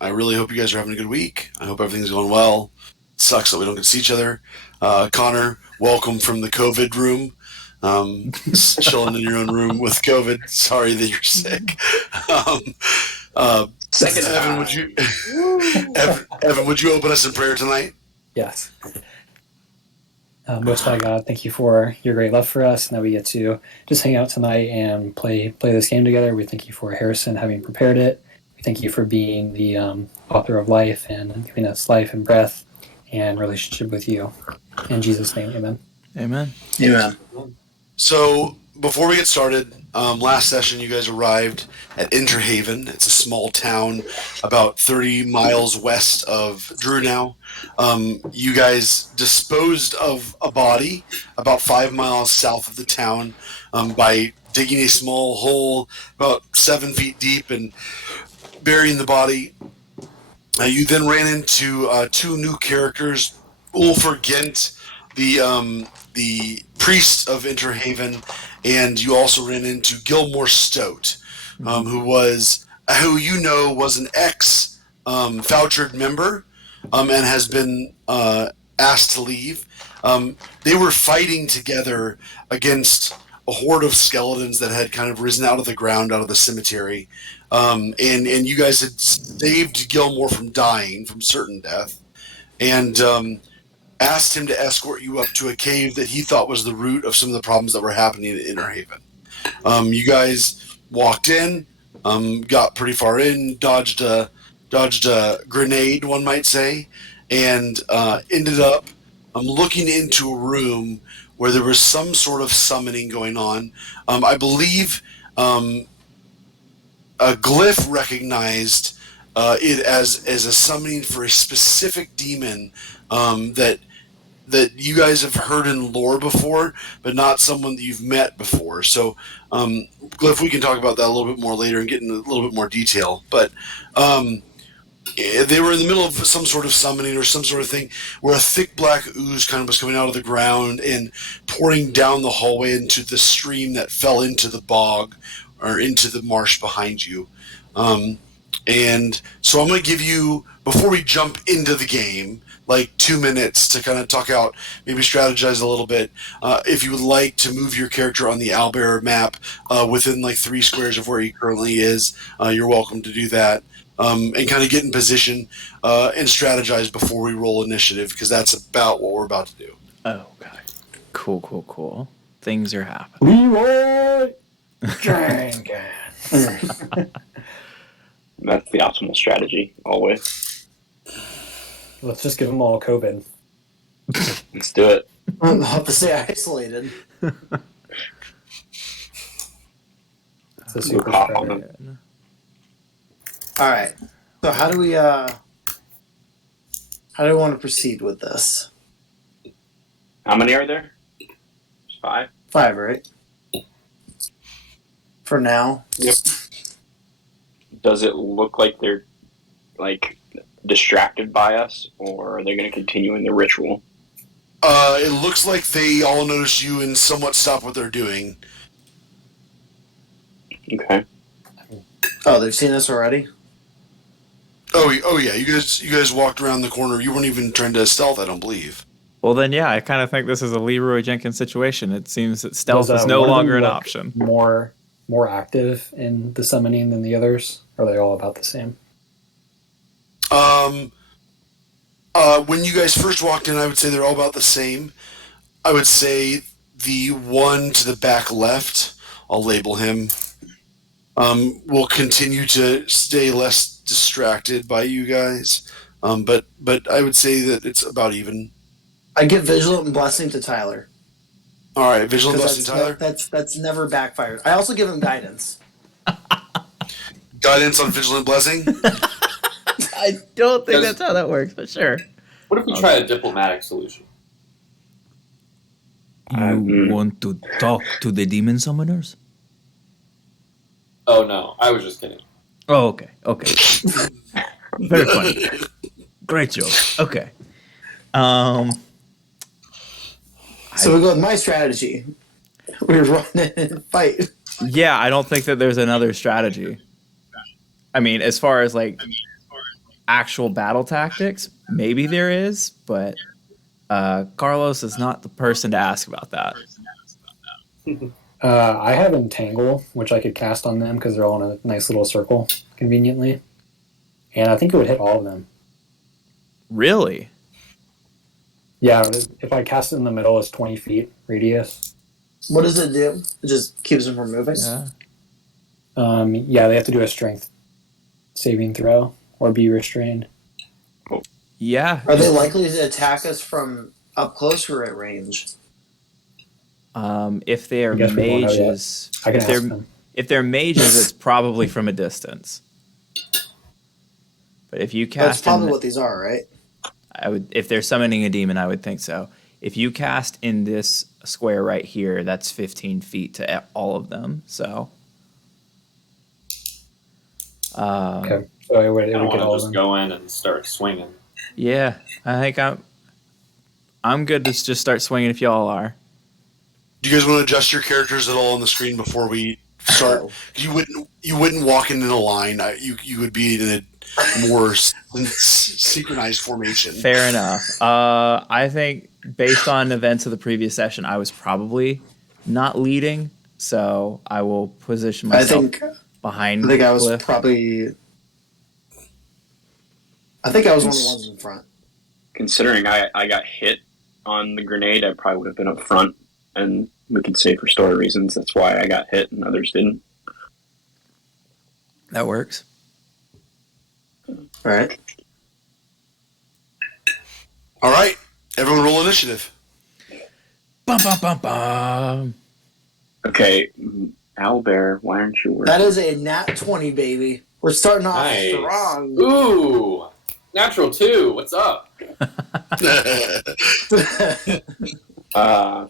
I really hope you guys are having a good week. I hope everything's going well. It sucks that we don't get to see each other. Connor, welcome from the COVID room. Chilling in your own room with COVID. Sorry that you're sick. Second Evan, would you open us in prayer tonight? Yes. Most High God, thank you for your great love for us, and that we get to just hang out tonight and play this game together. We thank you for Harrison having prepared it. We thank you for being the author of life and giving us life and breath and relationship with you. In Jesus' name, amen. Amen. Amen. So before we get started, last session you guys arrived at Interhaven. It's a small town about 30 miles west of Drunau. You guys disposed of a body about 5 miles south of the town by digging a small hole about 7 feet deep and burying the body. You then ran into two new characters, Ulfur Gent, the priest of Interhaven, and you also ran into Gilmore Stoat, who you know was an ex Fouchard member and has been asked to leave. They were fighting together against a horde of skeletons that had kind of risen out of the ground, out of the cemetery. And you guys had saved Gilmore from dying, from certain death, and asked him to escort you up to a cave that he thought was the root of some of the problems that were happening at Interhaven. You guys walked in, got pretty far in, dodged a grenade, one might say, and ended up looking into a room where there was some sort of summoning going on. I believe a glyph recognized it as a summoning for a specific demon that you guys have heard in lore before, but not someone that you've met before. So, Glyph, we can talk about that a little bit more later and get into a little bit more detail. But they were in the middle of some sort of summoning or some sort of thing where a thick black ooze kind of was coming out of the ground and pouring down the hallway into the stream that fell into the bog or into the marsh behind you. And so I'm going to give you, before we jump into the game, like 2 minutes to kind of talk out, maybe strategize a little bit. If you would like to move your character on the Owlbearer map within like 3 squares of where he currently is, you're welcome to do that. And kind of get in position and strategize before we roll initiative, because that's about what we're about to do. Oh, okay. Cool. Things are happening. Leroy Jenkins. That's the optimal strategy, always. Let's just give them all COVID. Let's do it. I'll have to say isolated. It's a super Hop spreader. on them. All right. So how do we want to proceed with this? How many are there? 5? 5, right? For now. Yep. Does it look like they're like distracted by us, or are they going to continue in the ritual? It looks like they all noticed you and somewhat stopped what they're doing. Okay. Oh, they've seen us already? Oh yeah, you guys walked around the corner. You weren't even trying to stealth, I don't believe. Well, then, yeah, I kind of think this is a Leroy Jenkins situation. It seems that stealth Does, is no one of them longer an look option. More active in the summoning than the others? Or are they all about the same? When you guys first walked in, I would say they're all about the same. I would say the one to the back left, I'll label him, will continue to stay less distracted by you guys. But I would say that it's about even. I give Vigilant and Blessing to Tyler. All right, Vigilant 'Cause Blessing, Tyler. That's never backfired. I also give him Guidance. Guidance on Vigilant Blessing. I don't think that's how that works, but sure. What if we try a diplomatic solution? You want to talk to the demon summoners? Oh no, I was just kidding. Oh, okay. Very funny. Great joke. Okay. So we go with my strategy. We run in and fight. Yeah, I don't think that there's another strategy. I mean, as far as like actual battle tactics, maybe there is, but Carlos is not the person to ask about that. I have Entangle, which I could cast on them because they're all in a nice little circle, conveniently. And I think it would hit all of them. Really? Yeah, if I cast it in the middle, it's 20 feet radius. What does it do? It just keeps them from moving? Yeah. Yeah, they have to do a strength saving throw or be restrained. Yeah. Are they likely to attack us from up close or at range? If they are I guess we won't know yet. mages, I can ask them. if they're mages, it's probably from a distance. But if you cast, That's probably what these are, right? I would. If they're summoning a demon, I would think so. If you cast in this square right here, that's 15 feet to all of them. So. Okay, so it would I don't get want all to of just them. go in and start swinging. Yeah, I think I'm good to just start swinging if y'all are. Do you guys want to adjust your characters at all on the screen before we start? You wouldn't walk in a line. You would be in a more synchronized formation. Fair enough. I think based on events of the previous session, I was probably not leading, so I will position myself behind. I think I was Cliff. probably. I think I was one of the ones in front. Considering I got hit on the grenade, I probably would have been up front, and we could say for story reasons that's why I got hit and others didn't. That works. All right. All right, everyone, roll initiative. Bum bum bum bum. Okay, Owlbear, why aren't you working? That is a nat 20, baby. We're starting off Nice. strong. Ooh, natural 2. What's up?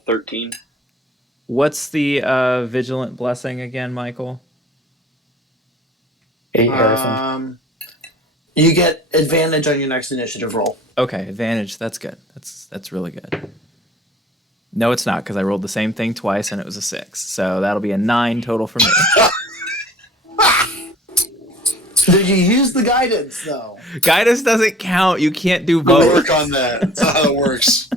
13. What's the vigilant blessing again, Michael? 8, Harrison. You get advantage on your next initiative roll. Okay, advantage. That's good. That's really good. No, it's not because I rolled the same thing twice and it was a 6. So that'll be a 9 total for me. Did you use the guidance though? Guidance doesn't count. You can't do We'll both. work on that. That's not how it works.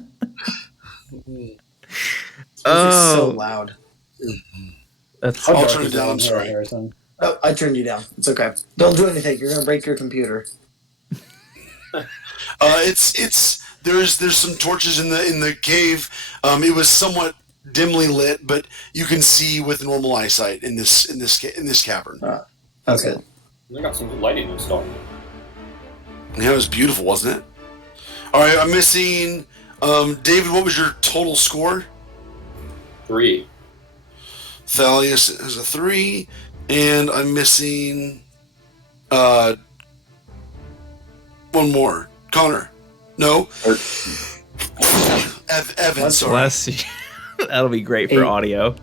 It's so loud. That's How I'll dark turn it is down, in I'm here, sorry. Harrison? Oh, I turned you down. It's okay. Don't do anything. You're gonna break your computer. There's some torches in the cave. It was somewhat dimly lit, but you can see with normal eyesight in this cavern. That's good. I got some lighting installed. Yeah, it was beautiful, wasn't it? All right, I'm missing. David, what was your total score? 3. Thalius has a 3, and I'm missing one more. Connor. No. Evan, sorry. bless you. That'll be great for 8. audio.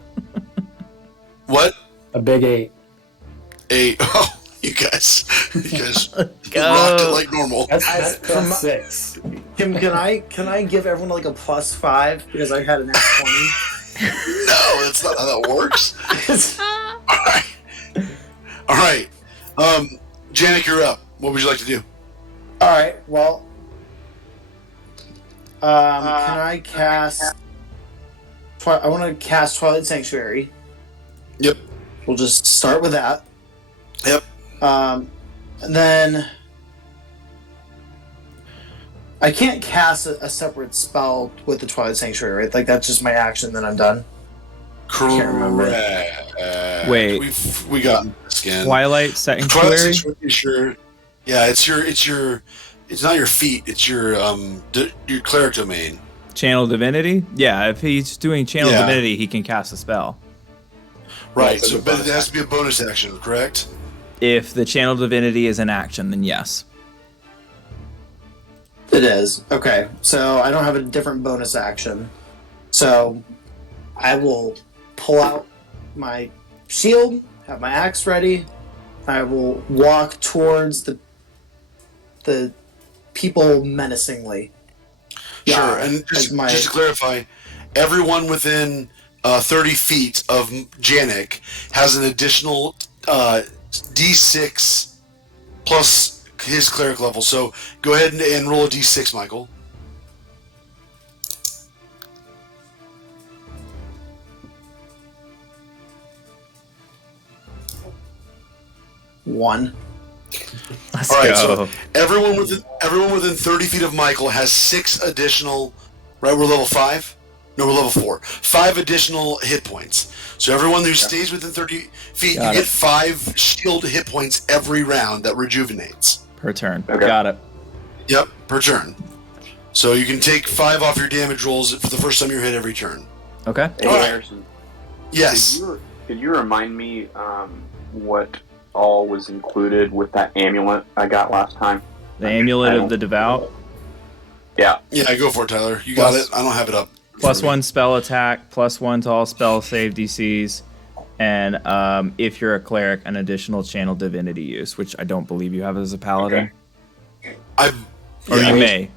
What? A big 8. 8. Oh, you guys Go. rocked it like normal. That's from- 6. Can I give everyone like a +5 because I had a nat 20? No, that's not how that works. All right. Janik, you're up. What would you like to do? All right. Well, can I cast? I want to cast Twilight Sanctuary. Yep. We'll just start with that. Yep. And then I can't cast a separate spell with the Twilight Sanctuary, right? Like that's just my action, then I'm done. Correct. remember. Wait. We got this again. Twilight Twilight Sanctuary? Sanctuary is your. Yeah, it's not your feet. It's your cleric domain. Channel Divinity? Yeah, if he's doing Channel Yeah. Divinity, he can cast a spell. Right. so So, the but it bonus has to be a bonus action, correct? If the Channel Divinity is in action, then yes. It is. Okay. So I don't have a different bonus action. So I will pull out my shield, have my axe ready. I will walk towards the people menacingly. Sure. Yeah, And just my- to clarify, everyone within 30 feet of Janik has an additional D6 plus his cleric level. So go ahead and roll a d6, Michael. One. Let's All right, go. so everyone within 30 feet of Michael has 6 additional. Right, we're level 5. No, we're level 4. 5 additional hit points. So everyone who stays within 30 feet, Got you it. get 5 shield hit points every round that rejuvenates. Per turn. Okay. Got it. Yep, per turn. So you can take 5 off your damage rolls for the first time you're hit every turn. Okay. Hey, Alright. Harrison, Yes. could you remind me what all was included with that amulet I got last time? The Amulet of the Devout. Yeah. Yeah, go for it, Tyler. You got Plus- it. I don't have it up. Plus for me. 1 spell attack, plus 1 to all spell save DCs, and if you're a cleric, an additional channel divinity use, which I don't believe you have as a paladin. I. Or Yeah, you may.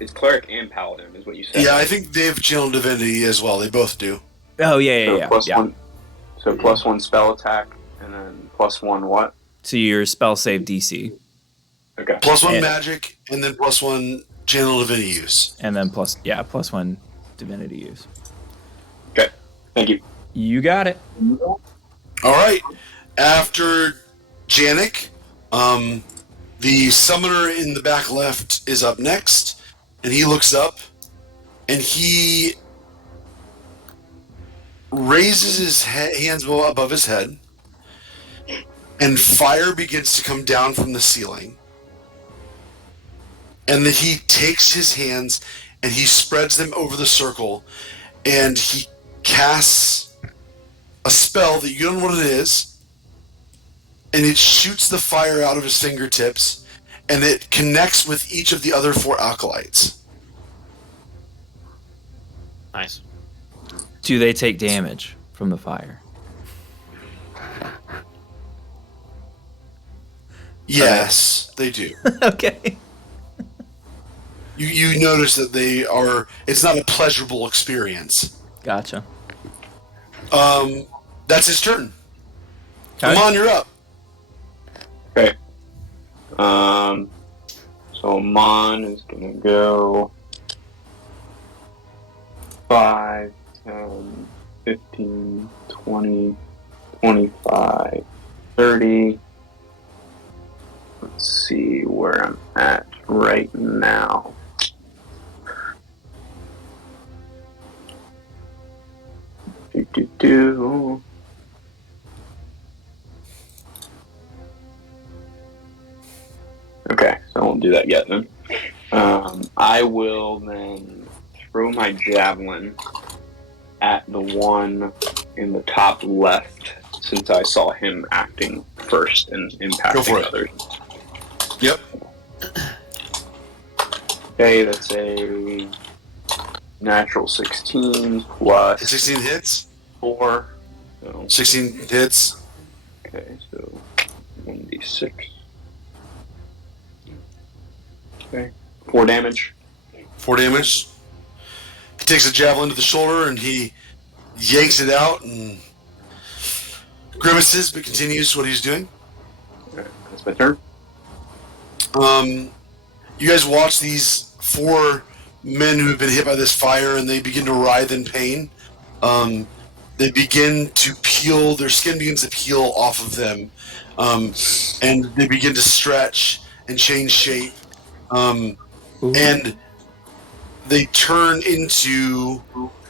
It's cleric and paladin, is what you said. yeah, I think they have channel divinity as well. They both do. Oh, yeah. Plus one. So plus 1 spell attack, and then plus 1 what? So your spell save DC, Okay. Plus 1 And- magic, and then plus 1 channel divinity use. and then plus 1 divinity use. Okay. Thank you. You got it. All right. After Janik, the summoner in the back left is up next, and he looks up, and he raises his hands above his head, and fire begins to come down from the ceiling. And then he takes his hands and he spreads them over the circle, and he casts a spell that you don't know what it is, and it shoots the fire out of his fingertips, and it connects with each of the other 4 acolytes. Nice. Do they take damage from the fire? Yes, they do. Okay. You notice that they are. It's not a pleasurable experience. Gotcha. That's his turn. Okay. Come on, you're up. Okay. So Mon is gonna go 5, 10, 15, 20, 25, 30. Let's see where I'm at right now. Do. Okay, so I won't do that yet then. I will then throw my javelin at the one in the top left, since I saw him acting first and Go for impacting it. others. Yep. Okay, that's a natural 16 plus 16 hits. 4. So, 16 hits. okay, so 1d6. Okay, 4 damage. 4 damage. He takes a javelin to the shoulder and he yanks it out and grimaces, but continues what he's doing. Alright, that's my turn. You guys watch these 4 men who have been hit by this fire, and they begin to writhe in pain. They begin to peel, their skin begins to peel off of them, and they begin to stretch and change shape. And they turn into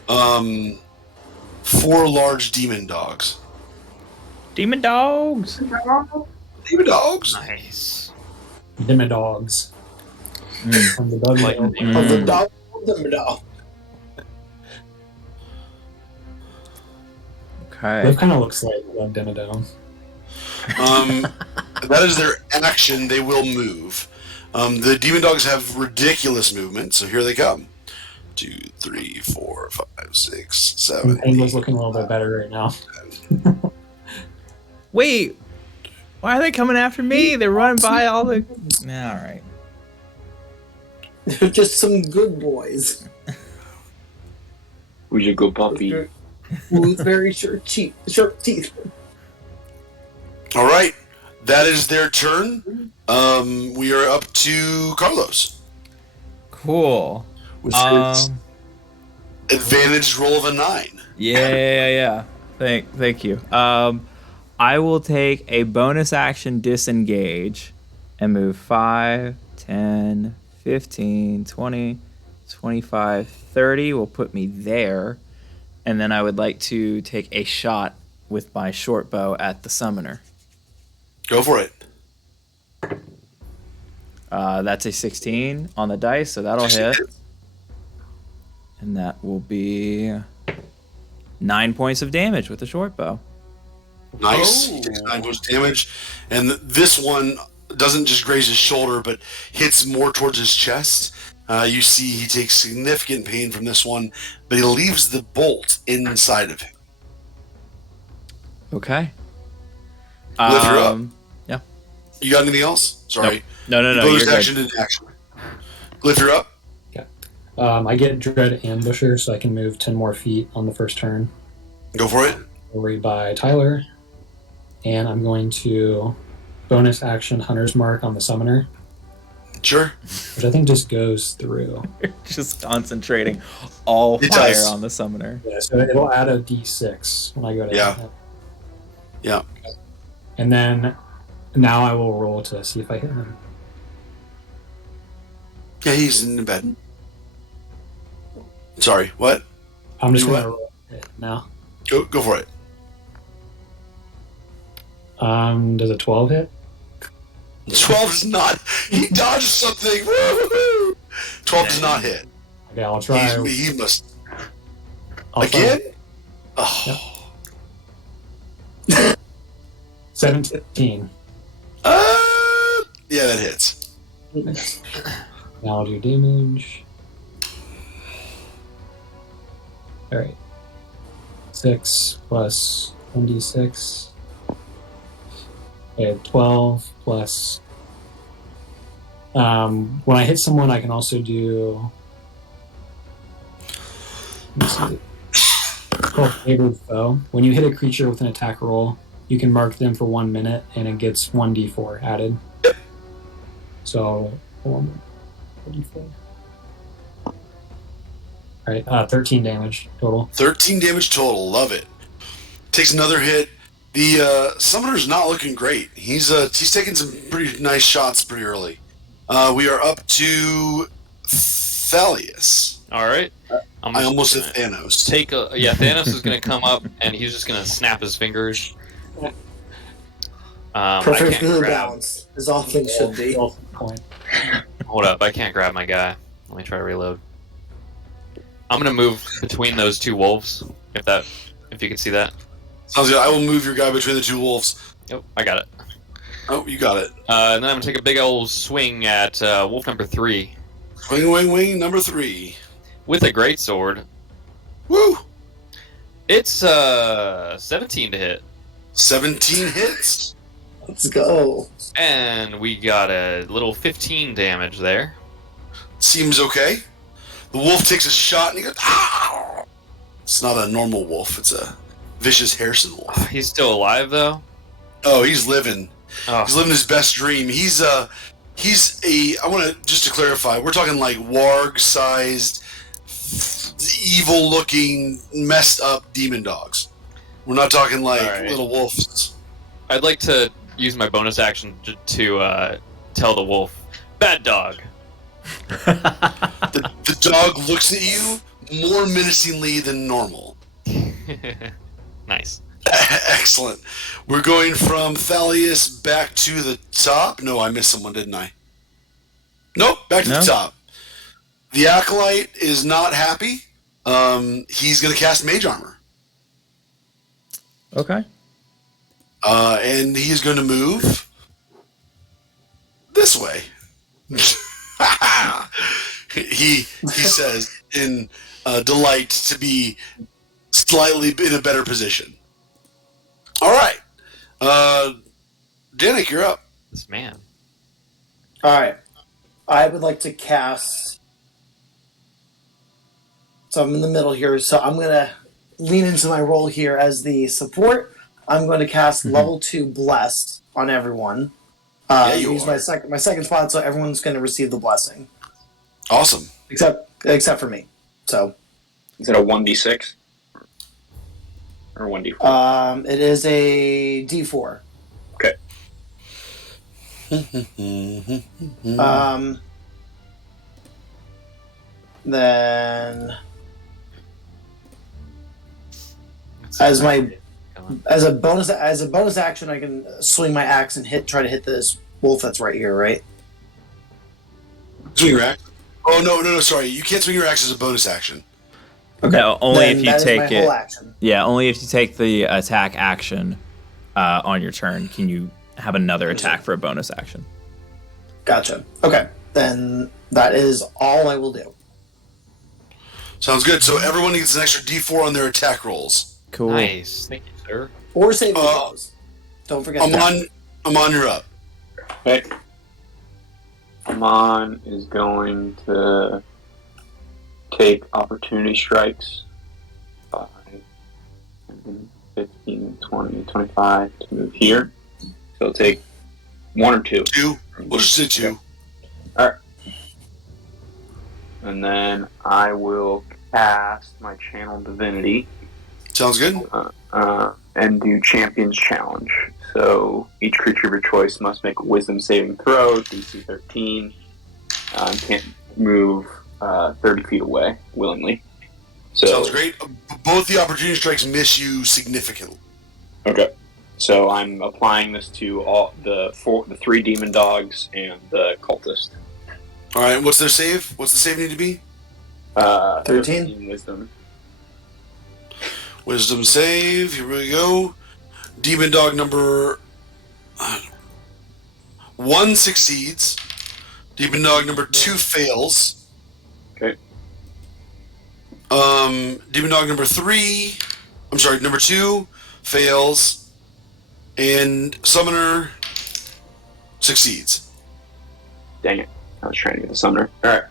4 large demon dogs. Demon dogs. Demon dogs? Nice. Dimidogs. From the dog Like meal. the demon. Of the dog, the dog. Okay. It kind of looks like Dimmadome. That is their action. They will move. The demon dogs have ridiculous movement, so here they come. 2, 3, 4, 5, 6, 7. Angel's 8. looking a little bit better right now. Wait. Why are they coming after me? They're running by all the. Nah, all right. They're just some good boys Who's your good puppy? with very sharp teeth. All right, that is their turn. We are up to Carlos, Cool. with his advantage roll of a 9. Yeah. Thank you. I will take a bonus action disengage and move 5, 10, 15, 20, 25, 30 will put me there. And then I would like to take a shot with my short bow at the summoner. Go for it. That's a 16 on the dice, so that'll hit. And that will be 9 points of damage with the short bow. Nice. He takes 9 points of damage. And this one doesn't just graze his shoulder, but hits more towards his chest. You see he takes significant pain from this one, but he leaves the bolt inside of him. Okay. Lift her up. Yeah. You got anything else? Sorry. No. Bonus You're action good. didn't action. Lift her up. I get Dread Ambusher, so I can move 10 more feet on the first turn. Go for it. Worried by Tyler. And I'm going to bonus action Hunter's Mark on the Summoner, Sure. which I think just goes through. Just concentrating all It fire does. on the summoner. Yeah, so it'll add a d6 when I go to Yeah. And then now I will roll to see if I hit him. Yeah, he's in bed. Sorry, what? I'm just Do going to what? roll it now. Go for it. Does a 12 hit? 12 is not. He dodged something. Woo-hoo-hoo. 12 does not hit. Okay, I'll try. He must. I'll try Again? Oh. 17. Yeah, that hits. Now I'll do damage. Alright. 6 plus 1d6. Okay, 12 plus. When I hit someone, I can also do. Let me see. Called Favored Foe. When you hit a creature with an attack roll, you can mark them for 1 minute, and it gets 1d4 added. So, hold on. 1d4. Alright, 13 damage total. 13 damage total. Love it. Takes another hit. The summoner's not looking great. He's taking some pretty nice shots pretty early. We are up to Thalius. All right. I almost said Thanos. Thanos is going to come up and he's just going to snap his fingers. I can't Perfectly grab. balanced, as all things should be. Point. Hold up, I can't grab my guy. Let me try to reload. I'm going to move between those two wolves, if you can see that. Sounds good. I will move your guy between the two wolves. Yep, I got it. Oh, you got it. And then I'm going to take a big old swing at wolf number 3 Wing, number 3. with a greatsword. Woo! It's 17 to hit. 17 hits. Let's go. And we got a little 15 damage there. Seems okay. The wolf takes a shot and he goes, ah! It's not a normal wolf. It's a vicious Harrison wolf. He's still alive, though. Oh, he's living. Oh. He's living his best dream. He's a. I want to just to clarify. We're talking like warg-sized, evil-looking, messed-up demon dogs. We're not talking like Alright. little wolves. I'd like to use my bonus action to tell the wolf, bad dog. The dog looks at you more menacingly than normal. Nice. Excellent. We're going from Thalius back to the top. No, I missed someone, didn't I? Nope, back to the top. The Acolyte is not happy. He's going to cast Mage Armor. Okay. And he is going to move this way. he says in delight to be slightly in a better position. All right. Danik, you're up. This man. Alright. I would like to cast. So I'm in the middle here, so I'm going to lean into my role here as the support. I'm going to cast level 2 Blessed on everyone. you use are. my second spot, so everyone's going to receive the blessing, Awesome. except for me. So, Is it a 1d6 or 1d4? it is a D4. Okay. Then as a bonus action, I can swing my axe and try to hit this wolf that's right here, right? Swing your axe. Oh no! Sorry, you can't swing your axe as a bonus action. No, only Then if you that is take my it. whole action. Yeah, only if you take the attack action on your turn can you have another attack for a bonus action. Gotcha. Okay, then that is all I will do. Sounds good. So everyone gets an extra D4 on their attack rolls. Cool. Nice. Thank you, sir. Or save the throws. Don't forget that. Amon, you're up. Okay. Amon is going to take opportunity strikes. 5, 10, 15, 20, 25 to move here. So he'll take 1 or 2. 2. We'll just say 2. Alright. And then I will cast my Channel Divinity. Sounds good. And do Champion's Challenge. So each creature of your choice must make a Wisdom saving throw, DC 13. Can't move 30 feet away willingly. So, Sounds great. Both the opportunity strikes miss you significantly. Okay. So I'm applying this to all the 3 demon dogs and the cultist. All right. What's their save? What's the save need to be? 13 Wisdom. Wisdom save. Here we go. Demon dog number 1 succeeds. Demon dog number 2 fails. Okay. Demon dog number 2 fails, and summoner succeeds. Dang it. I was trying to get the summoner. Alright.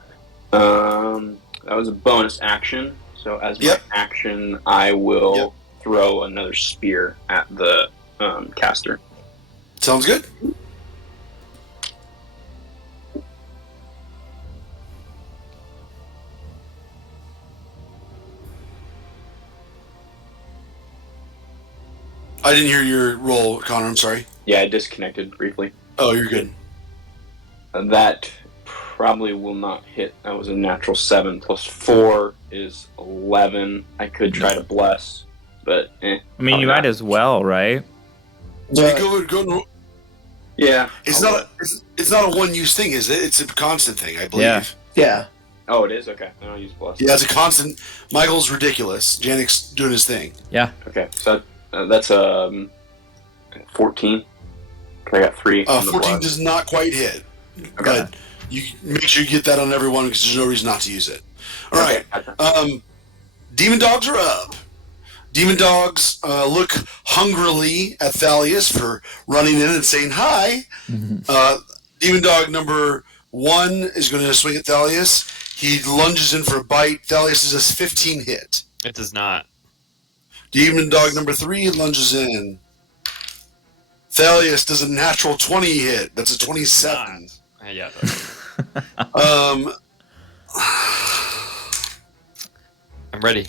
That was a bonus action. So as my action, I will throw another spear at the caster. Sounds good. I didn't hear your roll, Connor. I'm sorry. Yeah, I disconnected briefly. Oh, you're good. That probably will not hit. That was a natural 7 plus 4 is 11. I could try to bless, but I mean, you might as well, right? Yeah, go. Yeah. It's not a one-use thing, is it? It's a constant thing, I believe. Yeah. Yeah. Oh, it is? Okay. Then I'll use bless. Yeah, it's a constant. Michael's ridiculous. Janik's doing his thing. Yeah. Okay, so that's 14. Okay, I got 3. on the 14 bless. does not quite hit. Okay. But you make sure you get that on everyone because there's no reason not to use it. All right. Okay. Demon dogs are up. Demon dogs look hungrily at Thalius for running in and saying hi. Demon dog number 1 is going to swing at Thalius. He lunges in for a bite. Thalius is a 15 hit. It does not. Demon dog number 3 lunges in. Thalius does a natural 20 hit. That's a 27. Yeah. I'm ready.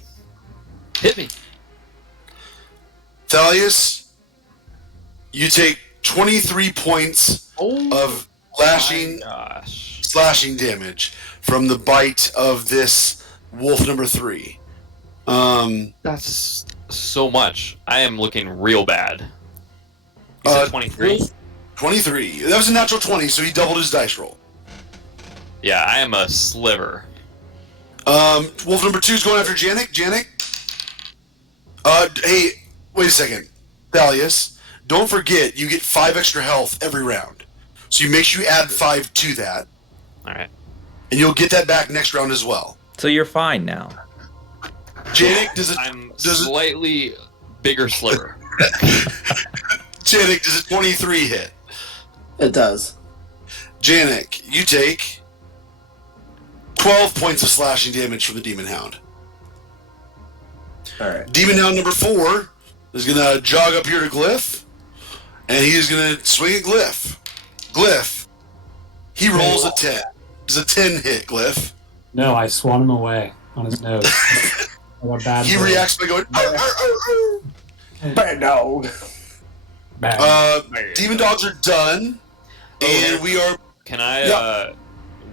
Hit me. Thalius, you take 23 points of slashing damage from the bite of this wolf number 3. That's so much. I am looking real bad. You said 23? 23. That was a natural 20, so he doubled his dice roll. Yeah, I am a sliver. Wolf number 2 is going after Janik. Hey, wait a second. Thalius, don't forget, you get 5 extra health every round. So you make sure you add 5 to that. Alright. And you'll get that back next round as well. So you're fine now. Janik, does it... I'm slightly bigger sliver. Janik, does a 23 hit? It does. Janik, you take 12 points of slashing damage from the Demon Hound. Alright. Demon Hound number 4 is going to jog up here to Glyph, and he is going to swing at Glyph. Glyph. He rolls a 10. Does a 10 hit, Glyph? No, I swat him away on his nose. I got bad He bird. reacts by going, "Arr, arr, arr, arr." Bad dog. Bad. Demon dogs are done. And we are... Can I? Yeah.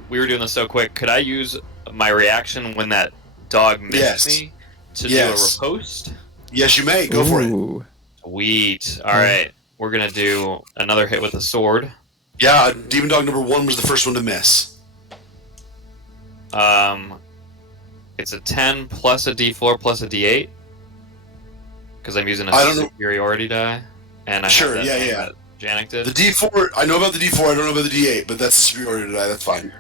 We were doing this so quick. Could I use my reaction when that dog missed Yes. me to Yes. do a riposte? Yes, you may. Go for it. Ooh. Sweet. All right, we're gonna do another hit with the sword. Yeah, Demon Dog number 1 was the first one to miss. It's a 10 plus a D4 plus a D8 because I'm using a I don't know- superiority die, and I Sure, have that yeah, thing yeah. that Janik did. The D4, I know about the D4, I don't know about the D8, but that's superiority die, that's fine.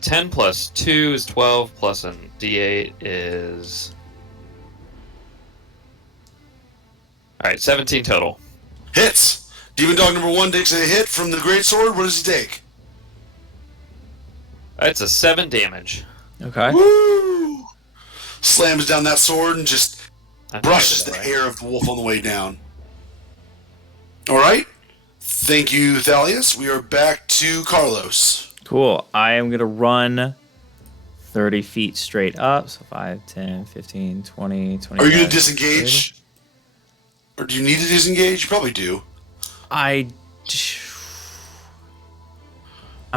10 plus 2 is 12, plus a D8 is... Alright, 17 total. Hits! Demon Dog number 1 takes a hit from the Great Sword. What does he take? It's a 7 damage. Okay. Woo! Slams down that sword and just I think I brushes did the that hair of the wolf on the way down. Alright. Thank you, Thalius. We are back to Carlos. Cool. I am going to run 30 feet straight up. So 5, 10, 15, 20, 25. Are you going to disengage? Or do you need to disengage? You probably do. I'm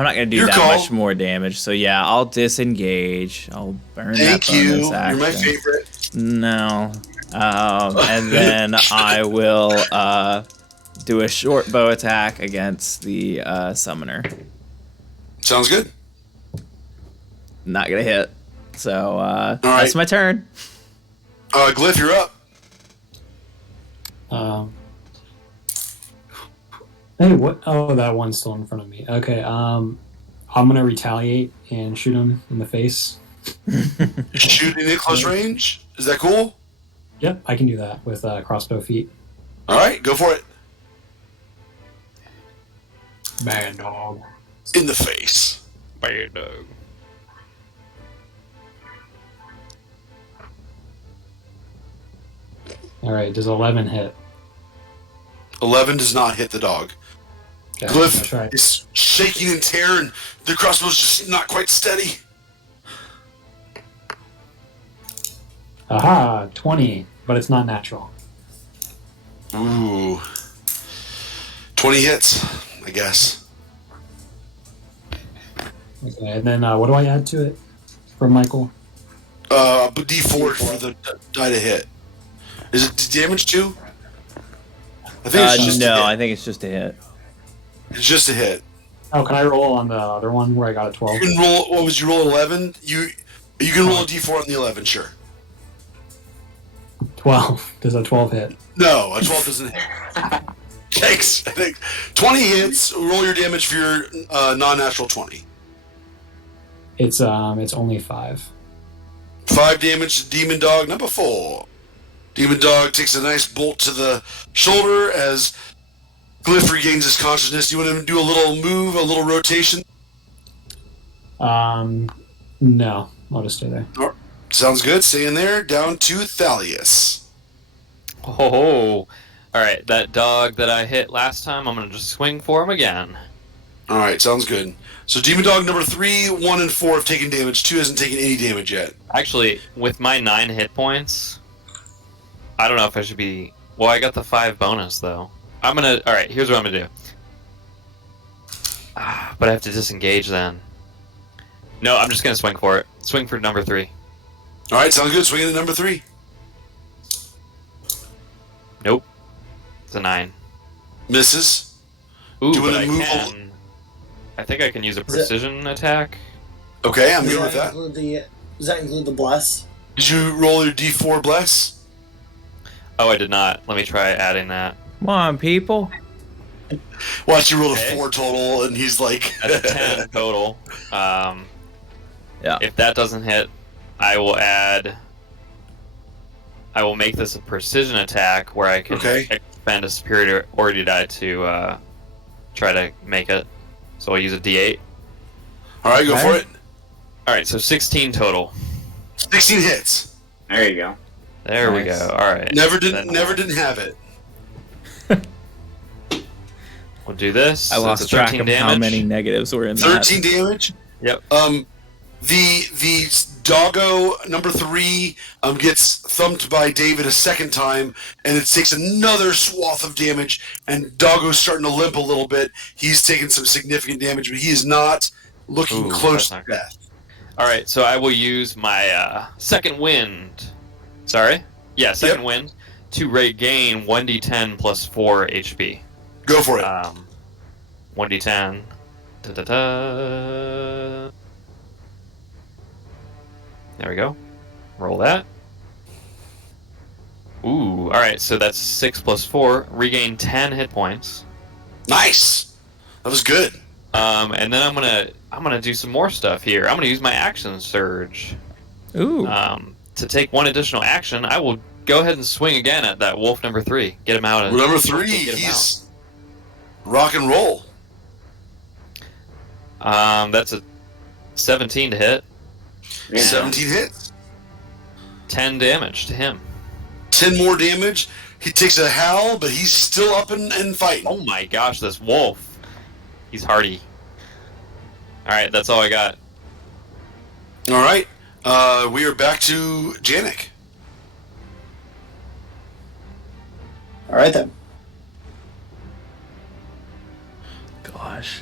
not going to do Your that call. much more damage. So yeah, I'll disengage. I'll burn Thank that you. bonus You're action. my favorite. No. And then I will do a short bow attack against the summoner. Sounds good. Not going to hit. So right. that's my turn. Glyph, you're up. Hey, what? Oh, that one's still in front of me. Okay, I'm gonna retaliate and shoot him in the face. Shooting at close range. Is that cool? Yep, I can do that with crossbow feet. Alright, go for it. Bad dog. In the face. Bad dog. All right, does 11 hit? 11 does not hit the dog. Okay, that's Glyph right. is shaking in terror and the crossbow's just not quite steady. Aha, 20, but it's not natural. Ooh. 20 hits, I guess. Okay, and then what do I add to it from Michael? But D4 for the die to hit. Is it damage too? I think it's just a No, hit. I think it's just a hit. It's just a hit. Oh, can I roll on the other one where I got a 12? You can roll. What was you roll? 11. You can roll a D4 on the 11. Sure. 12. Does a 12 hit? No, a 12 doesn't hit. Thanks. I think 20 hits. Roll your damage for your non-natural 20. It's only 5. 5 damage to Demon Dog number 4. Demon Dog takes a nice bolt to the shoulder as Glyph regains his consciousness. You want to do a little move, a little rotation? No, I'll just stay there. Sounds good. Stay in there. Down to Thalius. Oh, alright, that dog that I hit last time, I'm gonna just swing for him again. All right, sounds good. So Demon Dog number 3, 1, and 4 have taken damage. 2 hasn't taken any damage yet. Actually, with my 9 hit points, I don't know if I should be... Well, I got the 5 bonus, though. I'm gonna... Alright, here's what I'm gonna do. But I have to disengage then. No, I'm just gonna swing for it. Swing for number 3. All right, sounds good. Swinging at number 3. Nope. It's a 9. Misses. Ooh, Do you but wanna I move can... I think I can use a precision attack. Okay, I'm Does good with that. Does that include the bless? Did you roll your D4 bless? Oh, I did not. Let me try adding that. Come on, people. Watch, you rolled a Okay. 4 total, and he's like... That's a 10 total. Yeah. If that doesn't hit, I will add... I will make this a precision attack where I can Okay. expend a superiority die to try to make it. So I'll use a D8. All right, go Okay. for it. Alright, so 16 total. 16 hits. There you go. There we Nice. go. Alright. Never didn't have it. We'll do this. I lost It's a track 13 of damage. how many negatives were in that. 13 damage. Yep. The doggo number 3 gets thumped by David a second time, and it takes another swath of damage. And doggo's starting to limp a little bit. He's taking some significant damage, but he is not looking close to death. All right, so I will use my second wind. Sorry, yeah, second wind to regain 1d10 plus 4 HP. Go for it. 1d10. Da-da-da. There we go. Roll that. Ooh, alright, so that's 6 plus 4. Regain 10 hit points. Nice. That was good. And then I'm gonna do some more stuff here. I'm gonna use my action surge. Ooh. To take one additional action, I will go ahead and swing again at that wolf number 3. Get him out. Number 3, he's rock and roll. That's a 17 to hit. Yeah. 17 hits. 10 damage to him. 10 more damage. He takes a howl, but he's still up and fighting. Oh my gosh, this wolf. He's hardy. Alright, that's all I got. All right. We are back to Janik. All right then. Gosh.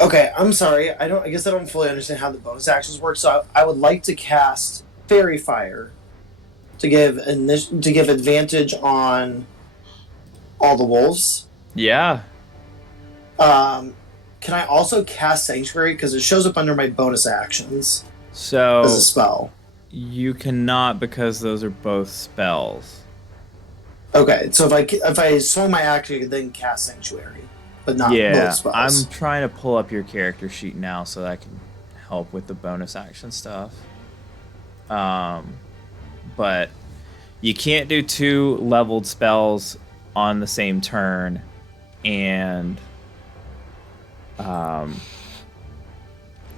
Okay, I'm sorry. I guess I don't fully understand how the bonus actions work. So I would like to cast Fairy Fire to give advantage on all the wolves. Yeah. Can I also cast Sanctuary because it shows up under my bonus actions So as a spell? you cannot because those are both spells. Okay, so if I swung my action, I could then cast Sanctuary, but not both spells. I'm trying to pull up your character sheet now so that I can help with the bonus action stuff. But you can't do 2 leveled spells on the same turn, and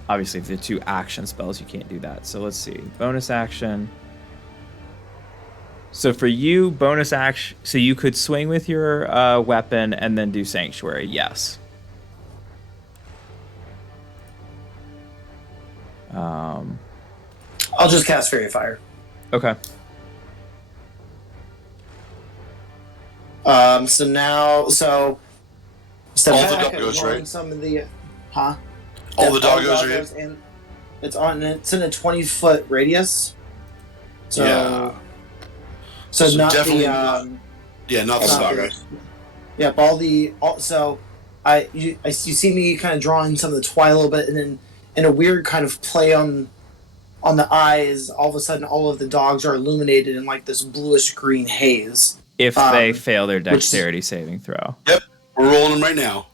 obviously if they're 2 action spells, you can't do that. So let's see, bonus action. So for you, bonus action, so you could swing with your weapon and then do Sanctuary, yes. I'll just cast Fairy Fire. Okay. So now, step All the back, doggos, I'm rolling right? some of the, huh? All Yep, the doggos are in. and it's in a 20-foot radius. So, Yeah. So So not definitely the not the not doggos. Yep, so you see me kind of drawing some of the twine a little bit, and then in a weird kind of play on the eyes, all of a sudden all of the dogs are illuminated in like this bluish green haze. If they fail their which- dexterity saving throw. Yep, we're rolling them right now.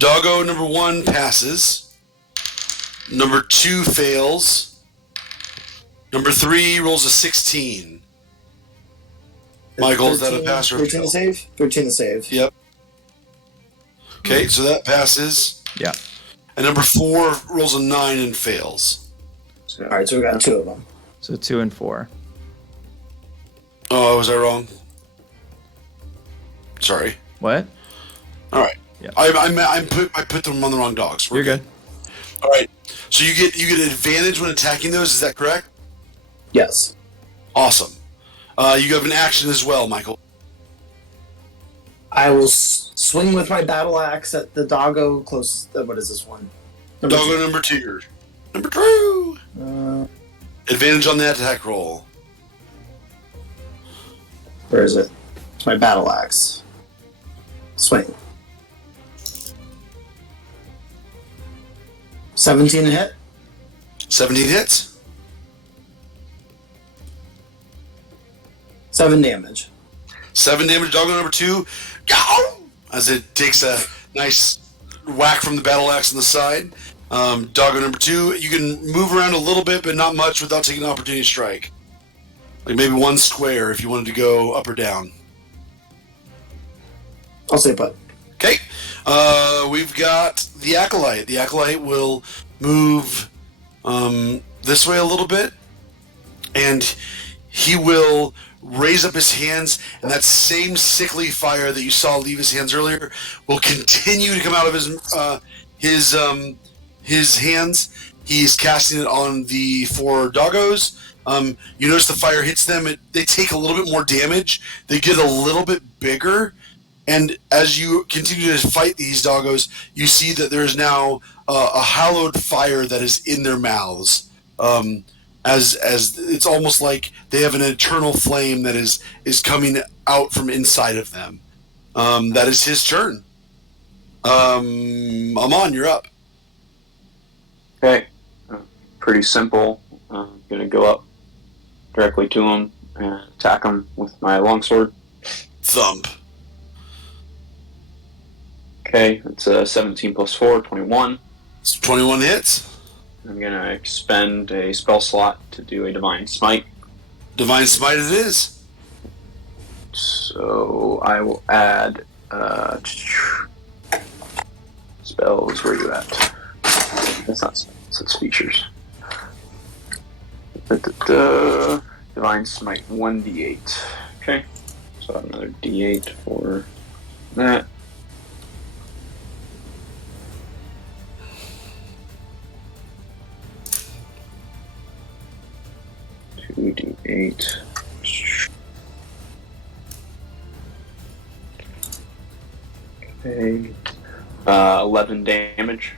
Doggo number 1 passes. Number 2 fails. Number 3 rolls a 16. Michael, is that a pass or a 13 fail? to save? 13 to save. Yep. Okay, so that passes. Yeah. And number 4 rolls a 9 and fails. Alright, so we got 2 of them. So 2 and 4. Oh, was I wrong? Sorry. What? All right. Yeah. I put them on the wrong dogs. We're You're good. All right. So you get advantage when attacking those. Is that correct? Yes. Awesome. You have an action as well, Michael. I will swing with my battle axe at the doggo close. What is this one? Doggo number 2. Number 2. Advantage on that attack roll. Where is it? It's my battle axe. Swing. 17 to hit. 17 hits. 7 damage. 7 damage. Doggo number 2. Go! As it takes a nice whack from the battle axe on the side. Doggo number 2. You can move around a little bit, but not much without taking an opportunity strike. Like maybe 1 square if you wanted to go up or down. I'll say put. Okay. We've got the Acolyte. The Acolyte will move this way a little bit, and he will raise up his hands, and that same sickly fire that you saw leave his hands earlier will continue to come out of his hands. He's casting it on the 4 doggos. You notice the fire hits them. They take a little bit more damage. They get a little bit bigger. And as you continue to fight these doggos, you see that there is now a hallowed fire that is in their mouths. As it's almost like they have an eternal flame that is coming out from inside of them. That is his turn. Amon, you're up. Okay. Pretty simple. I'm going to go up directly to him and attack him with my longsword. Thump. Okay, it's a 17 plus 4, 21. 21 hits. I'm going to expend a spell slot to do a Divine Smite. Divine Smite it is. So I will add spells. Where are you at? That's not spells, it's features. Divine Smite 1d8. Okay, so I have another d8 for that. 2d8. Okay. 11 damage.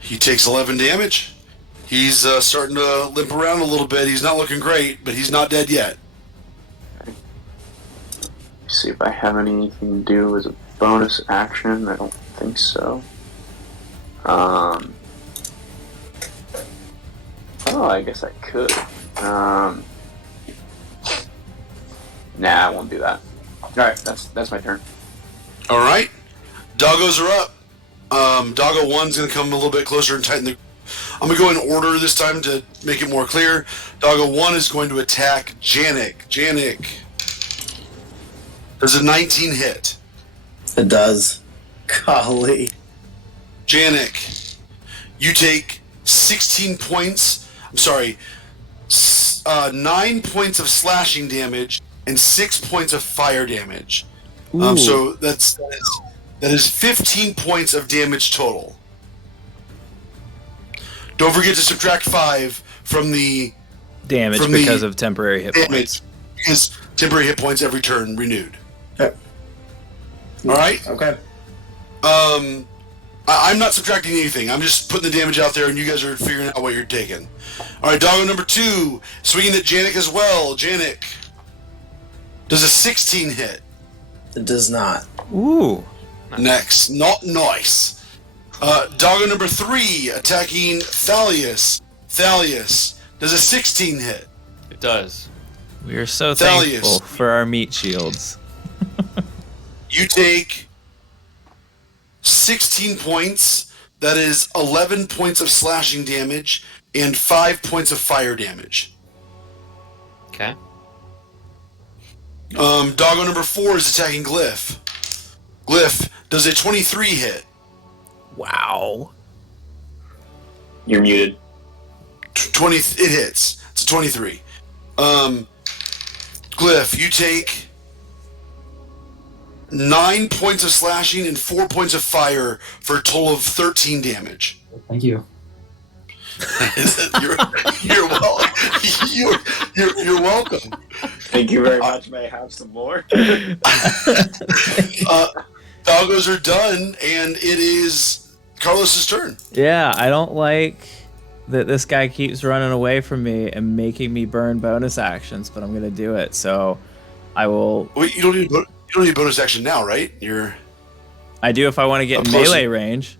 He takes 11 damage. He's starting to limp around a little bit. He's not looking great, but he's not dead yet. Okay. See if I have anything to do as a bonus action. I don't think so. Oh, I guess I could. Nah, I won't do that. Alright, that's my turn. Alright. Doggos are up. Doggo 1's going to come a little bit closer and tighten the... I'm going to go in order this time to make it more clear. Doggo 1 is going to attack Janik. Janik. Does a 19 hit? It does. Golly. Janik, you take 16 points... I'm sorry, 9 points of slashing damage and 6 points of fire damage. So that is 15 points of damage total. Don't forget to subtract 5 from the damage because of temporary hit points. Because temporary hit points every turn renewed. Okay. All right. Okay. I'm not subtracting anything. I'm just putting the damage out there, and you guys are figuring out what you're taking. All right, doggo number 2, swinging at Janik as well. Janik does a 16 hit. It does not. Ooh. Next, not nice. Doggo number 3, attacking Thalius. Thalius does a 16 hit. It does. We are so Thalius. thankful for our meat shields. You take 16 points. That is 11 points of slashing damage and 5 points of fire damage. Okay. Doggo number 4 is attacking Glyph. Glyph does a 23 hit. Wow. You're muted. 20. It hits. It's a 23. Glyph, you take 9 points of slashing and 4 points of fire for a total of 13 damage. Thank you. you're welcome. You're welcome. Thank you very much. May I have some more? Doggos are done, and it is Carlos's turn. Yeah, I don't like that this guy keeps running away from me and making me burn bonus actions, but I'm gonna do it. So I will. Wait, you don't need bonus action now, right? I do if I want to get in melee range.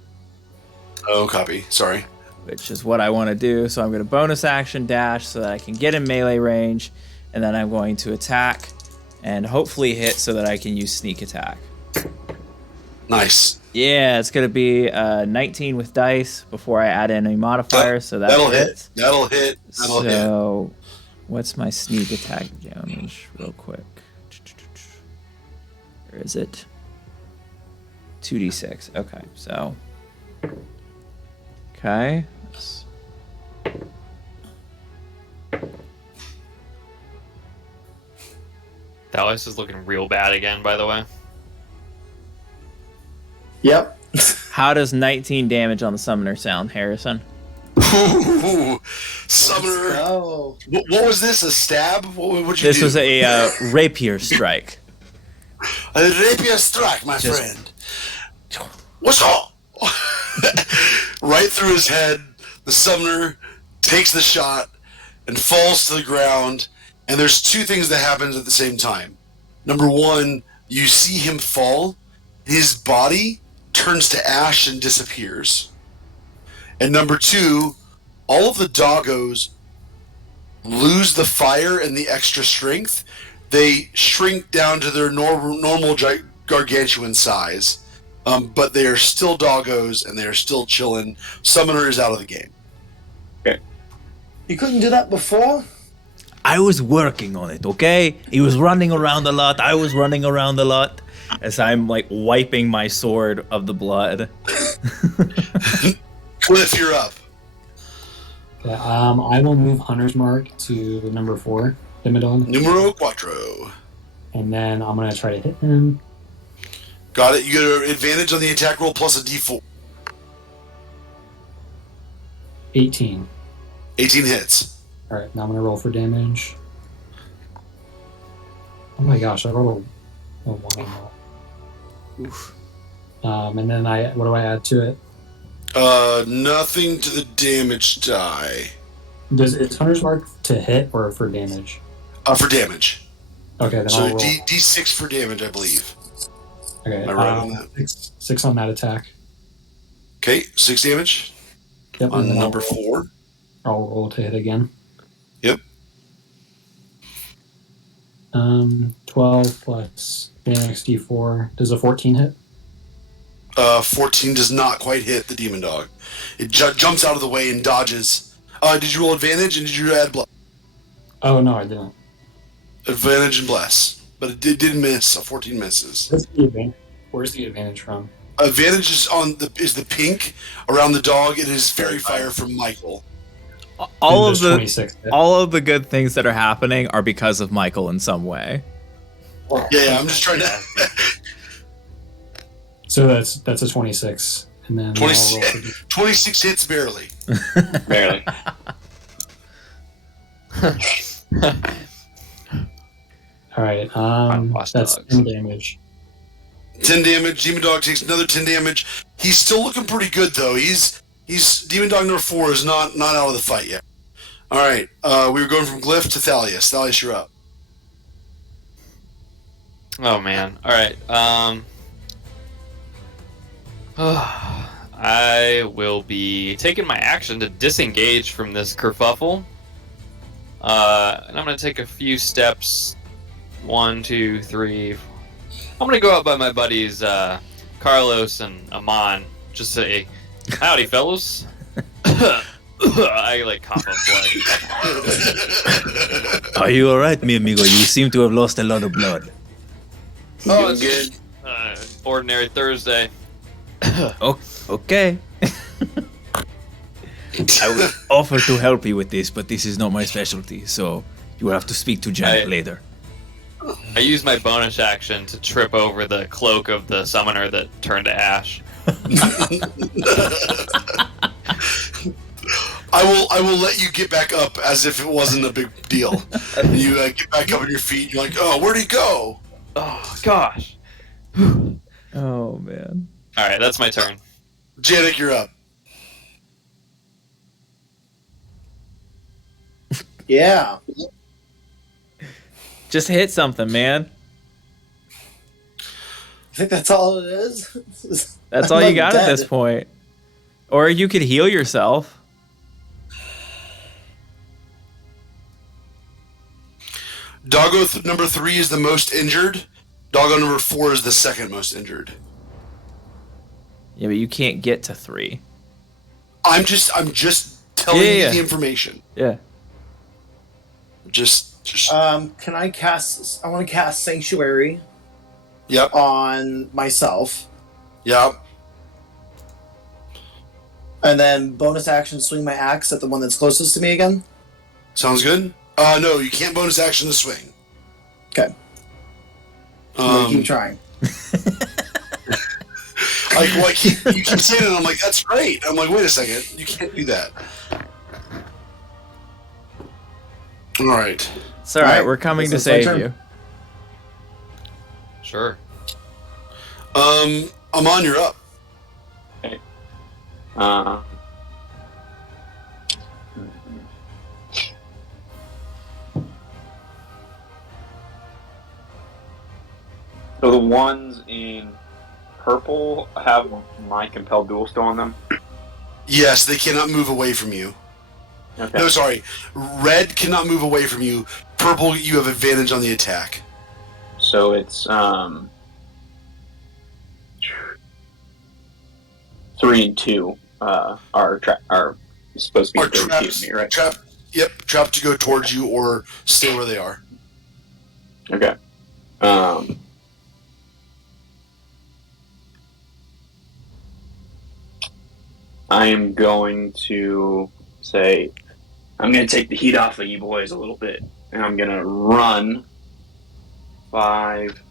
Oh, copy. Sorry. Which is what I want to do. So I'm going to bonus action dash so that I can get in melee range, and then I'm going to attack and hopefully hit so that I can use sneak attack. Nice. Yeah, it's going to be 19 with dice before I add in any modifiers, so that'll hit. That'll hit. So what's my sneak attack damage real quick? Where is it? 2d6. Okay, so... Okay. Thales is looking real bad again, by the way. Yep. How does 19 damage on the summoner sound, Harrison? Ooh, summoner. Oh. What was this? A stab? What'd you This do? was a rapier strike. A rapier strike, my Just- friend. What's up? Right through his head, the summoner takes the shot and falls to the ground. And there's two things that happens at the same time. Number one, you see him fall. His body turns to ash and disappears. And number two, all of the doggos lose the fire and the extra strength. They shrink down to their normal gargantuan size. But they are still doggos and they are still chilling. Summoner is out of the game. You couldn't do that before? I was working on it, okay? He was running around a lot. I was running around a lot as I'm like wiping my sword of the blood. Cliff, you're up. Okay, I will move Hunter's Mark to number 4, Dimmadog, Numero cuatro. and then I'm gonna try to hit him. Got it. You get an advantage on the attack roll plus a d4. 18. 18 hits. All right, now I'm gonna roll for damage. Oh my gosh, I rolled a 1 on that. Oof. And then what do I add to it? Nothing to the damage die. Is Hunter's Mark to hit or for damage? For damage. Okay, then So I'll roll. D6 for damage, I believe. Okay, Am I right on that? six on that attack. Okay, 6 damage Yep, on and then number 4. I'll roll to hit again. Yep. 12 plus damage d4. Does a 14 hit? 14 does not quite hit the demon dog. It jumps out of the way and dodges. Did you roll advantage and did you add bless? Oh no, I didn't. Advantage and bless. But it did miss. A 14 misses. Where's the advantage from? Advantage is the pink around the dog. It is fairy fire from Michael. All And of does the 26 hit? all of the good things that are happening are because of Michael in some way. Yeah, I'm just trying to. So that's a 26, and then I'll roll 26, for 26 hits barely. Barely. All right, Lost that's dogs. 10 damage. 10 damage. Demon dog takes another 10 damage. He's still looking pretty good though. He's demon dog number 4 is not out of the fight yet. All right, we were going from Glyph to Thalius. Thalius, you're up. Oh man. All right. I will be taking my action to disengage from this kerfuffle. And I'm gonna take a few steps. 1, 2, 3. I'm gonna go out by my buddies Carlos and Amon. Just say, "Howdy, fellows." I like cough up blood. Are you alright, mi amigo? You seem to have lost a lot of blood. Oh, it's good. Ordinary Thursday. Okay. I would offer to help you with this, but this is not my specialty, so you will have to speak to Jack later. I use my bonus action to trip over the cloak of the summoner that turned to ash. I will let you get back up as if it wasn't a big deal. You get back up on your feet. You're like, oh, where'd he go? Oh gosh. Oh man. All right, that's my turn. Janik, you're up. Yeah. Just hit something, man. I think that's all it is. That's I'm all you not got at dead. this point. Or you could heal yourself. Doggo number 3 is the most injured. Doggo number 4 is the second most injured. Yeah, but you can't get to 3. I'm just telling Yeah, you yeah. the information. Yeah. Just Can I cast? I want to cast Sanctuary yep, on myself, yep. and then bonus action swing my axe at the one that's closest to me again. Sounds good. No, you can't bonus action to swing. Okay. I'm gonna keep trying. You keep saying it, I'm like, that's great. I'm like, wait a second, you can't do that. All right. It's all right. Alright, We're coming to this is my save turn. you. Sure. Amon, you're up. Uh, so the ones in purple have my compelled duel still on them? Yes, they cannot move away from you. Okay. No, sorry. Red cannot move away from you. Purple, you have advantage on the attack. So it's 3 and 2 are supposed to be Are 30 feet traps, of me, right? trapped to go towards you or stay where they are. Okay. I am going to say, I'm going to take the heat off of you boys a little bit, and I'm going to run 5,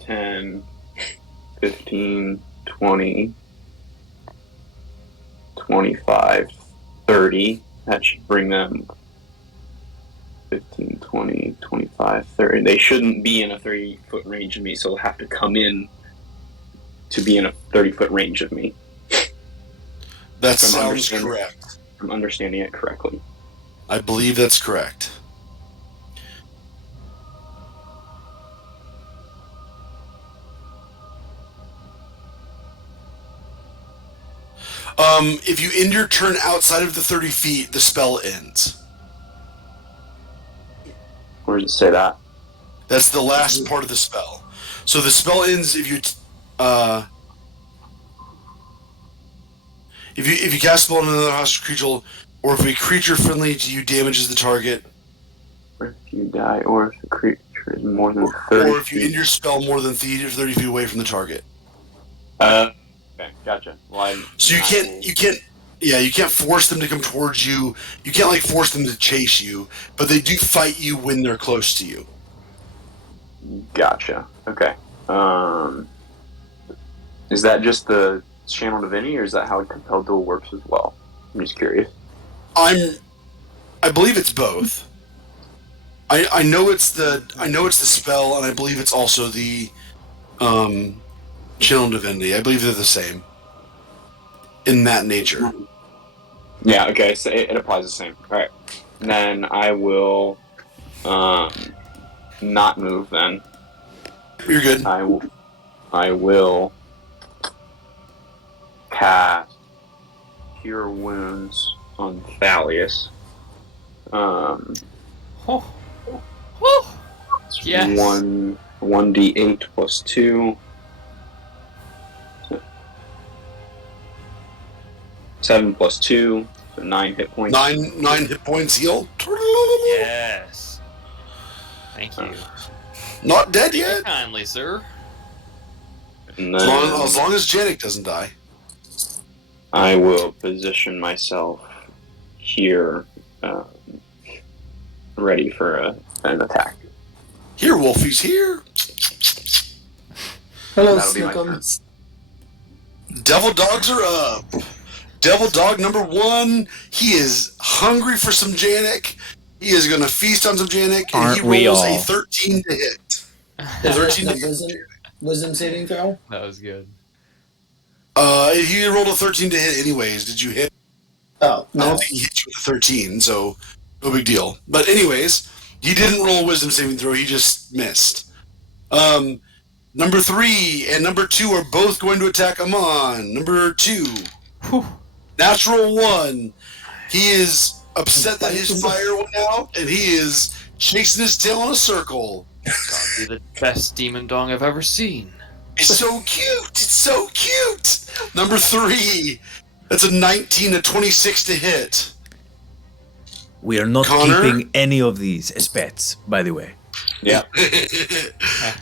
10, 15, 20, 25, 30. That should bring them 15, 20, 25, 30. They shouldn't be in a 30-foot range of me, so they'll have to come in to be in a 30-foot range of me. That If I'm sounds correct. I'm understanding it correctly. I believe that's correct. If you end your turn outside of the 30 feet, the spell ends. Where does it say that? That's the last part of the spell. So the spell ends if you cast a spell on another hostile creature, or if a creature friendly to you damages the target, Or if you die, or if the creature is more than 30 or if you feet. end your spell more than 30 feet away from the target. Okay, gotcha. Well, So you can't force them to come towards you. You can't like force them to chase you, but they do fight you when they're close to you. Gotcha. Okay. Is that just the Channel Divinity, or is that how a compelled duel works as well? I'm just curious. I believe it's both. I know it's the spell, and I believe it's also the Channel Divinity. I believe they're the same in that nature. Yeah. Okay. So it applies the same. All right. Then I will not move. Then You're good. I will cast Cure Wounds on Thalius. Yes. 1d8 plus 2. 7 plus 2, so 9 hit points. Nine hit points heal. Yes. Thank you. Not dead yet. Kindly, sir. And As then long as Janik doesn't die. I will position myself here, ready for an attack. Here, Wolfie's here. Hello, That'll be my Snookums. Devil dogs are up. Devil dog number 1. He is hungry for some Janik. He is going to feast on some Janik, and Aren't he we rolls all? a 13 to hit. Is 13 that to hit. wisdom saving throw? That was good. He rolled a 13 to hit anyways. Did you hit? Oh, I no. don't think he hit you with a 13, so no big deal. But anyways, he didn't roll a wisdom saving throw. He just missed. Number 3 and number 2 are both going to attack Amon. Number 2, natural 1. He is upset that his fire went out, and he is chasing his tail in a circle. Gotta be the best demon dog I've ever seen. It's so cute. It's so cute. Number 3. That's a 19 to 26 to hit. We are not Connor? keeping any of these as pets, by the way. Yeah.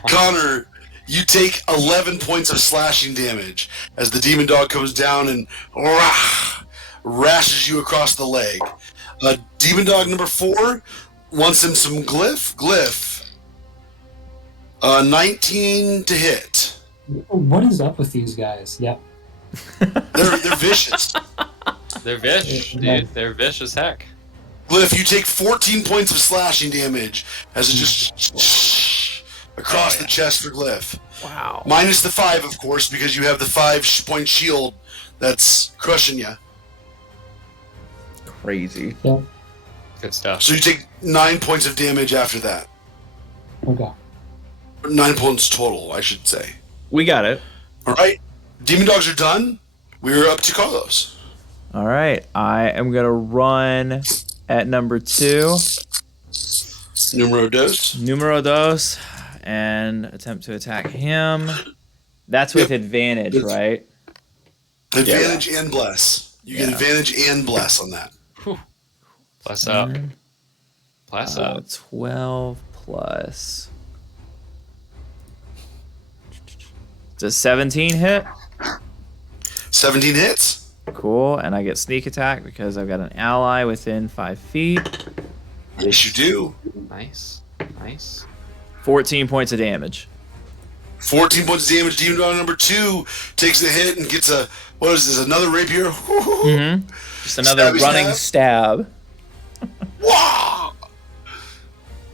Connor, you take 11 points of slashing damage as the demon dog comes down and rashes you across the leg. Demon dog number 4 wants him some glyph. 19 to hit. What is up with these guys? Yep. They're vicious. They're vish, dude. They're vish as heck. Glyph, you take 14 points of slashing damage as it just across the chest for Glyph. Wow. Minus the 5, of course, because you have the 5-point shield that's crushing you. Crazy. Yeah. Good stuff. So you take 9 points of damage after that. Okay. 9 points total, I should say. We got it. All right. Demon Dogs are done. We're up to Carlos. All right. I am going to run at number 2. Numero dos. Numero dos. And attempt to attack him. That's with advantage, right? Advantage and bless. You get advantage and bless on that. Plus up. Plus up. 12 plus. Does 17 hit? 17 hits. Cool. And I get sneak attack because I've got an ally within 5 feet. Yes, you do. Nice. 14 points of damage. 14 points of damage. Demon Dog number 2 takes the hit and gets a, what is this, another rapier? Mm-hmm. Just another Stabby running stab. Wow!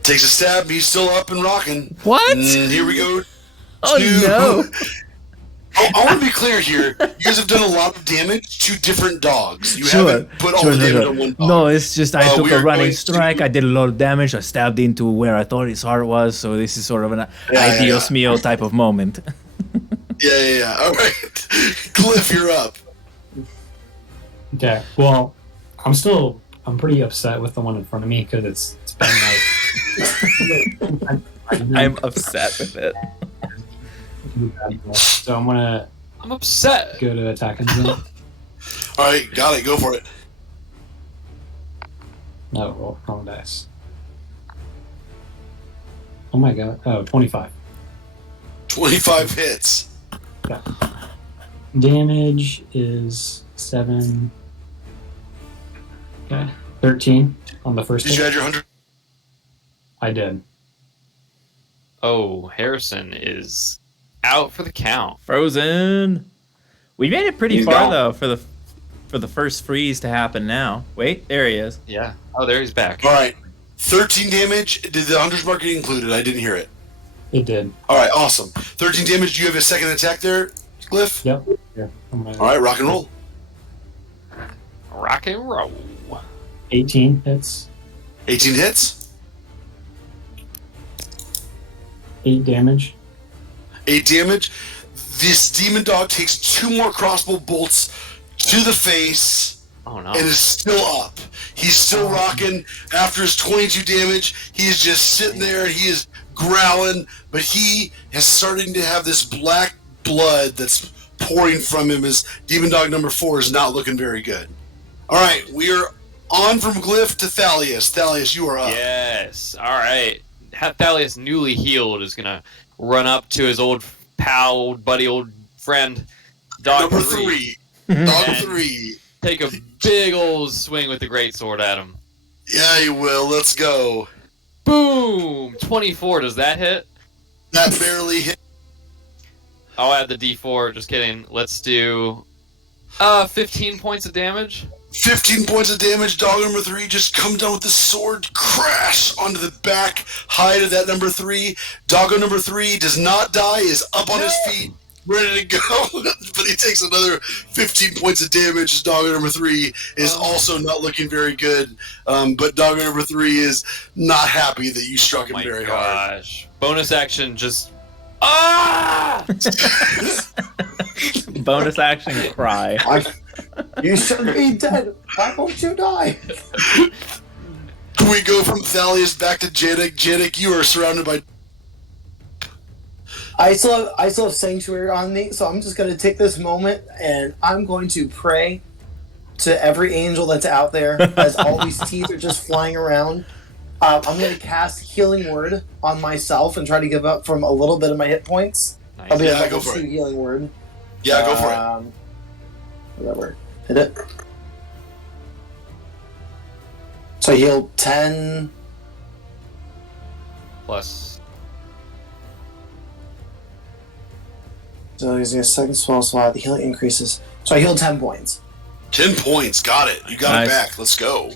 Takes a stab. He's still up and rocking. What? And here we go. Oh, no. I want to be clear here. You guys have done a lot of damage to different dogs. You haven't put all the damage on one dog. No, it's just I took we a are running going strike. to- I did a lot of damage. I stabbed into where I thought his heart was. So this is sort of an Dios mío type of moment. Yeah. All right. Glyph, you're up. Okay. Well, I'm pretty upset with the one in front of me because it's been like. I'm upset with it. So I'm upset. go to attack him. All right, got it. Go for it. No, wrong dice. Oh my god. Oh, 25. 25 hits. Yeah. Damage is 7. Okay. 13 on the first Did you hit. add your 100? I did. Oh, Harrison is out for the count. Frozen. We made it pretty He's far gone. though for the first freeze to happen now. Wait, there he is. Yeah. Oh, there he's back. All right. 13 damage. Did the Hunter's Mark get included? I didn't hear it. It did. All right, awesome. 13 damage. Do you have a second attack there, Glyph? Yep. Yeah. All right, rock and roll. Rock and roll. 18 hits. 18 hits. 8 damage. 8 damage. This demon dog takes 2 more crossbow bolts to the face Oh no. and is still up. He's still rocking. After his 22 damage, he is just sitting there and he is growling, but he is starting to have this black blood that's pouring from him as demon dog number 4 is not looking very good. All right, we are on from Glyph to Thalius. Thalius, you are up. Yes. All right. Thalius, newly healed, is gonna run up to his old pal, old buddy, old friend, Dog Number 3. 3. Dog And 3. Take a big old swing with the greatsword at him. Yeah, you will. Let's go. Boom! 24. Does that hit? That barely hit. I'll add the D4. Just kidding. Let's do 15 points of damage. 15 points of damage. Dog number 3 just comes down with the sword, crash onto the back hide of that number 3. Doggo number 3 does not die, is up on his feet, ready to go, but he takes another 15 points of damage. Doggo number 3 is also not looking very good, but Doggo number 3 is not happy that you struck him very hard. Gosh. Bonus action just... Ah! Bonus action cry. You should be dead. Why won't you die? We go from Thalius back to Janik. Janik, you are surrounded by... I still have Sanctuary on me, so I'm just going to take this moment and I'm going to pray to every angel that's out there as all these teeth are just flying around. I'm going to cast Healing Word on myself and try to give up from a little bit of my hit points. Nice. I'll be Yeah, at go level for 2 it. Healing Word. Yeah, go for it. Whatever. Hit it. So I heal 10. Plus... So he's gonna second swallow. The healing increases. So I healed 10 points. 10 points. Got it. You got it back. Let's go.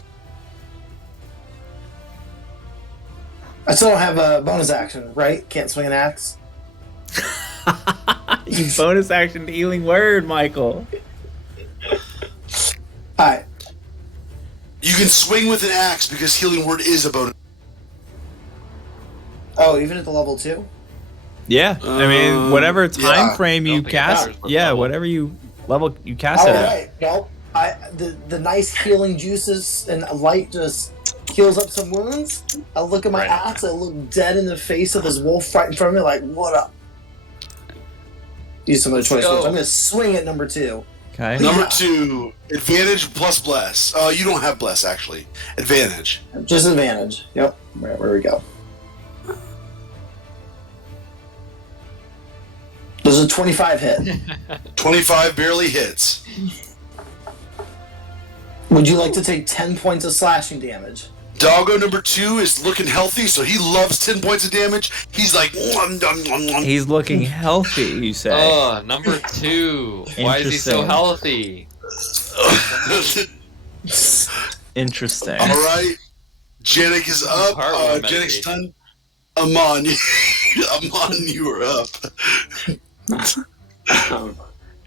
I still don't have a bonus action, right? Can't swing an axe. You bonus action healing word, Michael. Alright. You can swing with an axe because healing word is a bonus. Oh, even at the level 2? Yeah, I mean, whatever time frame you Don't think it cast, matters what yeah, level. whatever you level you cast it at. Alright, well, the nice healing juices and light just heals up some wounds. I look at my Right. axe, I look dead in the face of this wolf right in front of me, like, what up? Use some of the choice go. words. I'm gonna swing at number 2. Okay. Number 2, advantage plus bless. You don't have bless, actually. Advantage. Just advantage. Yep. Right, where we go. Does a 25 hit? 25 barely hits. Would you like to take 10 points of slashing damage? Doggo number 2 is looking healthy, so he loves 10 points of damage. He's like, He's looking healthy, you say. Oh, number 2. Why is he so Interesting. healthy? Interesting. All right. Janik is up. Heartworm Janik's medication. done. Amon, Amon, you are up.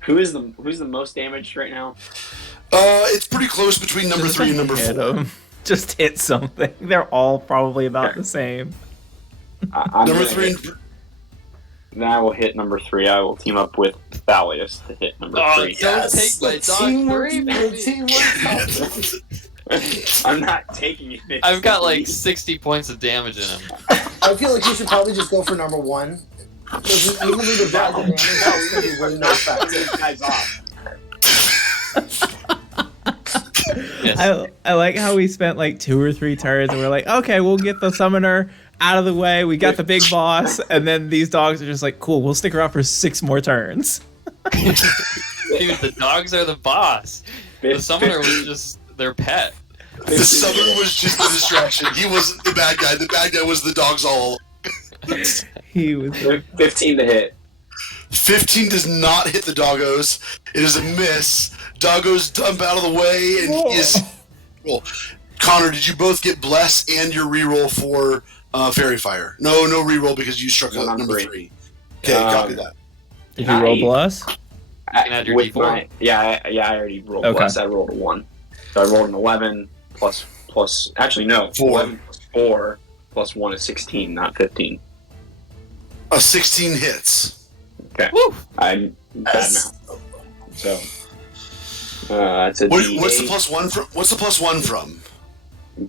Who's the most damaged right now? It's pretty close between number 3 and number 4. Hit him. Just hit something. They're all probably about the same. I'm Number gonna 3 hit- Then I will hit number 3. I will team up with Thalius to hit number 3. Don't take my dog 3, baby. I'm not taking it. I've got like 60 points of damage in him. I feel like you should probably just go for number 1. Because even with the bad damage, it's going to be way more effective. These guys off. Yes. I like how we spent like 2 or 3 turns and we're like, okay, we'll get the summoner out of the way. We got the big boss, and then these dogs are just like, cool, we'll stick around for 6 more turns. Dude, the dogs are the boss. The summoner was just their pet. The summoner was just a distraction. He wasn't the bad guy. The bad guy was the dogs all. He was 15 to hit. 15 does not hit the doggos. It is a miss. Doggos dump out of the way, and he is. Well, Connor, did you both get bless and your reroll for fairy fire? No reroll because you struck No, out number three. 3. Okay, copy that. Did you roll bless? can add your With D4. my I already rolled Okay. plus. I rolled a 1, so I rolled an 11 plus. Actually, no, 4. 11 plus 4 plus 1 is 16, not 15. A 16 hits. Okay, Woo! I'm bad math. So it's a What's the D8 +1 from? What's the +1 from?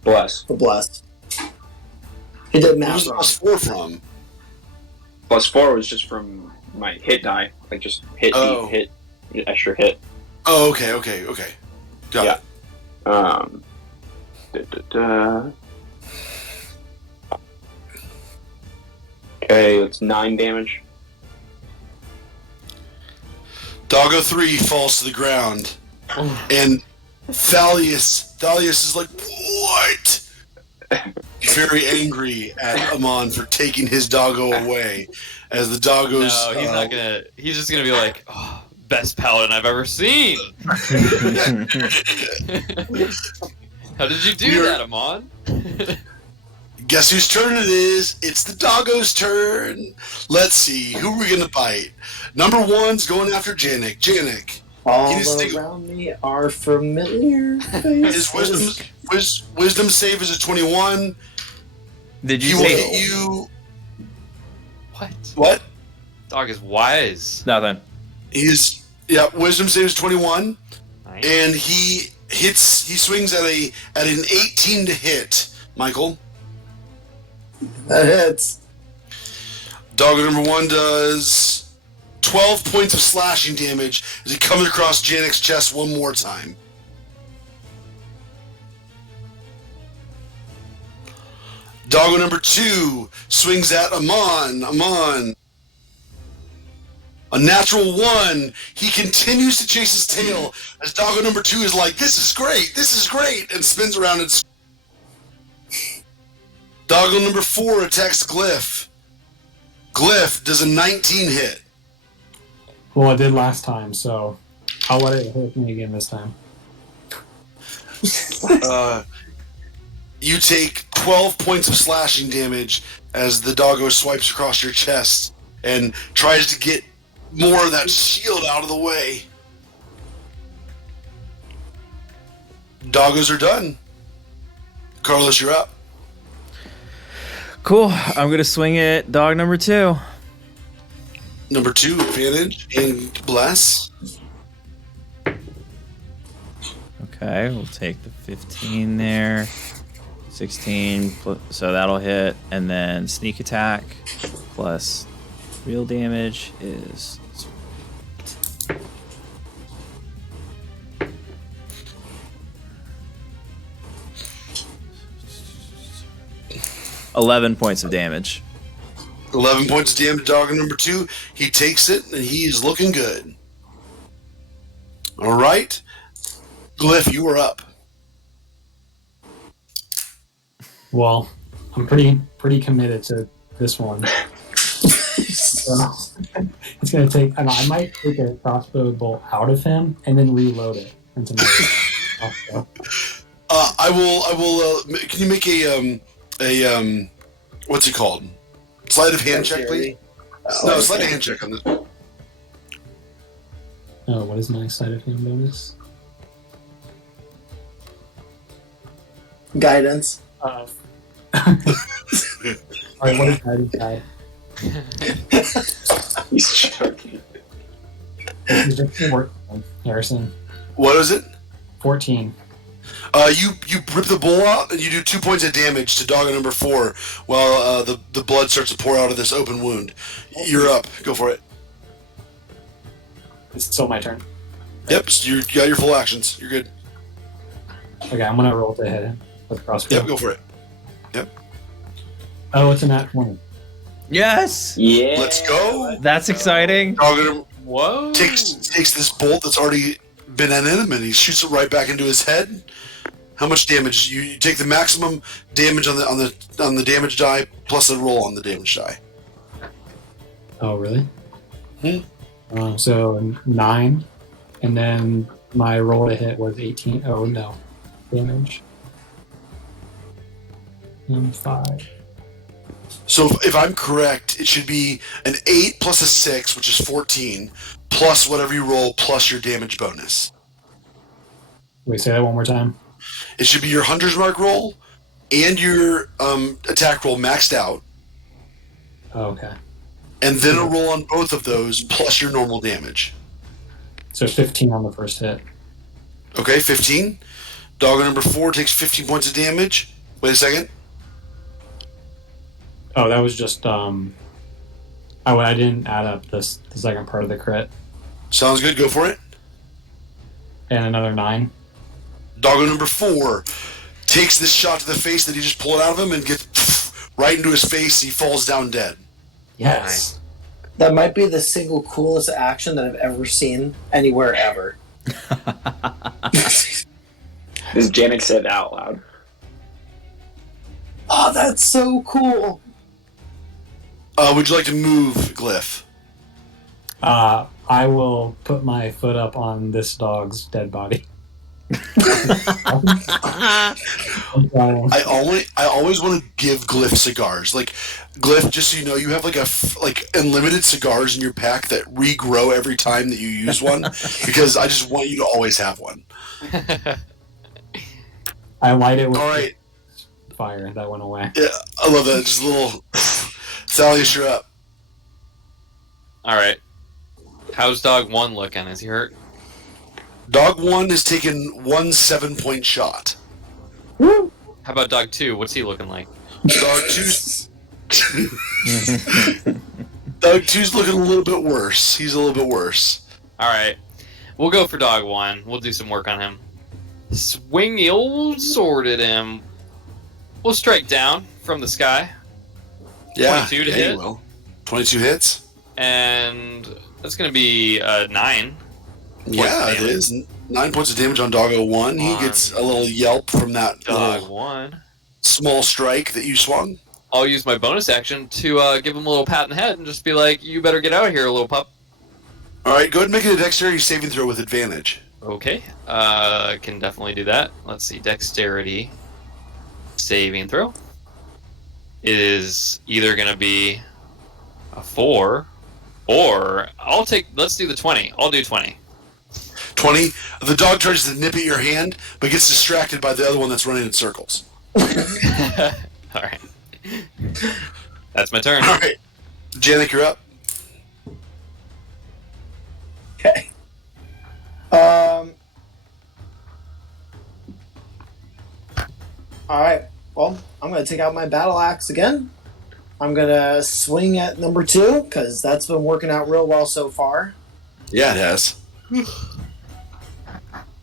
bless. For blessed. He did What math was the wrong. +4 from? Plus 4 was just from my hit die, like just hit, Oh. hit, extra hit. Oh, okay. Got Yeah. it. Da, da, da. Okay, it's 9 damage. Doggo 3 falls to the ground, and Thalius is like, what? Very angry at Amon for taking his doggo away, as the doggos. No, he's not gonna. He's just gonna be like, oh, best paladin I've ever seen. How did you do You're- that, Amon? Guess whose turn it is? It's the doggo's turn. Let's see, who are we gonna bite? Number 1's going after Janik. Janik, All He just think- around me are familiar his faces. wisdom save is a 21. Did He you will say hit you. What? What? Dog is wise. nothing? Wisdom save is 21. Nice. And he swings at an 18 to hit. Michael. That hits. Doggo number 1 does 12 points of slashing damage as he comes across Janik's chest one more time. Doggo number 2 swings at Amon. A natural 1. He continues to chase his tail as Doggo number 2 is like, this is great, and spins around and... Doggo number 4 attacks Glyph. Glyph does a 19 hit. Well, it did last time, so I'll let it hit me again this time. You take 12 points of slashing damage as the doggo swipes across your chest and tries to get more of that shield out of the way. Doggos are done. Carlos, you're up. Cool. I'm gonna swing at dog number 2. Number 2, advantage and bless. Okay, we'll take the 15 there. 16, so that'll hit, and then sneak attack plus real damage is 11 points of damage. 11 points of damage to dog number 2. He takes it, and he is looking good. All right. Glyph, you are up. Well, I'm pretty committed to this one. So, it's gonna take. I might take a crossbow bolt out of him and then reload it into my crossbow. I will. Can you make a what's it called? Sleight of hand check, please. No, sleight of hand check on this. Oh, what is my sleight of hand bonus? Guidance. All right, what is guidance guide? He's joking. Harrison. What is it? 14. You rip the bowl out and you do 2 points of damage to dog number 4 while the blood starts to pour out of this open wound. You're up. Go for it. It's still my turn. Yep, so you got your full actions. You're good. Okay, I'm gonna roll to hit him with crossbow. Yep, go for it. Oh, it's a nat 20. Yes! Yeah. Let's go. That's exciting. Dog number Whoa. takes this bolt that's already been at him and he shoots it right back into his head. How much damage? You take the maximum damage on the damage die plus a roll on the damage die. Oh, really? So 9, and then my roll to hit was 18. Oh no, damage. And 5. So if I'm correct, it should be an 8 plus a 6, which is 14, plus whatever you roll plus your damage bonus. Wait, say that one more time. It should be your hunter's mark roll and your attack roll maxed out, Oh, okay. and then a roll on both of those plus your normal damage. So 15 on the first hit. Okay, 15. Dog number 4 takes 15 points of damage. Wait a second. Oh, that was just I didn't add up the second part of the crit. Sounds good. Go for it. And another 9. Doggo number 4 takes this shot to the face that he just pulled out of him and gets right into his face. He falls down dead. Yes. That might be the single coolest action that I've ever seen anywhere ever. This Janik said out loud. Oh, that's so cool. Would you like to move, Glyph? I will put my foot up on this dog's dead body. I always want to give Glyph cigars. Like Glyph, just so you know, you have like unlimited cigars in your pack that regrow every time that you use one. Because I just want you to always have one. I light it with All right. fire. That went away. Yeah, I love that. Just a little. Thalius, you're up. All right. How's dog 1 looking? Is he hurt? Dog 1 has taken 1 7-point shot. How about dog 2? What's he looking like? Dog 2's Dog 2's looking a little bit worse. He's a little bit worse. All right. We'll go for dog 1. We'll do some work on him. Swing the old sword at him. We'll strike down from the sky. Yeah, 22 to yeah, hit. you will. 22 hits. And that's going to be 9. Yeah, it is. 9 points of damage on Doggo 1. He gets a little yelp from that Dog little 1. small strike that you swung. I'll use my bonus action to give him a little pat in the head and just be like, you better get out of here, little pup. All right, go ahead and make it a dexterity saving throw with advantage. Okay, can definitely do that. Let's see, dexterity saving throw is either going to be a 4 or let's do the 20. I'll do 20. 20. The dog tries to nip at your hand, but gets distracted by the other one that's running in circles. All right. That's my turn. All right. Janik, you're up. Okay. All right. Well, I'm going to take out my battle axe again. I'm going to swing at number 2 because that's been working out real well so far. Yeah, it has.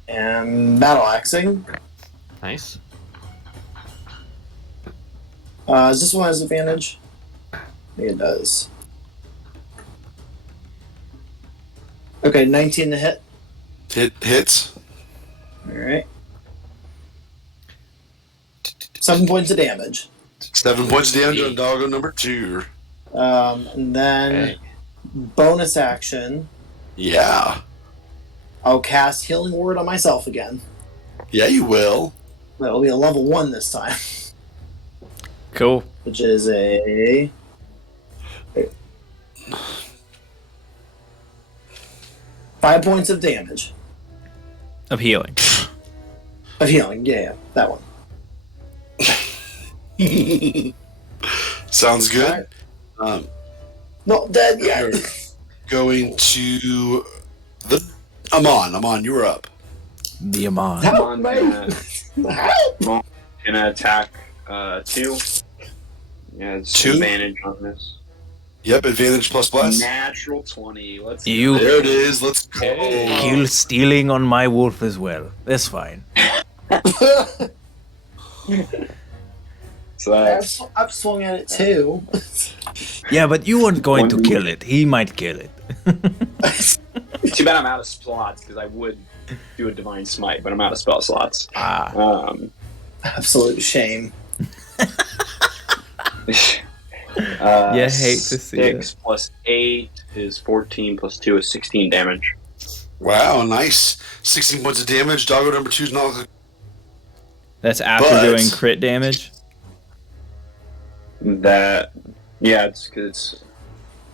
And battle axing. Nice. Does this one has advantage? I think it does. Okay, 19 to hit. Hits. All right. 7 points of damage. 7 points of damage on doggo number 2. And then Okay. bonus action. Yeah. I'll cast Healing Word on myself again. Yeah, you will. That'll be a level 1 this time, Cool. which is a 5 points of damage. Of healing. Of healing, yeah, that one. Sounds good. Alright. Um, Not dead yet. going to the Amon, you were up. The Amon. Help Amon's me. Help. gonna attack 2. Yeah, it's 2? advantage on this. Yep, advantage plus. Natural 20. Let's You There it is. Let's go. Okay. kill stealing on my wolf as well. That's fine. So that's I've swung at it too. Yeah, but you weren't going to kill it. He might kill it. too bad I'm out of slots because I would do a divine smite, but I'm out of spell slots. Ah. Absolute shame. You hate to see 6 plus 8 is 14 plus 2 is 16 damage. Wow, nice. 16 points of damage. Doggo number 2 is not. That's after But- doing crit damage. That, yeah, it's because it's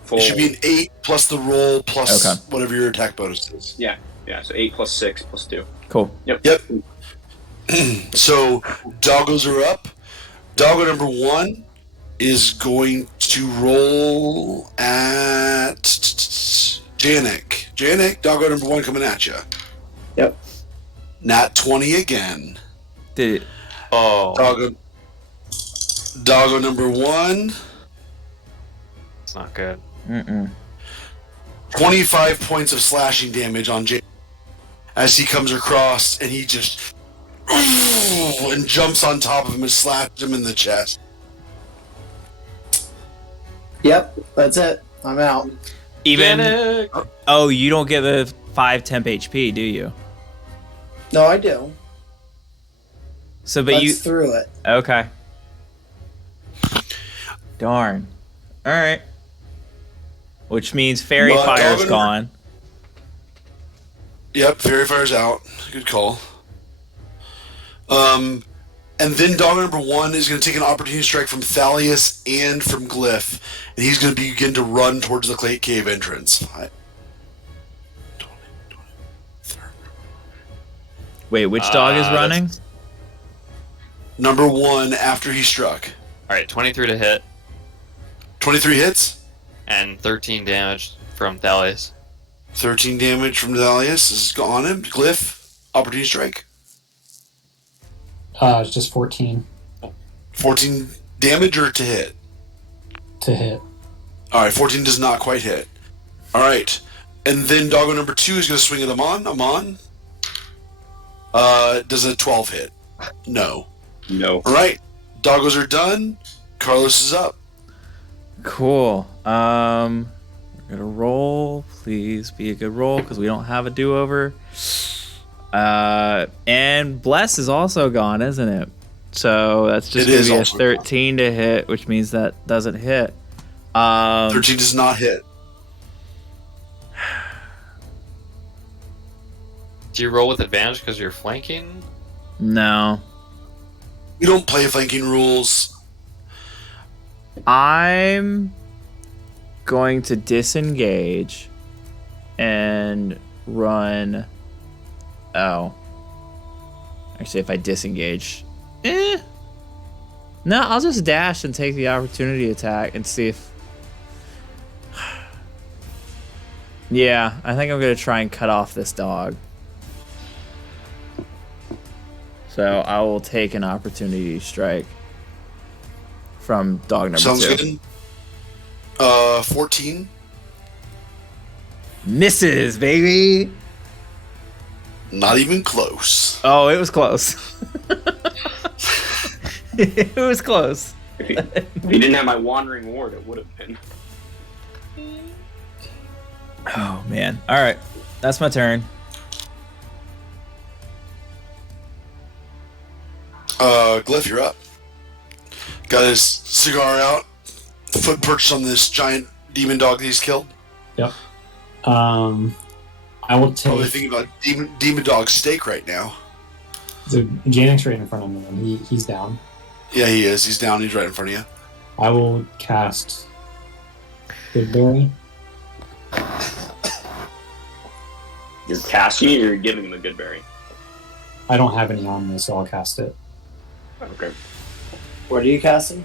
full. It should be an 8 plus the roll plus Okay. whatever your attack bonus is. Yeah, so 8 plus 6 plus 2. Cool. Yep. So, doggos are up. Doggo number 1 is going to roll at Janik. Janik, doggo number 1 coming at you. Yep. Nat 20 again. Did Oh, Doggo number 1, it's not good. 25 points of slashing damage on Janik as he comes across and he just and jumps on top of him and slaps him in the chest. Yep, that's it. I'm out. even? Janik! Oh, you don't get the 5 temp HP, do you? No, I do. So, but Let's you through it. okay? Darn. All right. Which means fairy But fire's Doggo- gone. Yep, Fairy Fire's out. Good call. And then doggo number 1 is going to take an opportunity strike from Thalius and from Glyph, and he's going to begin to run towards the clay cave entrance. Wait, which dog is running? Number 1 after he struck. All right, 23 to hit 23 hits, and 13 damage from Thalius. 13 damage from Thalius is on him. Glyph, opportunity strike. It's just 14 14 damage or to hit? to hit. All right, 14 does not quite hit. All right, and then doggo number 2 is going to swing at Amon. Amon, does a 12 hit? No. No. All right, doggos are done. Carlos is up. Cool. We're gonna roll. Please be a good roll because we don't have a do-over. And Bless is also gone, isn't it? So that's just It gonna is be a also 13 to hit, which means that doesn't hit. 13 does not hit. Do you roll with advantage because you're flanking? No. We don't play flanking rules. I'm going to disengage and run. Oh. Actually, if I disengage. No, I'll just dash and take the opportunity attack and see if. Yeah, I think I'm going to try and cut off this dog. So I will take an opportunity strike from dog number Sounds 2. good. 14. Misses, baby. Not even close. Oh, it was close. It was close. If you didn't have my wandering ward, it would have been. Oh, man. All right. That's my turn. Glyph, you're up. Got his cigar out, foot perched on this giant demon dog that he's killed. Yep. I will Probably take. thinking about demon dog steak right now. So Janek's right in front of me, and he's down. Yeah, he is. He's down. He's right in front of you. I will cast Goodberry. You're casting it, or you're giving him a good berry? I don't have any on me, so I'll cast it. Okay. What are you casting?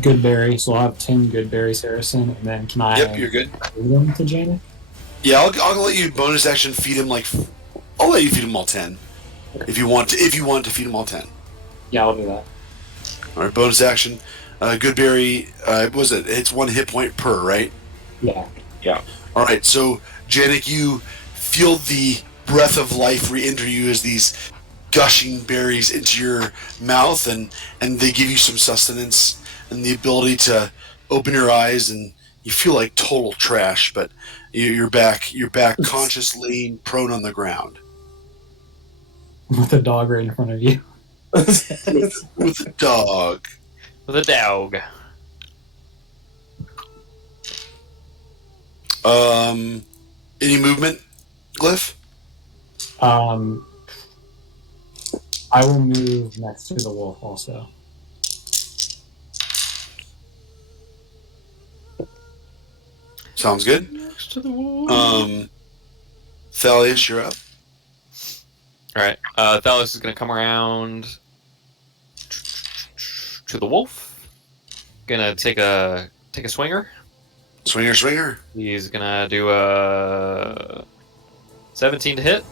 Goodberry, so I'll have 10 Goodberries, Harrison, and then can I Yep, you're good. give them to Janek? Yeah, I'll let you bonus action feed him I'll let you feed him all 10 if you want to. If you want to feed him all 10. Yeah, I'll do that. All right, bonus action. Goodberry. What was it? It's 1 hit point per, right? Yeah. All right, so Janik, you feel the breath of life re-enter you as these gushing berries into your mouth, and they give you some sustenance and the ability to open your eyes, and you feel like total trash, but you're back conscious, laying prone on the ground With a dog right in front of you. with a dog. With a dog. Any movement, Glyph? I will move next to the wolf also. Sounds good. Next to the wall. Thalius, you're up. Alright, Thalos is going to come around to the wolf. Gonna take a swinger. Swinger. He's gonna do a 17 to hit.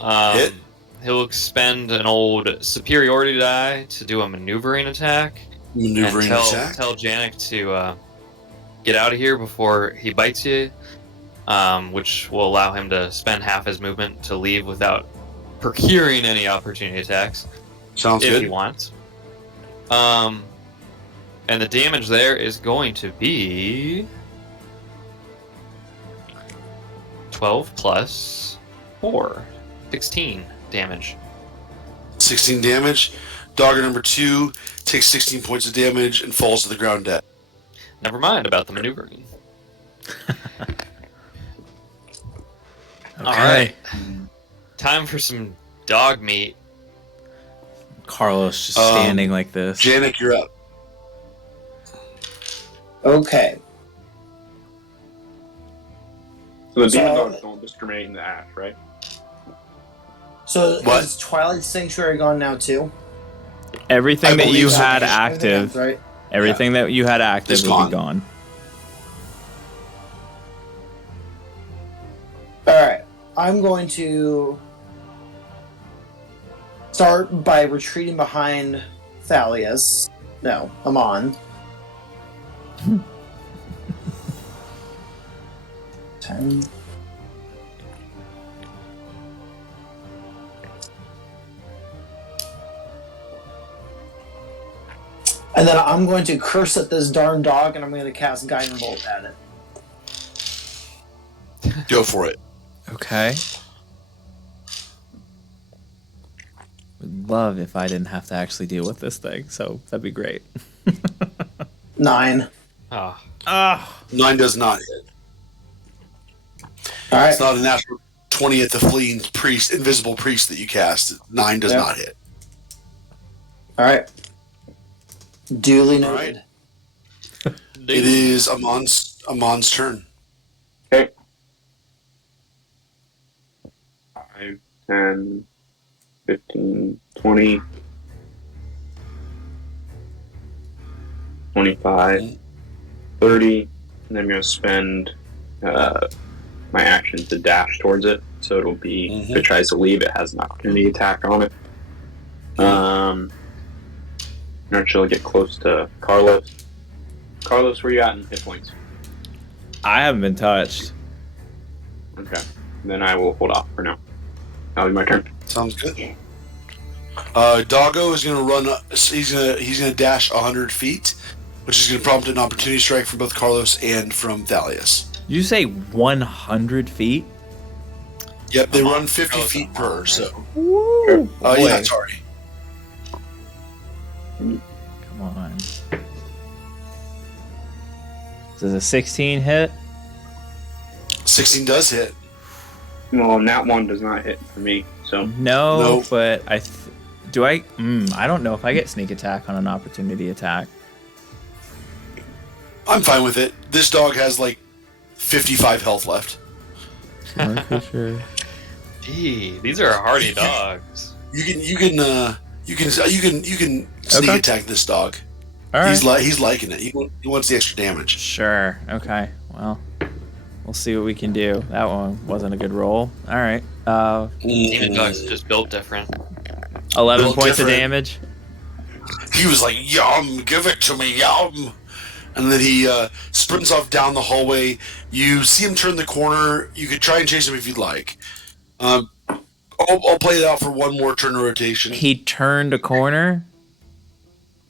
Hit. He'll expend an old superiority die to do a maneuvering attack. Maneuvering and attack. tell Janek to get out of here before he bites you, which will allow him to spend half his movement to leave without procuring any opportunity attacks. Sounds if good. he wants. And the damage there is going to be 12 plus 4. 16 damage. 16 damage. Dogger number 2 takes 16 points of damage and falls to the ground dead. Never mind about the maneuvering. Alright. Time for some dog meat. Carlos just standing like this. Janek, you're up. Okay. So the demon So- dogs don't discriminate in the ash, right? So What? is Twilight Sanctuary gone now too? Everything I that believe you so. had Everything active, else, right? everything that you had active It's will gone. be gone. Alright. I'm going to start by retreating behind Thalius. No, Amon. 10. And then I'm going to curse at this darn dog, and I'm going to cast Guiding Bolt at it. Go for it. Okay. Would love if I didn't have to actually deal with this thing, so that'd be great. 9. Ah, 9 does not hit. Alright. It's not a natural 20 at the fleeing priest, invisible priest that you cast. 9 does not hit. All right. Duly All noted. right. It is Amon's turn. Okay. 5, 10, 15, 20, 25, 30, and then I'm going to spend my action to dash towards it. So it'll be, if it tries to leave, it has an opportunity attack on it. Actually, I'll get close to Carlos. Carlos, where you at in hit points? I haven't been touched. Okay. Then I will hold off for now. That'll be my turn. Sounds good. Doggo is going to run. He's going to dash 100 feet, which is going to prompt an opportunity strike from both Carlos and from Thalius. You say 100 feet? Yep, they run 50 feet per. So. Woo! Yeah, sorry. Come on. Does a 16 hit? 16 does hit. Well, that one does not hit for me. So No, Nope. but I don't know if I get sneak attack on an opportunity attack. I'm fine with it. This dog has like 55 health left. Gee, these are hardy dogs. You can sneak attack this dog. All right. He's liking it. He wants the extra damage. Sure. Okay. Well, we'll see what we can do. That one wasn't a good roll. All right. Demon dogs are just built different. 11 Built points different. of damage. He was like, "Yum, give it to me, yum!" And then he sprints off down the hallway. You see him turn the corner. You could try and chase him if you'd like. I'll play it out for one more turn of rotation. He turned a corner.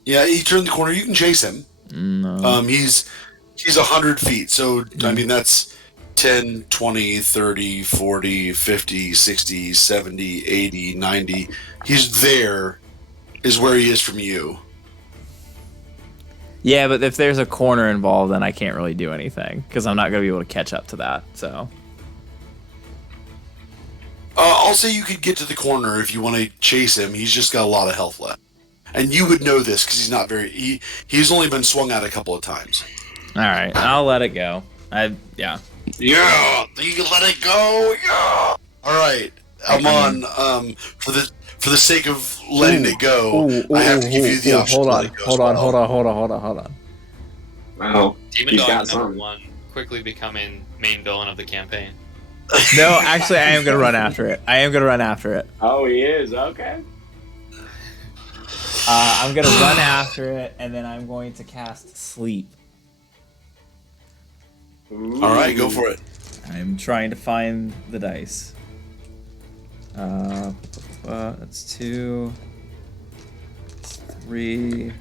Yeah, he turned the corner. You can chase him. No. He's 100 feet. So, I mean, that's 10, 20, 30, 40, 50, 60, 70, 80, 90. He's there is where he is from you. Yeah, but if there's a corner involved, then I can't really do anything because I'm not going to be able to catch up to that. So. I'll say you could get to the corner if you want to chase him. He's just got a lot of health left. And you would know this because he's not very... He's only been swung at a couple of times. All right, I'll let it go. Yeah. Yeah, you can let it go. Yeah. All right, Amon. For the sake of letting it go, I have to give you the option. Hold on. Wow. Demon He's got dog number something. 1 quickly becoming main villain of the campaign. No, actually, I am going to run after it. Oh, he is? Okay. I'm going to run after it, and then I'm going to cast Sleep. Ooh. All right, go for it. I'm trying to find the dice. That's 2, 3,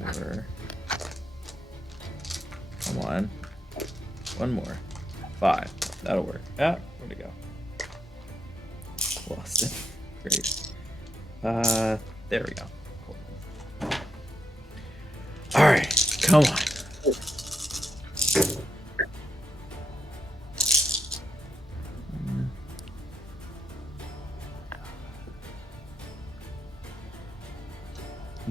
4. Come on. One more. 5. That'll work. Ah, where'd it go? Lost it. Great. There we go. Cool. All right, come on.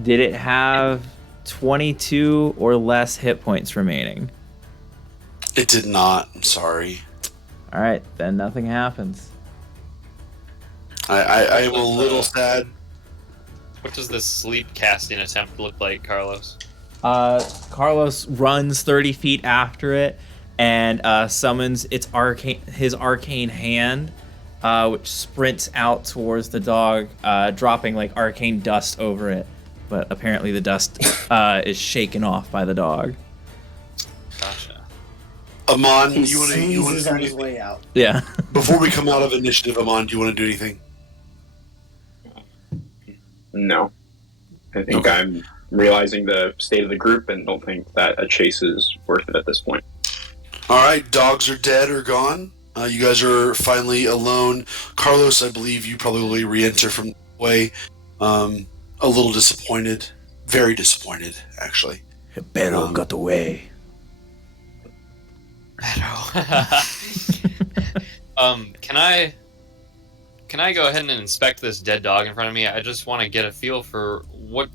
Did it have 22 or less hit points remaining? It did not. I'm sorry. All right, then nothing happens. I am a little sad. What does this sleep casting attempt look like, Carlos? Carlos runs 30 feet after it and summons his arcane hand, which sprints out towards the dog, dropping like arcane dust over it. But apparently the dust is shaken off by the dog. Gotcha. Amon, He you want sneezes to on his way out. Yeah. before we come out of initiative? Amon, do you want to do anything? No. I think Okay. I'm realizing the state of the group and don't think that a chase is worth it at this point. All right, dogs are dead or gone. You guys are finally alone. Carlos, I believe you probably re-enter from the way. A little disappointed. Very disappointed, actually. Pero got away. Can I go ahead and inspect this dead dog in front of me? I just want to get a feel for what.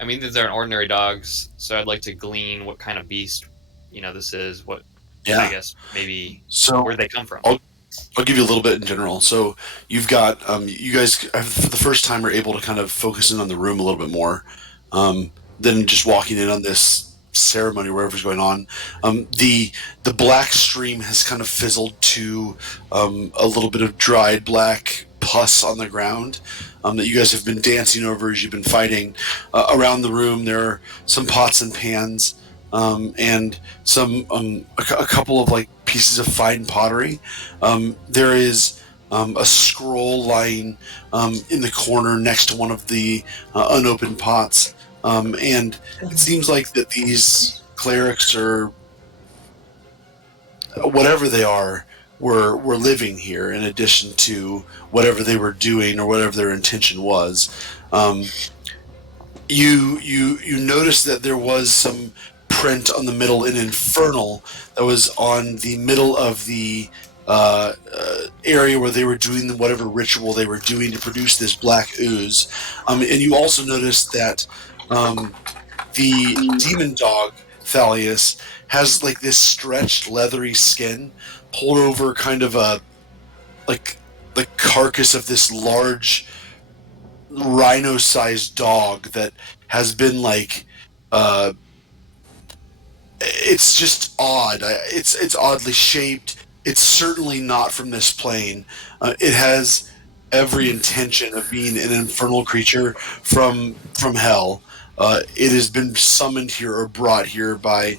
I mean, these aren't ordinary dogs, so I'd like to glean what kind of beast, this is. What Yeah. I guess maybe So where they come from. I'll give you a little bit in general. So you've got you guys for the first time are able to kind of focus in on the room a little bit more than just walking in on this ceremony, whatever's going on. The black stream has kind of fizzled to a little bit of dried black pus on the ground that you guys have been dancing over as you've been fighting. Around the room, there are some pots and pans and some a couple of like pieces of fine pottery. There is a scroll lying in the corner next to one of the unopened pots. And it seems like that these clerics or whatever they are were living here in addition to whatever they were doing or whatever their intention was. You noticed that there was some print on the middle in Infernal that was on the middle of the area where they were doing whatever ritual they were doing to produce this black ooze. And you also noticed that the demon dog, Thalius, has like this stretched leathery skin pulled over kind of a like the carcass of this large rhino-sized dog that has been like it's just odd. It's oddly shaped. It's certainly not from this plane. It has every intention of being an infernal creature from hell. It has been summoned here or brought here by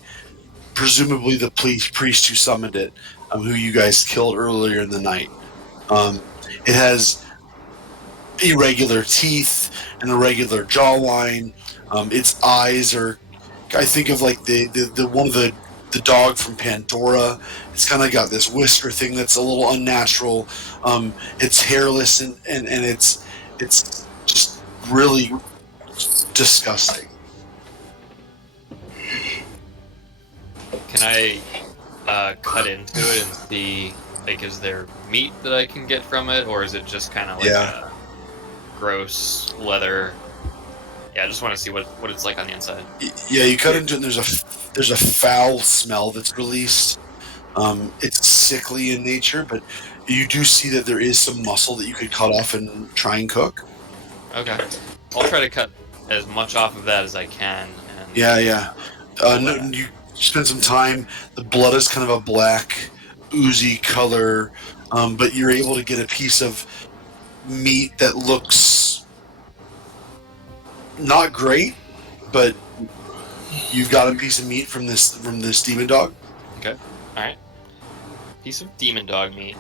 presumably the priest who summoned it, who you guys killed earlier in the night. It has irregular teeth and irregular jawline. Its eyes are, I think of like the one of the dog from Pandora. It's kind of got this whisker thing that's a little unnatural. It's hairless and it's just really disgusting. Can I cut into it and see, like, is there meat that I can get from it, or is it just kind of like a gross leather? Yeah, I just want to see what it's like on the inside. Yeah, you cut into it and there's a foul smell that's released. It's sickly in nature, but you do see that there is some muscle that you could cut off and try and cook. Okay. I'll try to cut as much off of that as I can. And Yeah. You spend some time. The blood is kind of a black, oozy color, but you're able to get a piece of meat that looks not great, but you've got a piece of meat from this demon dog. Okay. All right. Piece of demon dog meat.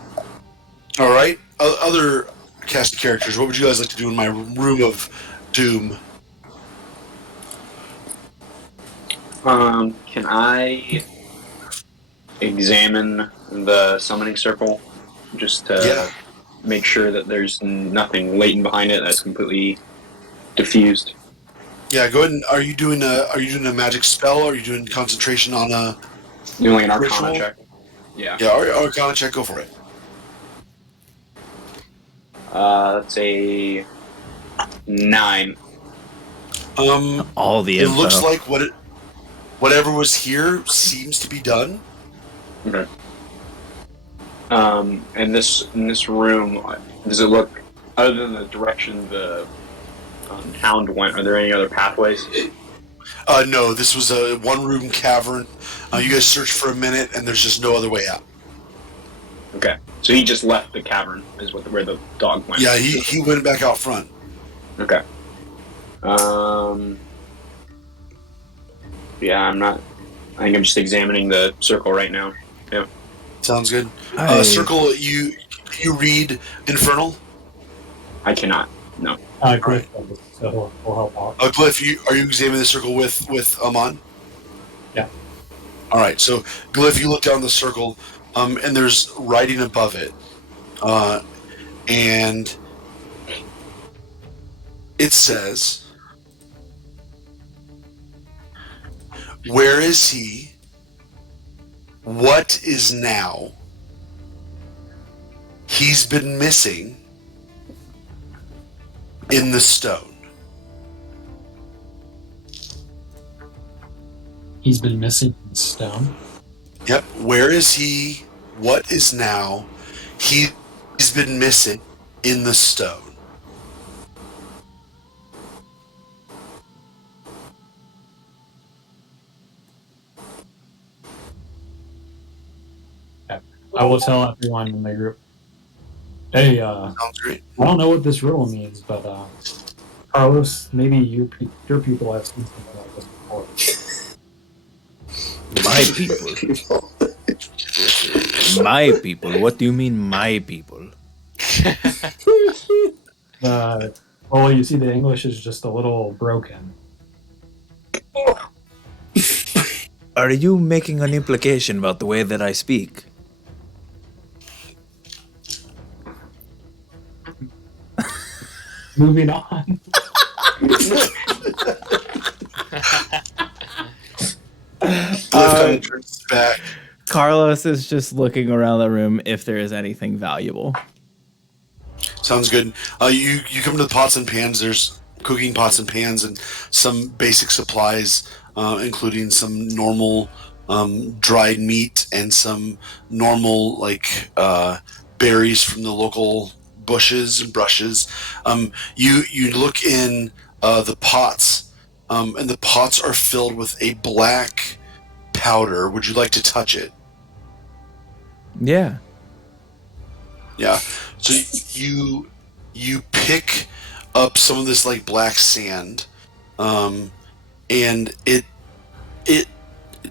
All right. Other cast of characters. What would you guys like to do in my room of doom? Can I examine the summoning circle just to make sure that there's nothing latent behind it that's completely diffused? Yeah, go ahead. And are you doing a magic spell? Or are you doing concentration on a Doing an Arcana ritual? check. Yeah. Yeah, Arcana check. Go for it. That's a 9. All the It info. looks like whatever was here seems to be done. Okay. In this room, does it look, other than the direction the hound went, are there any other pathways? No, this was a one-room cavern. You guys searched for a minute, and there's just no other way out. Okay, so he just left the cavern, is where the dog went. Yeah, he went back out front. Okay. Yeah, I think I'm just examining the circle right now. Yeah. Sounds good. Hey. Circle, you read Infernal? I cannot. No. Griff, so we'll help out. Glyph, are you examining the circle with Amon? Yeah. All right. So Glyph, you look down the circle, and there's writing above it, and it says, "Where is he? What is now? He's been missing in the stone. He's been missing in stone. Yep. Where is he? What is now? He's been missing in the stone. I will tell everyone in the group. Hey, Sounds great. I don't know what this riddle means, but Carlos, maybe your people have seen something like this before. My people. My people. What do you mean, my people? Well, you see, the English is just a little broken. Are you making an implication about the way that I speak? Moving on. Cliff kind of turns back. Carlos is just looking around the room if there is anything valuable. Sounds good. You come to the pots and pans. There's cooking pots and pans and some basic supplies, including some normal dried meat and some normal berries from the local bushes and brushes. You look in the pots, and the pots are filled with a black powder. Would you like to touch it? Yeah. Yeah. So you pick up some of this like black sand, and it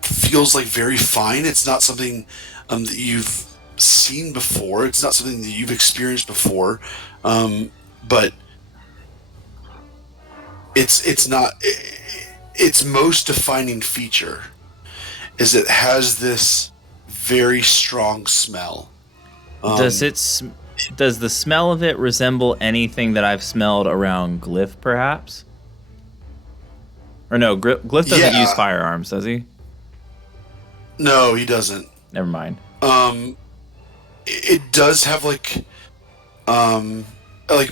feels like very fine. It's not something that you've seen before. It's not something that you've experienced before, but it's not. Its most defining feature is it has this very strong smell. Does the smell of it resemble anything that I've smelled around Glyph, perhaps? Or no, Glyph doesn't use firearms, does he? No, he doesn't. Never mind. It does have like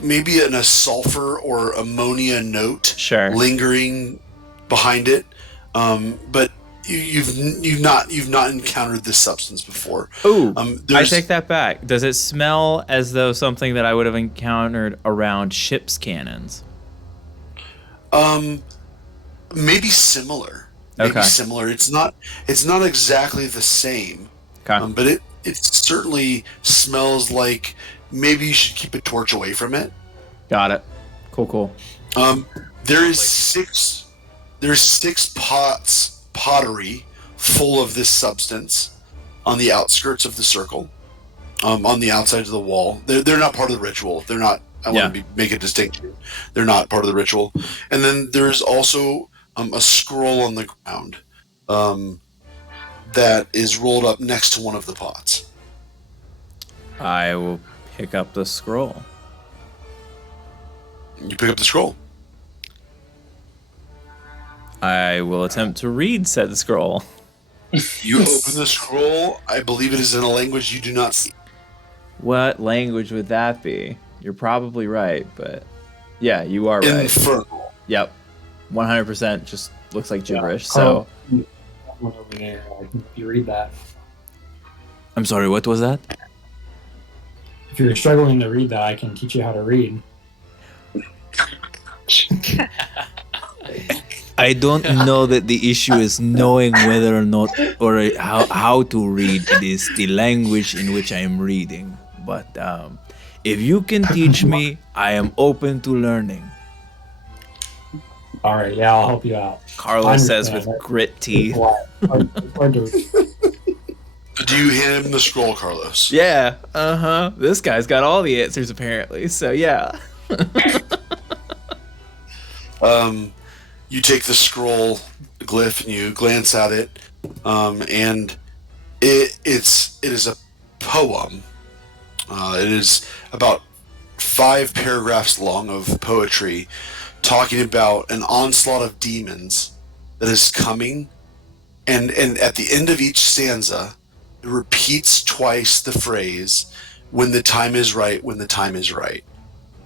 maybe a sulfur or ammonia note lingering behind it, but you've not encountered this substance before. Ooh, I take that back. Does it smell as though something that I would have encountered around ship's cannons? Maybe similar. Maybe similar. It's not exactly the same. Okay. But it certainly smells like maybe you should keep a torch away from it. Got it. Cool. There's six pottery full of this substance on the outskirts of the circle, on the outside of the wall. They're not part of the ritual. They're not. I want to make a distinction. They're not part of the ritual. And then there's also a scroll on the ground that is rolled up next to one of the pots. I will pick up the scroll. You pick up the scroll. I will attempt to read said scroll. You open the scroll. I believe it is in a language you do not see. What language would that be? You're probably right, but yeah, you are right. Infernal. Yep. 100% just looks like gibberish, so... Over there, if you read that. I'm sorry, what was that? If you're struggling to read that, I can teach you how to read. I don't know that the issue is knowing whether or not, or how to read. It is the language in which I am reading. But if you can teach me, I am open to learning. All right, yeah, I'll help you out. Carlos says with grit teeth. Do you hand him the scroll, Carlos? Yeah, This guy's got all the answers apparently, so yeah. You take the scroll, Glyph, and you glance at it, and it is a poem. It is about 5 paragraphs long of poetry, talking about an onslaught of demons that is coming, and at the end of each stanza, it repeats twice the phrase, when the time is right, when the time is right.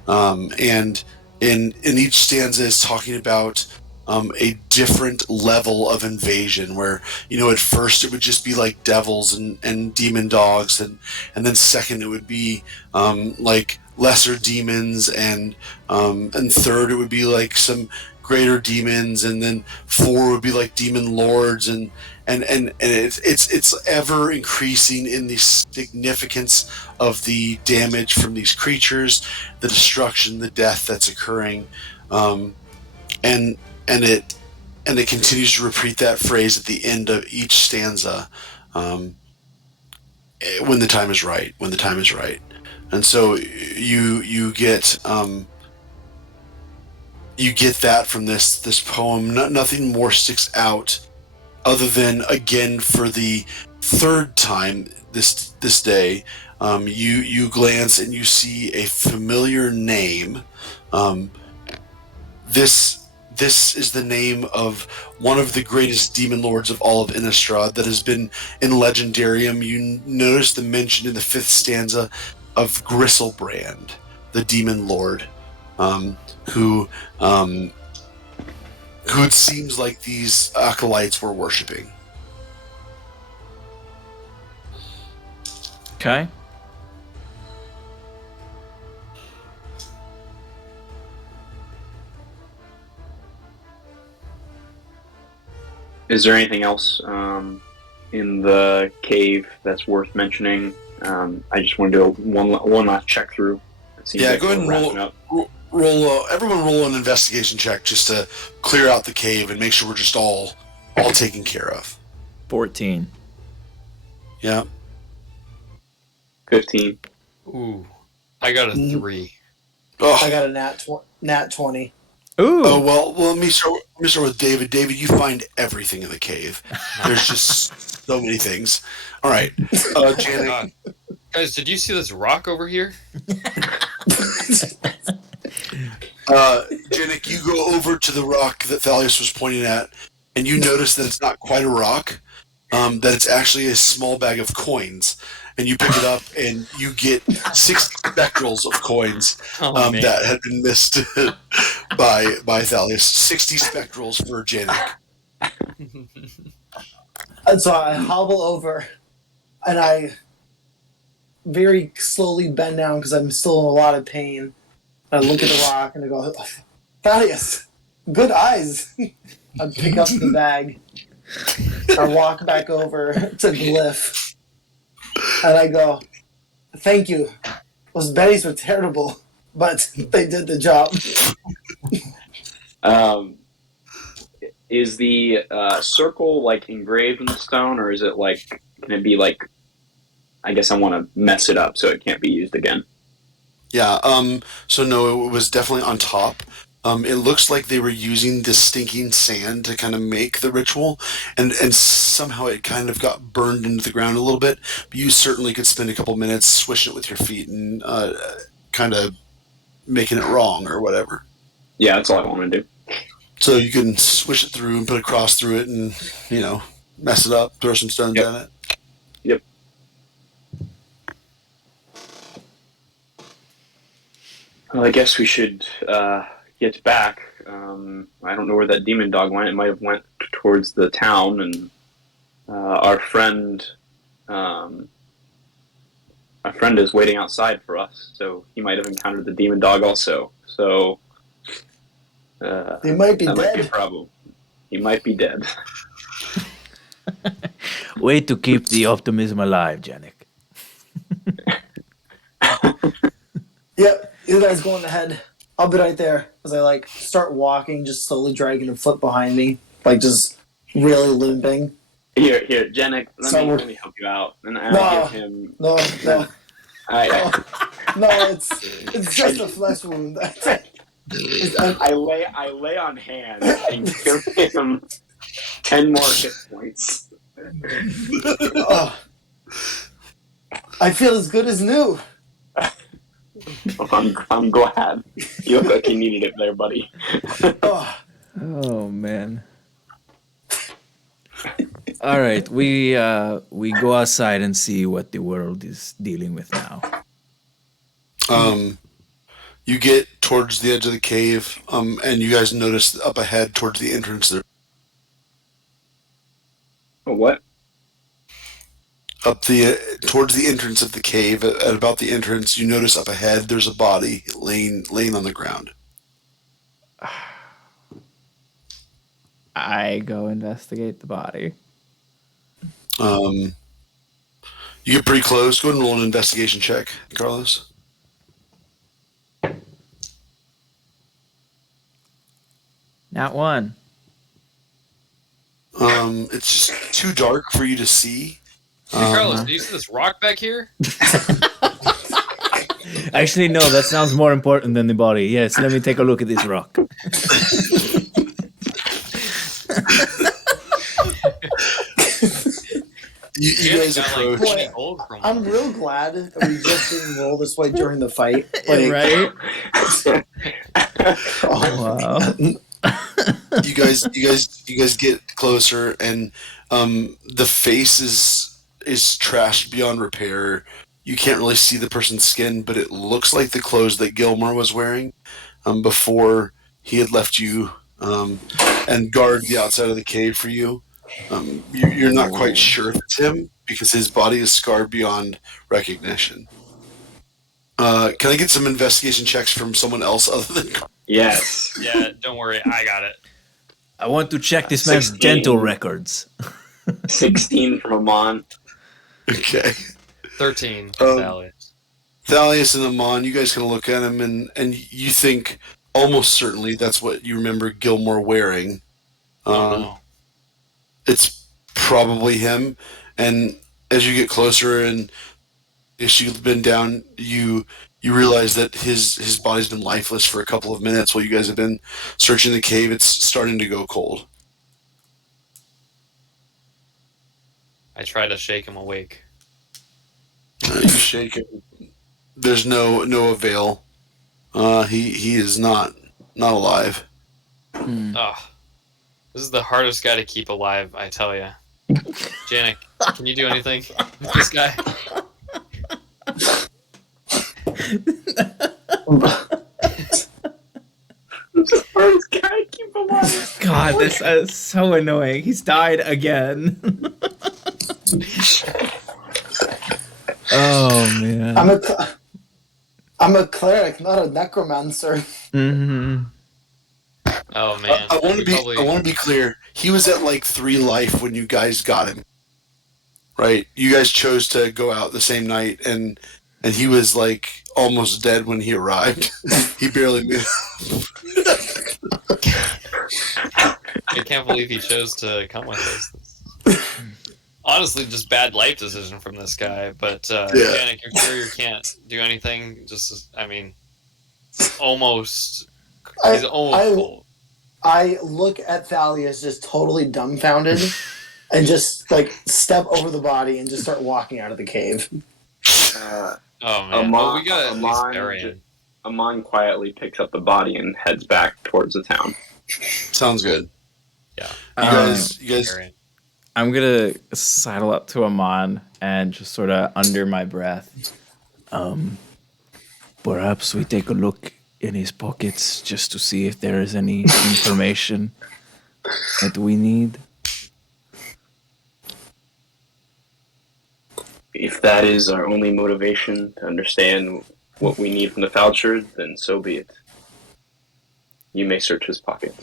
And in each stanza is talking about a different level of invasion where, at first it would just be like devils and demon dogs, and then second it would be like lesser demons, and third it would be like some greater demons, and then four would be like demon lords, and it's ever increasing in the significance of the damage from these creatures, the destruction, the death that's occurring, and it continues to repeat that phrase at the end of each stanza, when the time is right, when the time is right, and so you get that from this poem. Nothing more sticks out other than, again, for the third time this day, you glance and you see a familiar name. This is the name of one of the greatest demon lords of all of Innistrad that has been in Legendarium. You notice the mention in the 5th stanza of Gristlebrand, the demon lord, who it seems like these acolytes were worshipping. Okay. Is there anything else in the cave that's worth mentioning? I just want to do one last check through. Yeah, go ahead and roll. Everyone roll an investigation check just to clear out the cave and make sure we're just all taken care of. 14. Yeah. 15. Ooh, I got a 3. Oh, I got a nat 20. Ooh. oh well. Let me start with David. David, you find everything in the cave. There's just so many things. All right, Janet. Guys, did you see this rock over here? Janik, you go over to the rock that Thalius was pointing at, and you notice that it's not quite a rock, that it's actually a small bag of coins. And you pick it up, and you get 6 spectrals of coins that had been missed by Thalius. 60 spectrals for Janik. And so I hobble over, and I very slowly bend down because I'm still in a lot of pain. I look at the rock and I go, Thaddeus, good eyes. I pick up the bag. I walk back over to Glyph, and I go, thank you. Those berries were terrible, but they did the job. Is the circle like engraved in the stone, or is it like, can it be like, I guess I want to mess it up so it can't be used again? Yeah, so no, it was definitely on top. It looks like they were using the stinking sand to kind of make the ritual, and somehow it kind of got burned into the ground a little bit. But you certainly could spend a couple minutes swishing it with your feet and kind of making it wrong or whatever. Yeah, that's all I want to do. So you can swish it through and put a cross through it and, mess it up, throw some stones Yep. at it. Yep. Well, I guess we should get back. I don't know where that demon dog went. It might have went towards the town, and our friend is waiting outside for us. So he might have encountered the demon dog also. So They might be that might be a dead. problem. He might be dead. Way to keep the optimism alive, Janik. Yep, you guys going ahead. I'll be right there as I start walking, just slowly dragging a foot behind me, just really limping. Here, Janik, let me help you out. And I give him... No. I No, it's just a flesh wound. I lay on hands and give him 10 more hit points. Oh, I feel as good as new. I'm glad. You look like you needed it there, buddy. Oh man. All right, we go outside and see what the world is dealing with now. You get towards the edge of the cave, and you guys notice up ahead towards the entrance there. What? Towards the entrance of the cave, at about the entrance, you notice up ahead there's a body laying on the ground. I go investigate the body. You get pretty close. Go ahead and roll an investigation check, Carlos. Not one. It's just too dark for you to see. Hey, Carlos, do you see this rock back here? Actually, no, that sounds more important than the body. Yes, let me take a look at this rock. You guys approach. Like 20 gold from I'm real glad that we just didn't roll this way during the fight. Like, Right? oh, Wow. You guys get closer, and the face is trashed beyond repair. You can't really see the person's skin, but it looks like the clothes that Gilmore was wearing before he had left you and guard the outside of the cave for you. You're not quite sure if it's him because his body is scarred beyond recognition. Can I get some investigation checks from someone else other than? Yes. Yeah, don't worry, I got it. I want to check this man's 16. dental records. 16 from Amon. Okay. 13 for Sally. Thalius and Amon, you guys can look at him and you think almost certainly that's what you remember Gilmore wearing. Oh, no. It's probably him. And as you get closer and as you've been down, you realize that his body's been lifeless for a couple of minutes while you guys have been searching the cave. It's starting to go cold. I try to shake him awake. You shake him. There's no avail. He is not alive. Oh, this is the hardest guy to keep alive, I tell ya. Janik, can you do anything with this guy? First guy keep alive. God, this is so annoying. He's died again. Oh, man. I'm a cleric, not a necromancer. Mm-hmm. Oh man, I want to be clear. He was at like 3 life when you guys got him. Right? You guys chose to go out the same night, and he was like almost dead when he arrived. He barely made it. I can't believe he chose to come with us. Honestly, just bad life decision from this guy. But Janik, you're sure you can't do anything? Just, I mean, almost. He's almost cold. I look at Thalius just totally dumbfounded and just like step over the body and just start walking out of the cave. Oh man, well, we got at least bury him. Amon quietly picks up the body and heads back towards the town. Sounds good. Yeah. You guys. I'm gonna sidle up to Amon and just sort of under my breath. Perhaps we take a look in his pockets just to see if there is any information that we need. If that is our only motivation to understand what we need from the voucher, then so be it. You may search his pockets.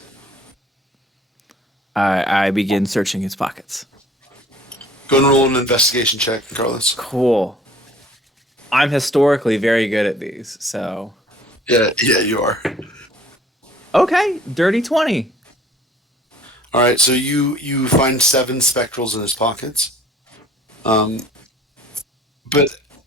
I begin searching his pockets. Go and roll an investigation check, Carlos. Cool. I'm historically very good at these, so. Yeah, you are. Okay, dirty 20. All right, so you find 7 spectrals in his pockets. But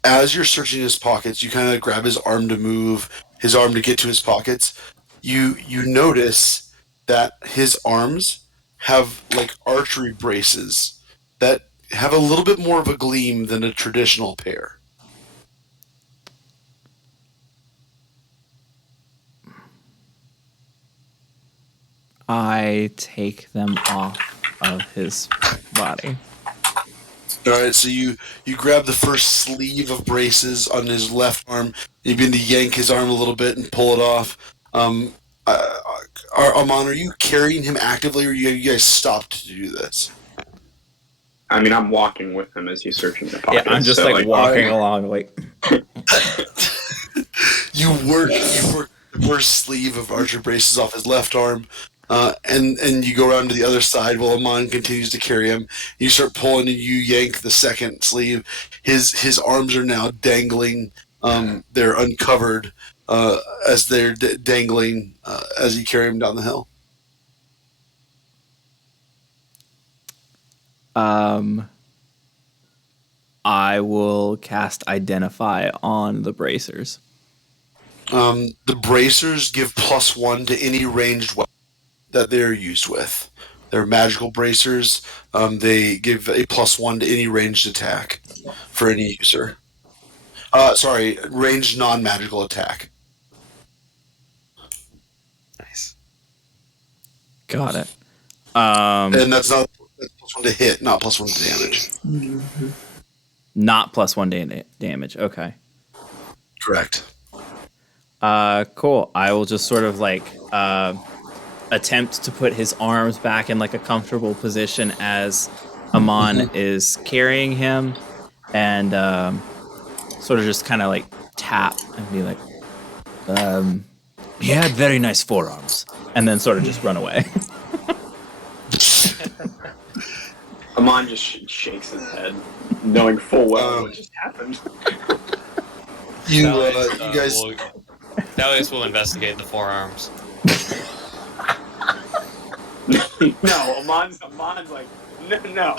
as you're searching his pockets, you kind of grab his arm to move his arm to get to his pockets. You notice that his arms have like archery braces that have a little bit more of a gleam than a traditional pair. I take them off of his body. All right, so you grab the first sleeve of braces on his left arm. You begin to yank his arm a little bit and pull it off. Um, Amon, are you carrying him actively, or you guys stopped to do this? I mean, I'm walking with him as he's searching the Yeah, pockets. I'm just so, like walking along, like. You work the first sleeve of Archer braces off his left arm, and you go around to the other side while Amon continues to carry him. You start pulling and you yank the second sleeve. His arms are now dangling. They're uncovered as they're dangling as you carry him down the hill. I will cast Identify on the bracers. The bracers give +1 to any ranged weapon that they're used with. They're magical bracers. They give a +1 to any ranged attack for any user. Sorry, ranged non-magical attack. Nice. Got it. And that's +1 to hit, not +1 to damage. Not +1 damage. Okay. Correct. Cool. I will just sort of like attempt to put his arms back in like a comfortable position as Amon is carrying him, and sort of just kind of like tap and be like, he had very nice forearms, and then sort of just run away. Amon just shakes his head, knowing full well what just happened. You guys. Dalius will investigate the forearms. No, Amon's like, no.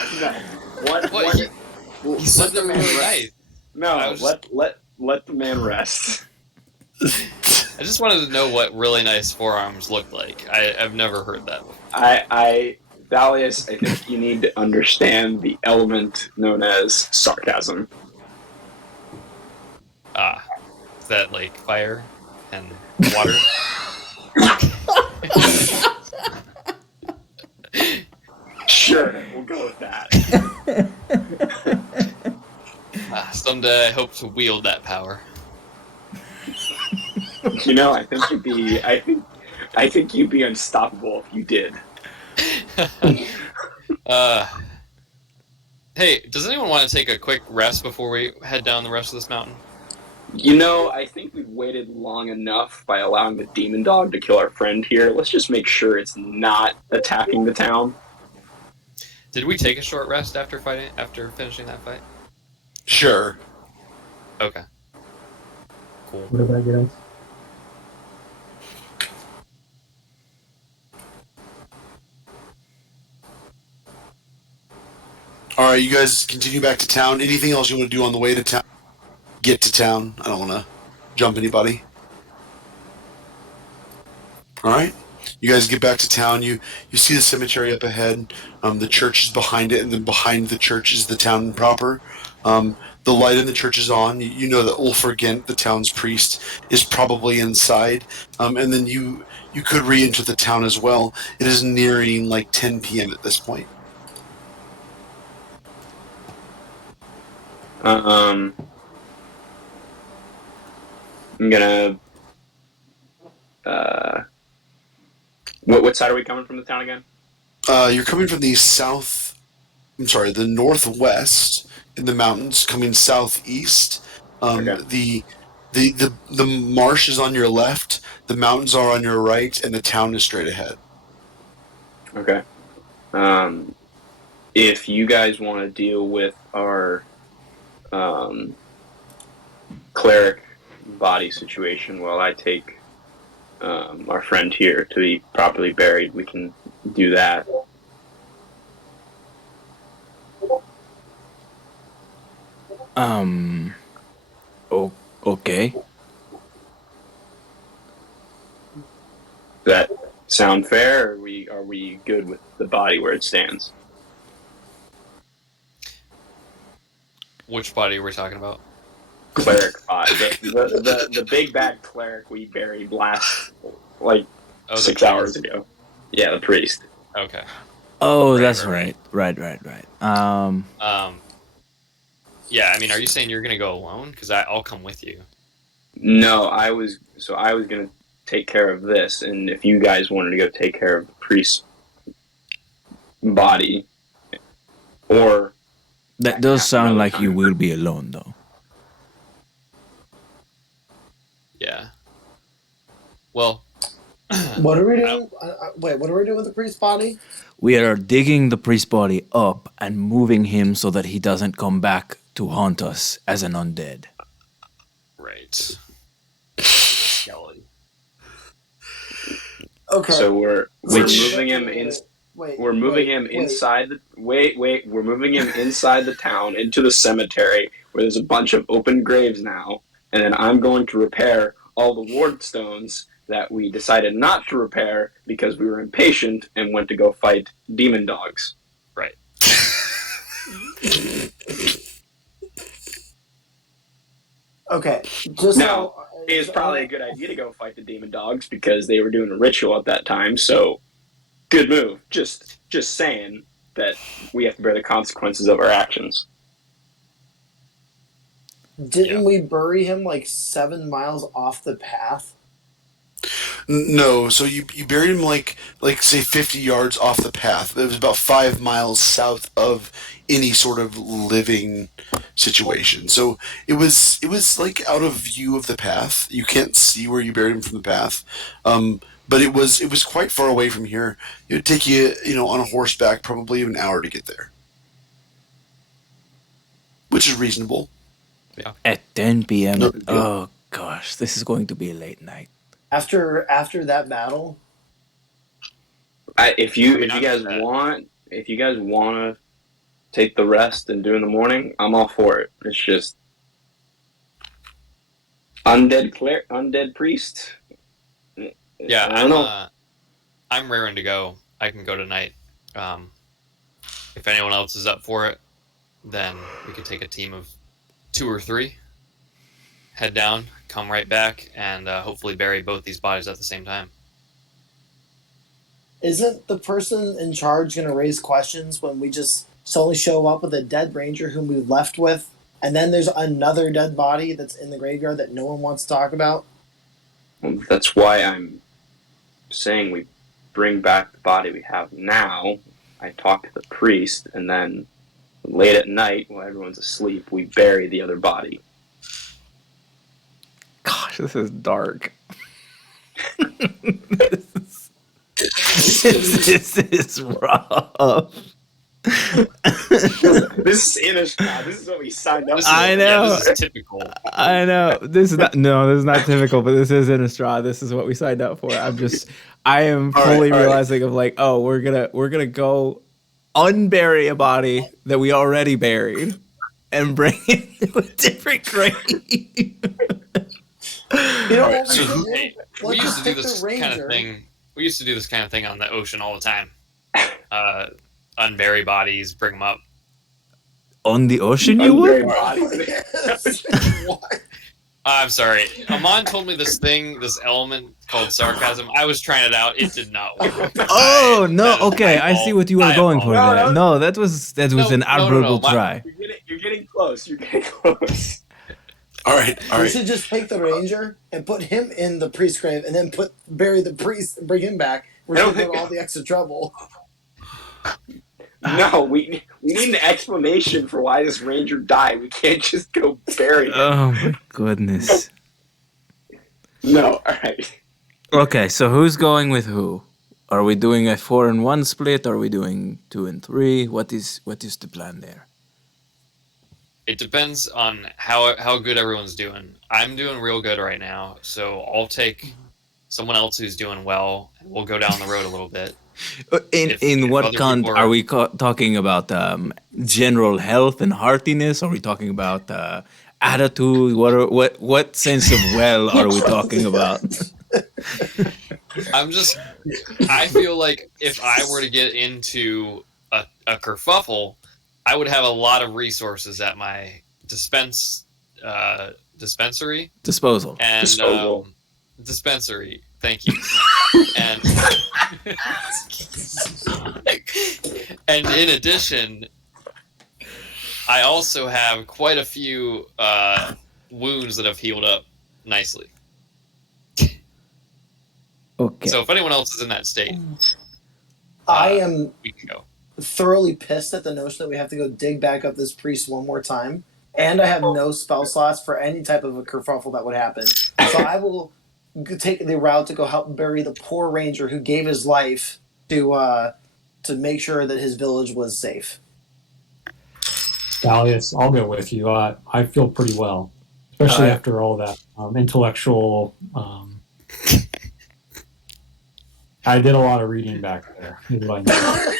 What? He said the man right. No, let the man rest. I just wanted to know what really nice forearms looked like. I've never heard that before. Dalius, I think you need to understand the element known as sarcasm. Is that like fire and water? Sure, we'll go with that. Someday I hope to wield that power. You know, I think you'd be unstoppable if you did. Hey, does anyone want to take a quick rest before we head down the rest of this mountain? You know, I think we've waited long enough by allowing the demon dog to kill our friend here. Let's just make sure it's not attacking the town. Did we take a short rest after finishing that fight? Sure. Okay. Cool. What did I get? All right, you guys continue back to town. Anything else you want to do on the way to town? Get to town. I don't want to jump anybody. All right. You guys get back to town. You see the cemetery up ahead. The church is behind it, and then behind the church is the town proper. The light in the church is on. You know that Ulfr Gent, the town's priest, is probably inside. And then you could re-enter the town as well. It is nearing like 10 p.m. at this point. I'm gonna. What side are we coming from the town again? You're coming from the the northwest in the mountains, coming southeast. Okay. The marsh is on your left, the mountains are on your right, and the town is straight ahead. Okay. If you guys want to deal with our cleric body situation while I take our friend here to be properly buried, we can do that. Okay. Does that sound fair, or are we good with the body where it stands? Which body are we talking about? Cleric body. The big bad cleric we buried last, like, 6 hours ago. Yeah, the priest. Okay. Oh, that's right. Right. Yeah, I mean, are you saying you're gonna go alone? Because I'll come with you. No, I was gonna take care of this, and if you guys wanted to go take care of the priest's body, or That does sound like you will be alone, though. Yeah. Well, What are we doing? Wait, what are we doing with the priest's body? We are digging the priest body up and moving him so that he doesn't come back to haunt us as an undead. right. Kelly. Okay. so we're Which- moving him in. We're moving him inside the We're moving him inside the town into the cemetery where there's a bunch of open graves now, and then I'm going to repair all the ward stones that we decided not to repair because we were impatient and went to go fight demon dogs. Right. Okay. Just Now, it was probably a good idea to go fight the demon dogs because they were doing a ritual at that time. So, good move. Just saying that we have to bear the consequences of our actions. Didn't we bury him like 7 miles off the path? No, so you buried him like say 50 yards off the path. It was about 5 miles south of any sort of living situation. So it was like out of view of the path. You can't see where you buried him from the path. But it was quite far away from here. It would take you, on a horseback probably an hour to get there. Which is reasonable. At 10 p.m. No, Oh, gosh. This is going to be a late night. After that battle? If you guys want to take the rest and do in the morning, I'm all for it. It's just undead priest. Yeah, I don't know. I'm raring to go. I can go tonight. If anyone else is up for it, then we could take a team of 2 or 3, head down, come right back, and hopefully bury both these bodies at the same time. Isn't the person in charge going to raise questions when we just suddenly show up with a dead ranger whom we left with, and then there's another dead body that's in the graveyard that no one wants to talk about? That's why I'm saying we bring back the body we have now. I talk to the priest, and then late at night, while everyone's asleep, we bury the other body. Gosh, this is dark. This is rough. This is Innistrad. This is what we signed up for. I know. Yeah, this is typical. I know. This is not typical, but this is Innistrad. This is what we signed up for. I am fully realizing of like, oh, we're gonna go unbury a body that we already buried and bring it to a different grave. What so we who- should do? We Let's used just to do pick this the kind of ranger. thing. We used to do this kind of thing on the ocean all the time. Unbury bodies, bring them up. On the ocean, you would? Yes. What? I'm sorry. Amon told me this element called sarcasm. I was trying it out. It did not work. Oh, no. that is Okay, my I fault. see what you were I going for apologize. there. No, that was an admirable no. try. You're getting close. You're getting close. All right. We should just take the ranger and put him in the priest's grave, and then bury the priest and bring him back. We're I don't taking think- all the extra trouble. No, we need an explanation for why this ranger died. We can't just go bury him. Oh, my goodness. No, all right. Okay, so who's going with who? Are we doing a 4-1 split? Are we doing 2 and 3? What is the plan there? It depends on how good everyone's doing. I'm doing real good right now, so I'll take someone else who's doing well, and we'll go down the road a little bit. In if what other count people are we talking about? General health and heartiness? Are we talking about attitude? What sense of well are we talking about? I feel like if I were to get into a kerfuffle, I would have a lot of resources at my dispensary Disposal. and Disposal. dispensary. Thank you. And and in addition, I also have quite a few wounds that have healed up nicely. Okay. So if anyone else is in that state, I am we can go. thoroughly pissed at the notion that we have to go dig back up this priest one more time, and I have no spell slots for any type of a kerfuffle that would happen. So I will take the route to go help bury the poor ranger who gave his life to make sure that his village was safe. Dalius, I'll go with you. I feel pretty well, especially Alright. after all that intellectual. I did a lot of reading back there. is what I know.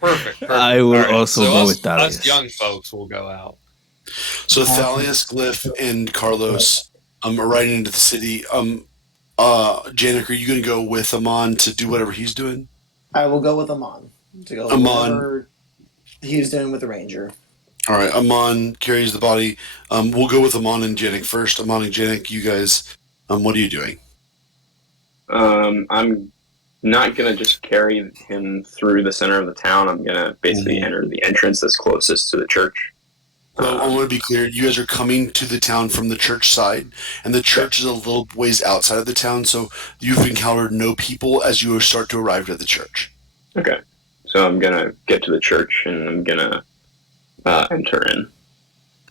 Perfect. I will All right, also so go us, with Darius. Us young folks will go out. So Thalius, Glyph, and Carlos are riding into the city. Janik, are you going to go with Amon to do whatever he's doing? I will go with Amon to go whatever he's doing with the ranger. All right, Amon carries the body. We'll go with Amon and Janik first. Amon and Janik, you guys, what are you doing? I'm not gonna just carry him through the center of the town. I'm gonna basically enter the entrance that's closest to the church. Well, I want to be clear. You guys are coming to the town from the church side, and the church is a little ways outside of the town, so you've encountered no people as you start to arrive at the church. Okay, so I'm gonna get to the church and I'm gonna enter in.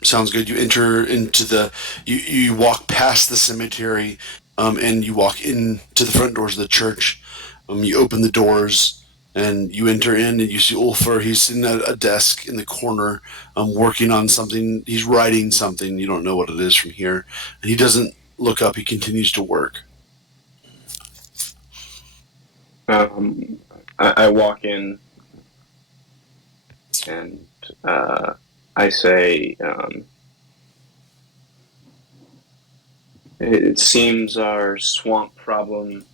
Sounds good. You enter into you walk past the cemetery, and you walk into the front doors of the church. You open the doors, and you enter in, and you see Ulfar. He's sitting at a desk in the corner, working on something. He's writing something. You don't know what it is from here. And he doesn't look up. He continues to work. I walk in, and I say, it seems our swamp problem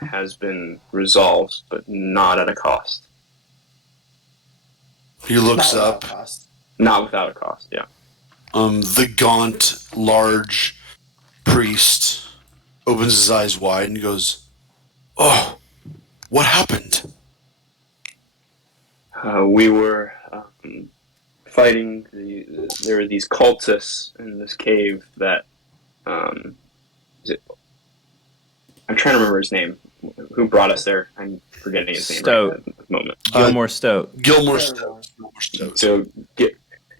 has been resolved, but not at a cost. He looks up. Not without a cost, yeah. The gaunt, large priest opens his eyes wide and goes, "Oh, what happened?" We were fighting there are these cultists in this cave that I'm trying to remember his name. Who brought us there? I'm forgetting his name right at the moment. Gilmore Stoke. Gilmore Stoke. So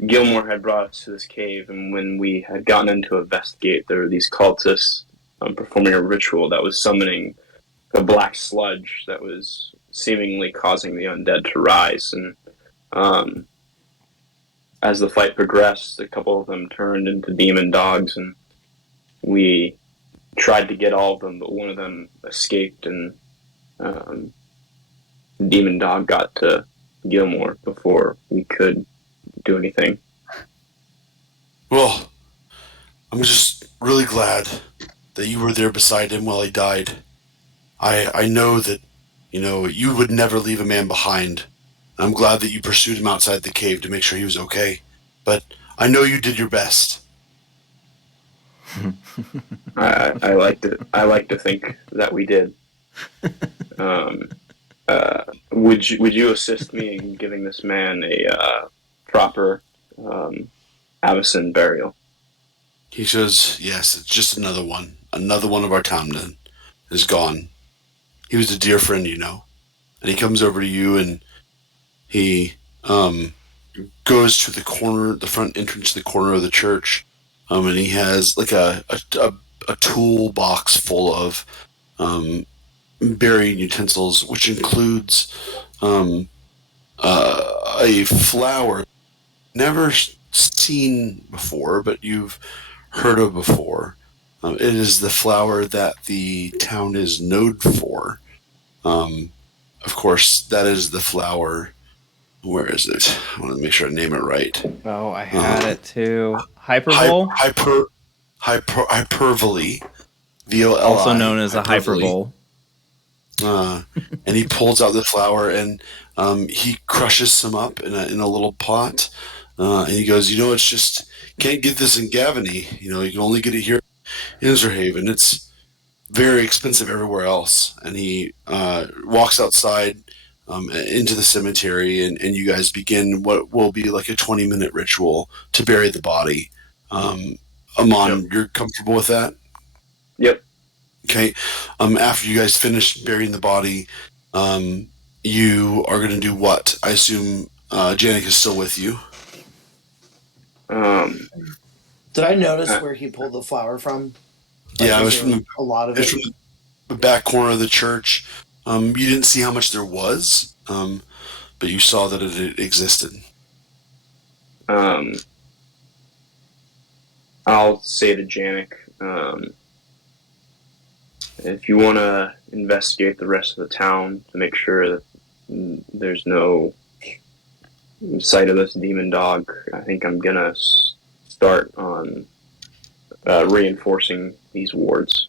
Gilmore had brought us to this cave, and when we had gotten in to investigate, there were these cultists performing a ritual that was summoning a black sludge that was seemingly causing the undead to rise. And as the fight progressed, a couple of them turned into demon dogs, and we tried to get all of them, but one of them escaped, and the demon dog got to Gilmore before we could do anything. Well, I'm just really glad that you were there beside him while he died. I know that, you would never leave a man behind. I'm glad that you pursued him outside the cave to make sure he was okay. But I know you did your best. I like to think that we did. Would you assist me in giving this man a proper Avacyn burial? He says, "Yes, it's just another one. Another one of our townmen is gone. He was a dear friend, And he comes over to you, and he goes to the front entrance to the corner of the church, and he has like a toolbox full of burying utensils, which includes a flower never seen before, but you've heard of before. It is the flower that the town is known for. Of course, that is the flower. Where is it? I want to make sure I name it right. Oh, I had it too. Hyperbole? Hyperbole. VOLI. Also known as a hyperbole. And he pulls out the flower, and he crushes some up in a little pot. And he goes, it's just, can't get this in Gavany. You can only get it here in Innistrad. It's very expensive everywhere else. And he walks outside, into the cemetery, and you guys begin what will be like a 20-minute ritual to bury the body. Amon, you're comfortable with that? Yep. Okay. After you guys finish burying the body, you are going to do what? I assume Janik is still with you. Did I notice where he pulled the flower from? Yeah, it was from a lot of it. from the back corner of the church. You didn't see how much there was, but you saw that it existed. I'll say to Janik, if you want to investigate the rest of the town to make sure that there's no sight of this demon dog, I think I'm gonna start on reinforcing these wards.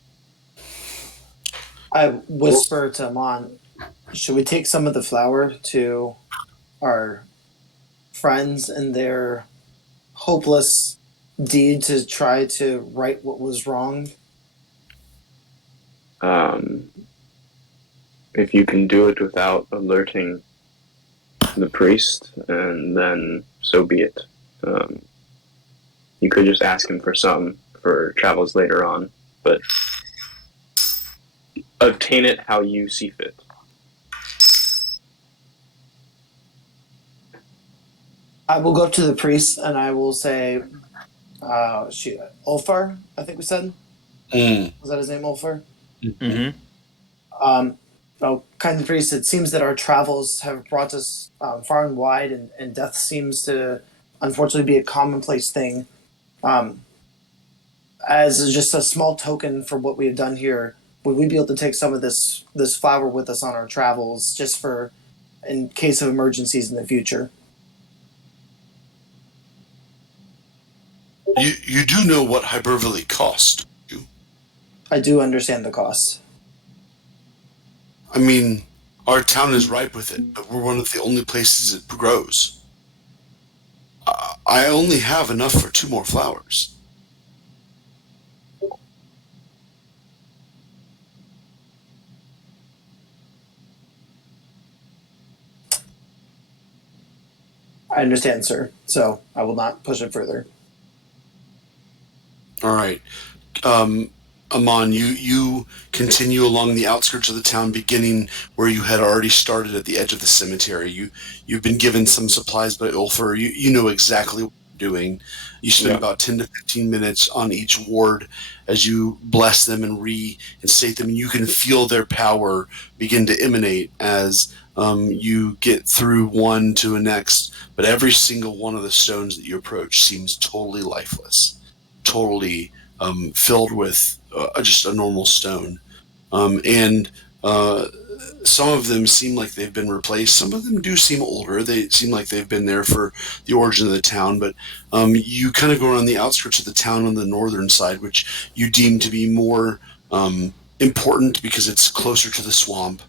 I whisper to Amon, should we take some of the flour to our friends in their hopeless deed to try to right what was wrong? If you can do it without alerting the priest, and then so be it. You could just ask him for some for travels later on, but obtain it how you see fit. I will go up to the priest and I will say, Ulfar, I think we said? Was that his name, Ulfar? Mm-hmm. Kind priest, it seems that our travels have brought us far and wide, and death seems to unfortunately be a commonplace thing. As just a small token for what we have done here, would we be able to take some of this flour with us on our travels, just for in case of emergencies in the future? You do know what hyperbole cost. I do understand the cost. I mean, our town is ripe with it, but we're one of the only places it grows. I only have enough for 2 more flowers. I understand, sir. So I will not push it further. All right. Amon, you continue along the outskirts of the town, beginning where you had already started at the edge of the cemetery. You've been given some supplies by Ulfar. You know exactly what you're doing. You spend about 10 to 15 minutes on each ward as you bless them and reinstate them, and you can feel their power begin to emanate as you get through one to the next. But every single one of the stones that you approach seems totally lifeless, totally filled with just a normal stone. And some of them seem like they've been replaced. Some of them do seem older. They seem like they've been there for the origin of the town. But you kind of go around the outskirts of the town on the northern side, which you deem to be more important because it's closer to the swamp.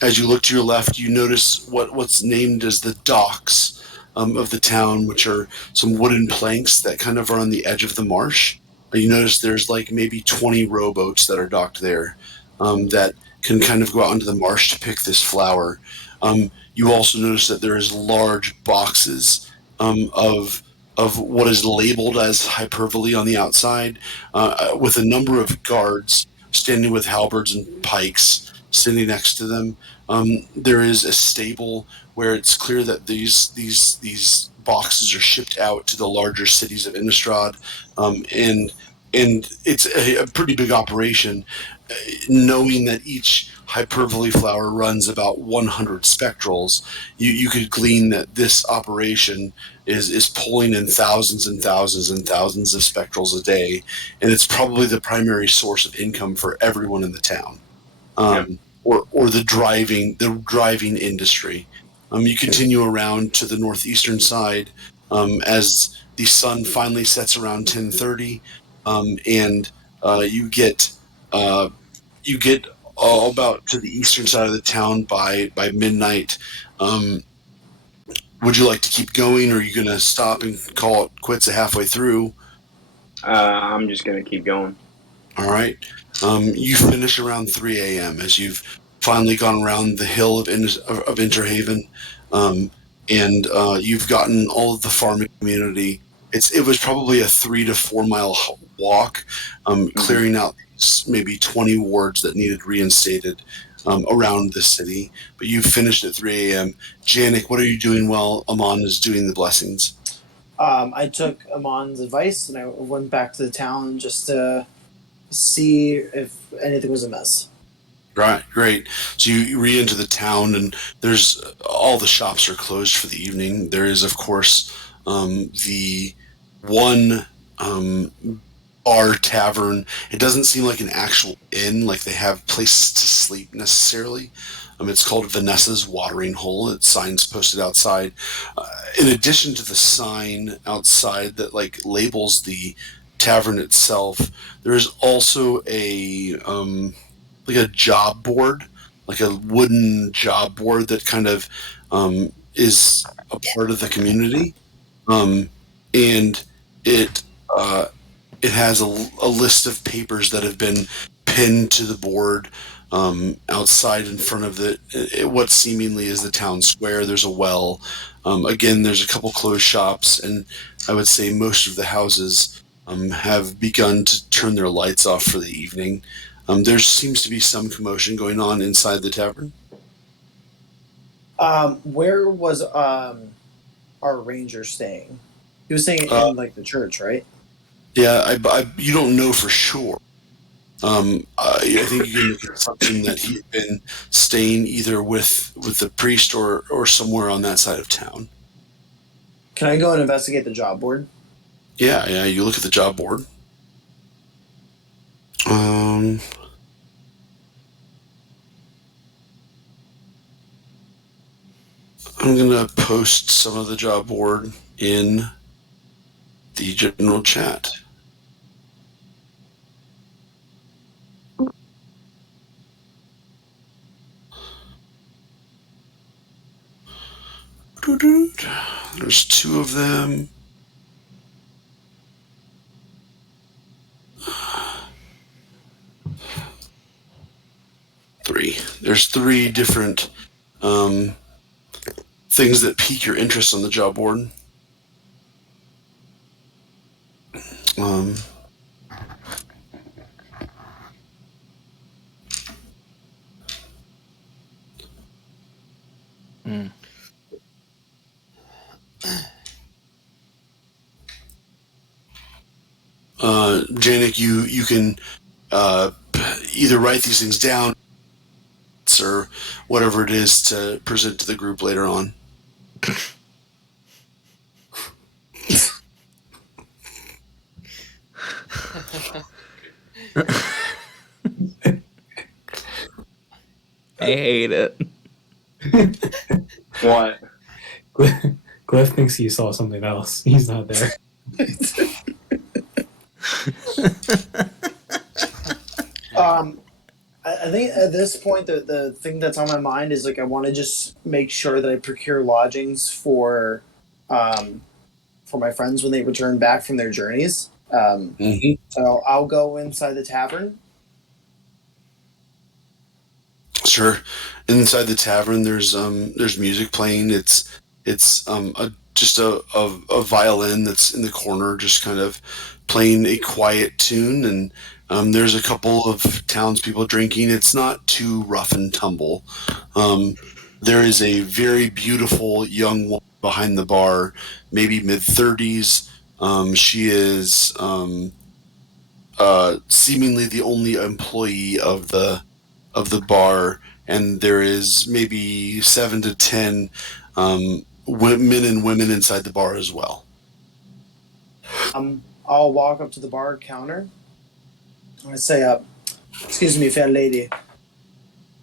As you look to your left, you notice what's named as the docks of the town, which are some wooden planks that kind of are on the edge of the marsh. You notice there's like maybe 20 rowboats that are docked there that can kind of go out into the marsh to pick this flower. You also notice that there is large boxes of what is labeled as hyperbole on the outside, with a number of guards standing with halberds and pikes standing next to them. There is a stable where it's clear that these boxes are shipped out to the larger cities of Innistrad, and it's a pretty big operation. Knowing that each hyperbole flower runs about 100 spectrals, you could glean that this operation is pulling in thousands and thousands and thousands of spectrals a day, and it's probably the primary source of income for everyone in the town. Or the driving industry. You continue around to the northeastern side as the sun finally sets around 10:30, and you get all about to the eastern side of the town by midnight. Would you like to keep going, or are you going to stop and call it quits halfway through? I'm just gonna keep going. All right. You finish around 3 a.m. as you've finally gone around the hill of Interhaven, and you've gotten all of the farming community. It was probably a 3 to 4 mile walk, clearing out these maybe 20 wards that needed reinstated around the city. But you finished at 3 a.m. Janik, what are you doing while Amon is doing the blessings? I took Amon's advice and I went back to the town just to see if anything was amiss. Right, great. So you re-enter the town, and there's all the shops are closed for the evening. There is, of course, the one bar tavern. It doesn't seem like an actual inn, like they have places to sleep necessarily. It's called Vanessa's Watering Hole. It's signs posted outside. In addition to the sign outside that like labels the tavern itself, there is also a like a job board, like a wooden job board that kind of is a part of the community, and it it has a list of papers that have been pinned to the board outside in front of what seemingly is the town square. There's a well. Again, there's a couple closed shops, and I would say most of the houses have begun to turn their lights off for the evening. There seems to be some commotion going on inside the tavern. Where was our ranger staying? He was staying in like the church, right? Yeah, you don't know for sure. I think you can make an assumption that he'd been staying either with the priest or somewhere on that side of town. Can I go and investigate the job board? Yeah, you look at the job board. I'm gonna post some of the job board in the general chat. There's 2 of them. There's 3 different things that pique your interest on the job board. Janik, you can either write these things down or whatever it is to present to the group later on. I hate it. What? Glyph thinks he saw something else. He's not there. I think at this point the thing that's on my mind is like I want to just make sure that I procure lodgings for my friends when they return back from their journeys. So I'll go inside the tavern. Sure. Inside the tavern, there's music playing. It's just a violin that's in the corner, just kind of playing a quiet tune, and there's a couple of townspeople drinking. It's not too rough and tumble. There is a very beautiful young woman behind the bar, maybe mid-30s. She is seemingly the only employee of the bar, and there is maybe 7 to 10 men and women inside the bar as well. I'll walk up to the bar counter. I say, "Excuse me, fair lady,"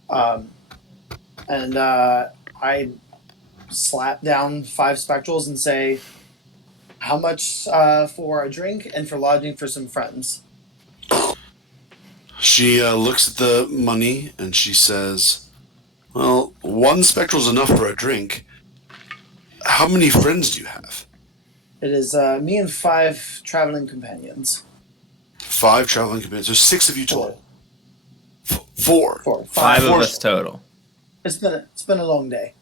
and I slap down 5 spectrals and say, "How much for a drink and for lodging for some friends?" She looks at the money and she says, "Well, 1 spectral's enough for a drink. How many friends do you have?" It is me and 5 traveling companions. 5 traveling companions. There's 6 of you total. 4. 4. 5 of Four. us total. It's been a long day.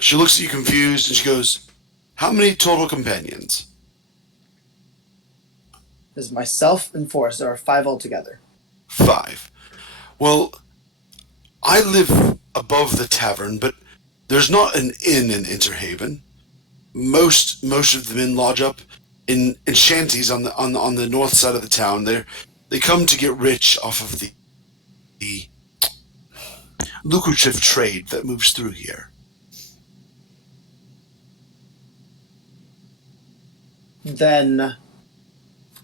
She looks at you confused and she goes, "How many total companions?" There's myself and 4, so there are 5 altogether. 5. Well, I live above the tavern, but there's not an inn in Interhaven. Most of the men lodge up in shanties on the north side of the town. They come to get rich off of the lucrative trade that moves through here. Then,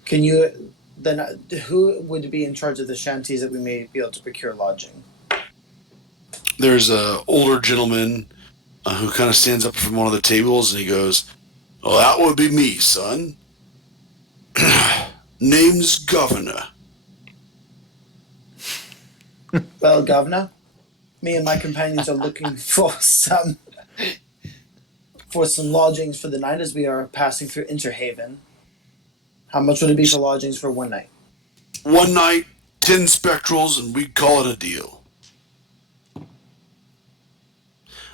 who would be in charge of the shanties that we may be able to procure lodging? There's a older gentleman who kind of stands up from one of the tables and he goes, "Well, that would be me, son. Name's Governor." Well, Governor, me and my companions are looking for some lodgings for the night as we are passing through Interhaven. How much would it be for lodgings for one night? 1 night, 10 spectrals, and we'd call it a deal.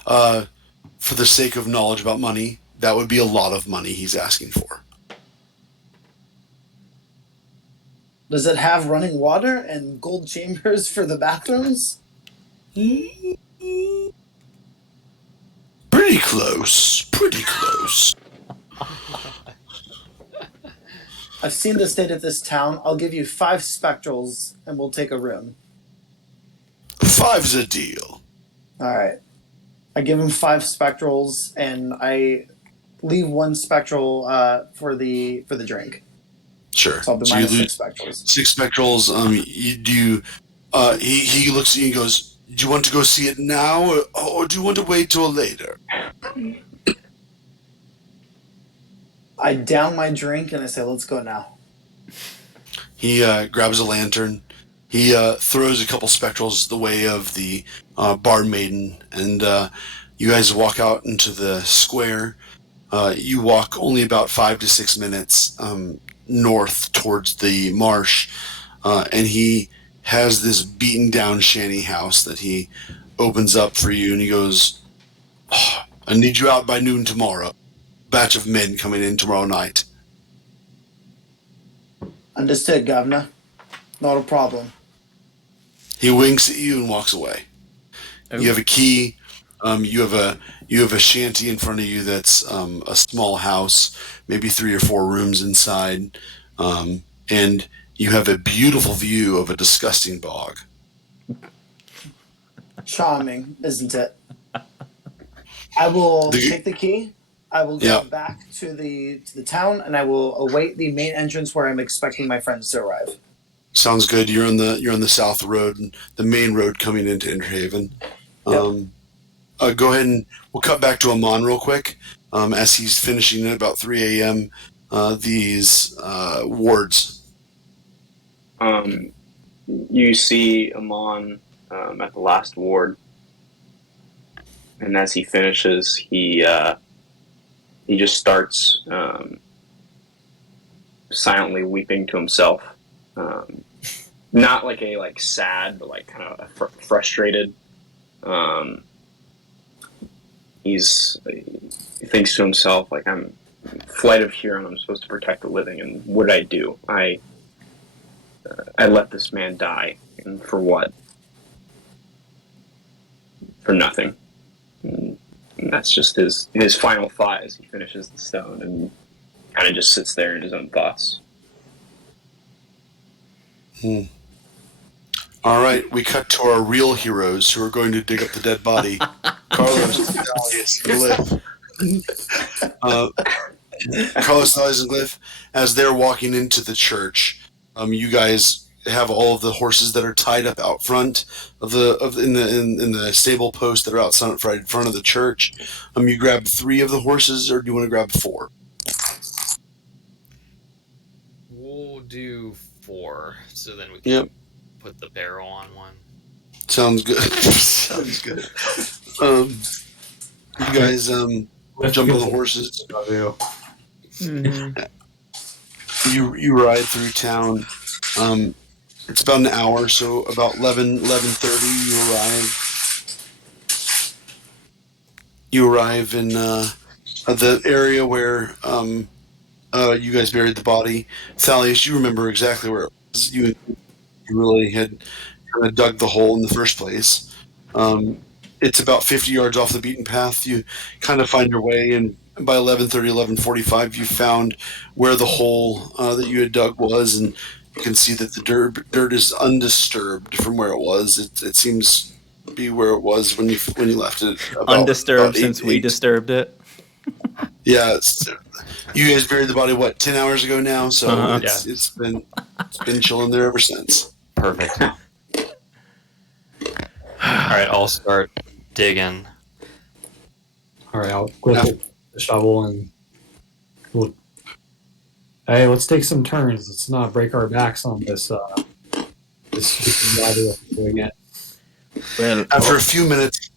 For the sake of knowledge about money, that would be a lot of money he's asking for. Does it have running water and gold chambers for the bathrooms? Pretty close. Pretty close. I've seen the state of this town. I'll give you 5 spectrals and we'll take a room. 5's a deal. All right. I give him 5 spectrals and I leave 1 spectral for the drink. Sure. So I'll be minus 6 spectrals. 6 spectrals. He looks at you and goes, "Do you want to go see it now, or do you want to wait till later?" I down my drink and I say, "Let's go now." He grabs a lantern. He throws a couple spectrals the way of the Bard Maiden, and you guys walk out into the square. You walk only about 5 to 6 minutes north towards the marsh, and he has this beaten down shanty house that he opens up for you, and he goes, "Oh, I need you out by noon tomorrow. Batch of men coming in tomorrow night." Understood, Governor. Not a problem. He winks at you and walks away. Oh. You have a key. You have a shanty in front of you that's a small house, maybe 3 or 4 rooms inside, and you have a beautiful view of a disgusting bog. Charming, isn't it? I will take the key. I will go back to the town, and I will await the main entrance where I'm expecting my friends to arrive. Sounds good. You're on the south road, the main road coming into Interhaven. Go ahead and we'll cut back to Amon real quick as he's finishing at about 3 a.m. These wards. You see Amon at the last ward, and as he finishes, he just starts silently weeping to himself. Not like sad, but like kind of frustrated. He thinks to himself, like, I'm flight of Huron, I'm supposed to protect the living, and what did I do? I let this man die, and for what? For nothing. And that's just his final thought as he finishes the stone and kind of just sits there in his own thoughts. All right, we cut to our real heroes who are going to dig up the dead body. Carlos, Thalius, and Glyph. Carlos, Thalius, and Glyph, as they're walking into the church, you guys have all of the horses that are tied up out front in the stable posts that are outside right in front of the church. You grab 3 of the horses, or do you want to grab 4? We'll do 4, so then we can put the barrel on one. Sounds good. Sounds good. You guys jump on the horses. Mm-hmm. You ride through town. It's about an hour, so about 11:30 you arrive. You arrive in the area where you guys buried the body. Thalius, you remember exactly where it was. You really had kind of dug the hole in the first place. Um, it's about 50 yards off the beaten path. You kind of find your way, and by 11:30, 11:45, you found where the hole that you had dug was, and you can see that the dirt is undisturbed from where it was. It seems to be where it was when you left it Undisturbed about since we disturbed it. Yeah, you guys buried the body 10 hours ago now, so Uh-huh. it's been chilling there ever since. Perfect. All right, I'll start digging. All right, I'll go with the shovel and hey, let's take some turns. Let's not break our backs on this. This again. Well, After a few minutes,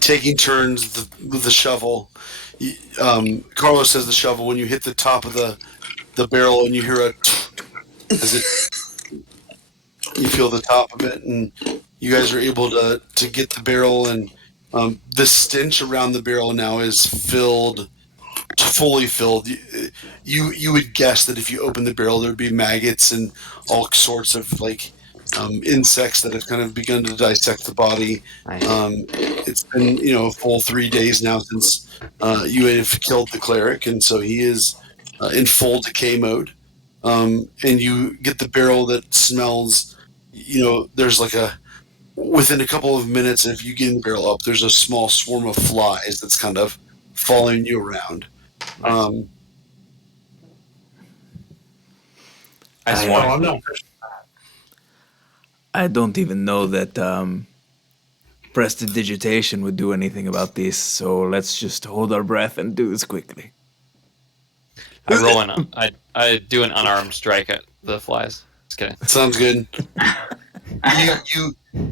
taking turns with the shovel, Carlos says the shovel. When you hit the top of the barrel and you hear as you feel the top of it, and you guys are able to get the barrel, and the stench around the barrel now is fully filled. You would guess that if you open the barrel, there'd be maggots and all sorts of insects that have kind of begun to dissect the body. Nice. It's been a full 3 days now since you have killed the cleric, and so he is in full decay mode. And you get the barrel that smells. There's within a couple of minutes, if you get in the barrel up, there's a small swarm of flies that's kind of following you around. I I- swear. I'm not. I don't even know that prestidigitation would do anything about this, so let's just hold our breath and do this quickly. I do an unarmed strike at the flies. Just kidding. Sounds good.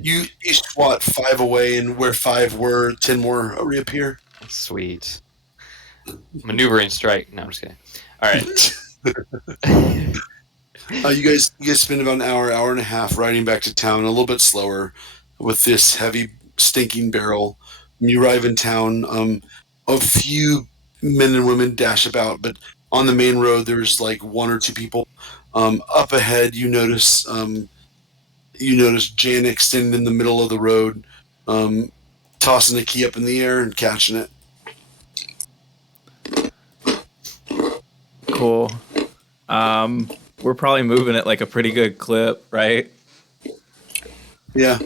you swat 5 away, and where 5 were, 10 more reappear. Sweet. Maneuvering strike. No, I'm just kidding. All right. You guys spend about an hour and a half riding back to town, a little bit slower, with this heavy, stinking barrel. When you arrive in town, a few men and women dash about, but on the main road, there's like 1 or 2 people. Up ahead, you notice Janik standing in the middle of the road, tossing a key up in the air and catching it. Cool. We're probably moving at like a pretty good clip, right? Yeah.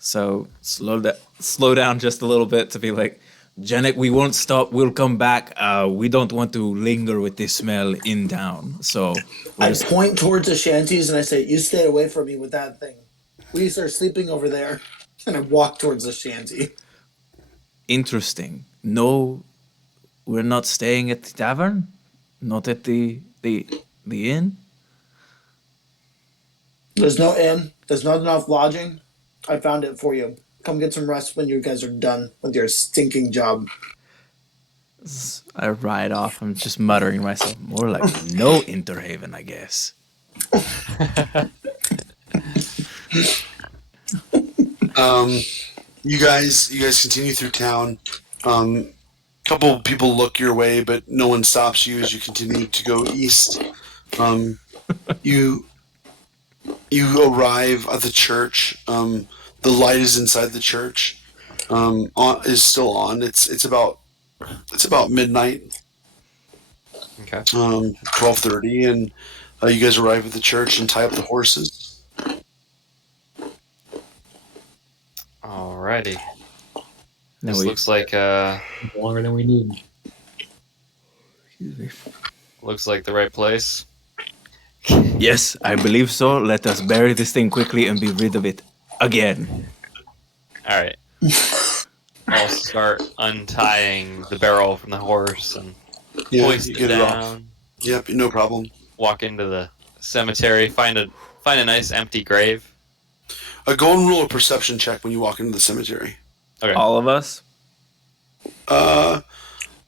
So slow down just a little bit to be like, Janek, we won't stop. We'll come back. We don't want to linger with this smell in town. So I point towards the shanties and I say, "You stay away from me with that thing. We are sleeping over there." And I walk towards the shanty. interesting. No, we're not staying at the tavern. Not at the inn. There's no inn. There's not enough lodging. I found it for you. Come get some rest when you guys are done with your stinking job. I ride off. I'm just muttering to myself. More like no Interhaven, I guess. You guys continue through town. Couple people look your way, but no one stops you as you continue to go east. You arrive at the church. The light is inside the church. Is still on. It's about midnight. Okay. 12:30, and you guys arrive at the church and tie up the horses. Alrighty. No, This looks like Longer than we need. looks like the right place. Yes, I believe so. Let us bury this thing quickly and be rid of it again. All right. I'll start untying the barrel from the horse and Yeah, hoist you it get it off. down. Yep, no problem. Walk into the cemetery. Find a nice empty grave. Go and roll a perception check when you walk into the cemetery. Okay. all of us.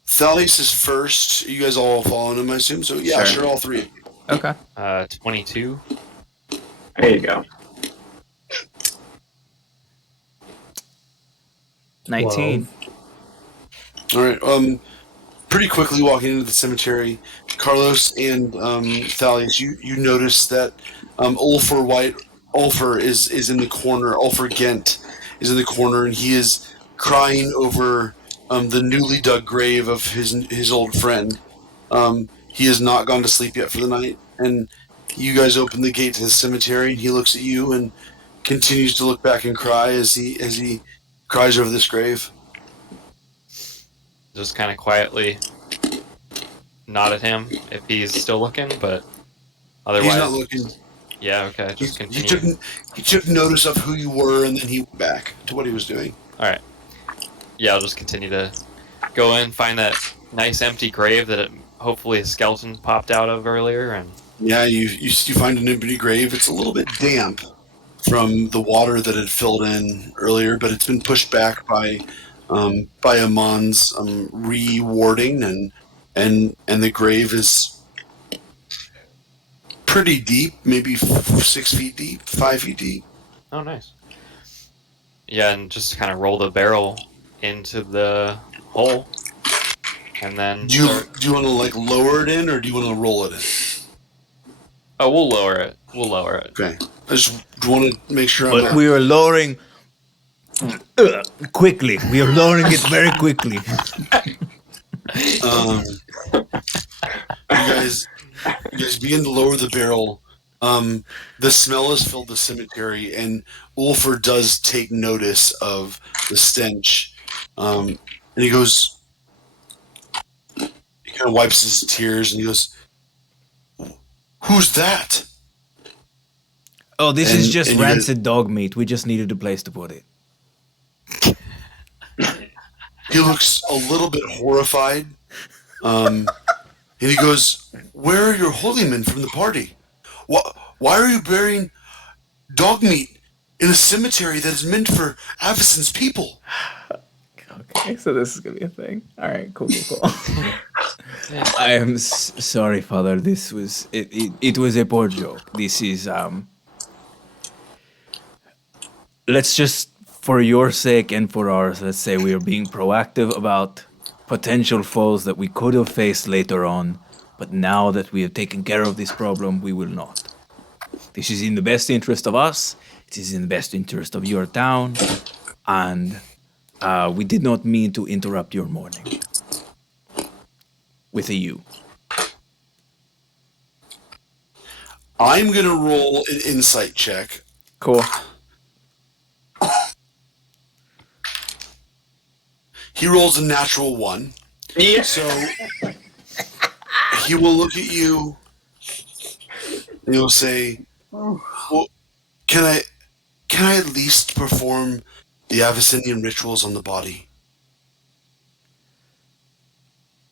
Thales is first. You guys all following him, I assume. So yeah, Sure. sure all 3 of you. Okay. 22. There you go. 19. All right. Pretty quickly walking into the cemetery, Carlos and Thalius, you notice that Ulfer is in the corner. Ulfer Gent is in the corner, and he is crying over the newly dug grave of his old friend. He has not gone to sleep yet for the night, and you guys open the gate to the cemetery, and he looks at you and continues to look back and cry as he cries over this grave. Just kind of quietly nod at him if he's still looking, but otherwise, He's not looking. Yeah, okay, just He continue. took notice of who you were, and then he went back to what he was doing. All right. Yeah, I'll just continue to go in, find that nice empty grave that hopefully a skeleton popped out of earlier, and Yeah, you find an empty grave. It's a little bit damp from the water that had filled in earlier, but it's been pushed back by Amon's rewarding, and the grave is pretty deep, maybe 6 feet deep, 5 feet deep. oh, nice. Yeah, and just kind of roll the barrel into the hole, and then Do you want to like lower it in, or do you want to roll it in? Oh, we'll lower it. We'll lower it. Okay, I just want to make sure. But we are lowering quickly. We are lowering it very quickly. You guys begin to lower the barrel. The smell has filled the cemetery, and Ulfer does take notice of the stench. And he goes, he kind of wipes his tears, and he goes, "Who's that?" Oh, this is And- just and you guys- rancid dog meat. We just needed a place to put it. He looks a little bit horrified. And he goes, "Where are your holy men from the party? Why are you burying dog meat in a cemetery that is meant for Avicen's people?" Okay, so this is gonna be a thing. All right, cool. I am sorry, Father. This was it was a poor joke. This is Let's just, for your sake and for ours, let's say we are being proactive about potential foes that we could have faced later on, but now that we have taken care of this problem, we will not. This is in the best interest of us. It is in the best interest of your town, and we did not mean to interrupt your morning. With a U. I'm gonna roll an insight check. Cool. He rolls a natural 1. Yeah. So he will look at you and he'll say, "Well, can I at least perform the Abyssinian rituals on the body?"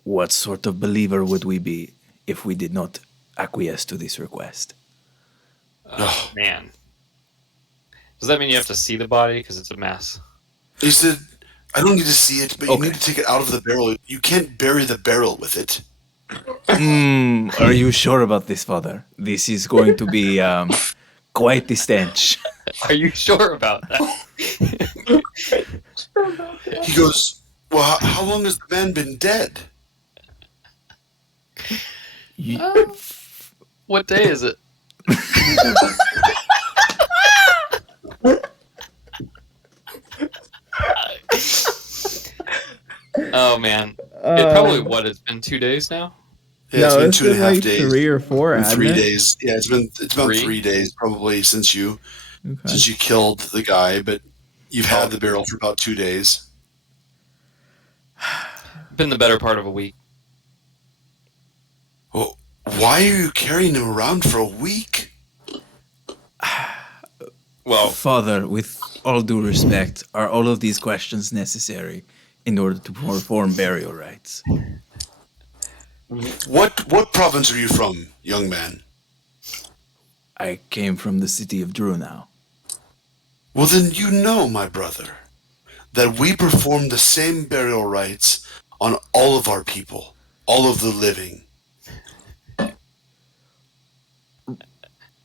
What sort of believer would we be if we did not acquiesce to this request? Oh, man. Does that mean you have to see the body because it's a mess? He said, "I don't need to see it, but Okay. you need to take it out of the barrel. You can't bury the barrel with it." Are you sure about this, Father? This is going to be quite the stench. Are you sure about that? He goes, "Well, how long has the man been dead?" What day is it? Oh man, it probably it's been 2 days now. Yeah, No, it's been 2.5 like days. 3 or 4, Been hasn't 3 it? days. Yeah, it's about 3? 3 days probably since you Okay. killed the guy, but you've had the barrel for about 2 days. Been the better part of a week. Well, why are you carrying him around for a week? Well, Father, with all due respect, are all of these questions necessary in order to perform burial rites? What province are you from, young man? I came from the city of Drunau. Well, then you know, my brother, that we perform the same burial rites on all of our people, all of the living.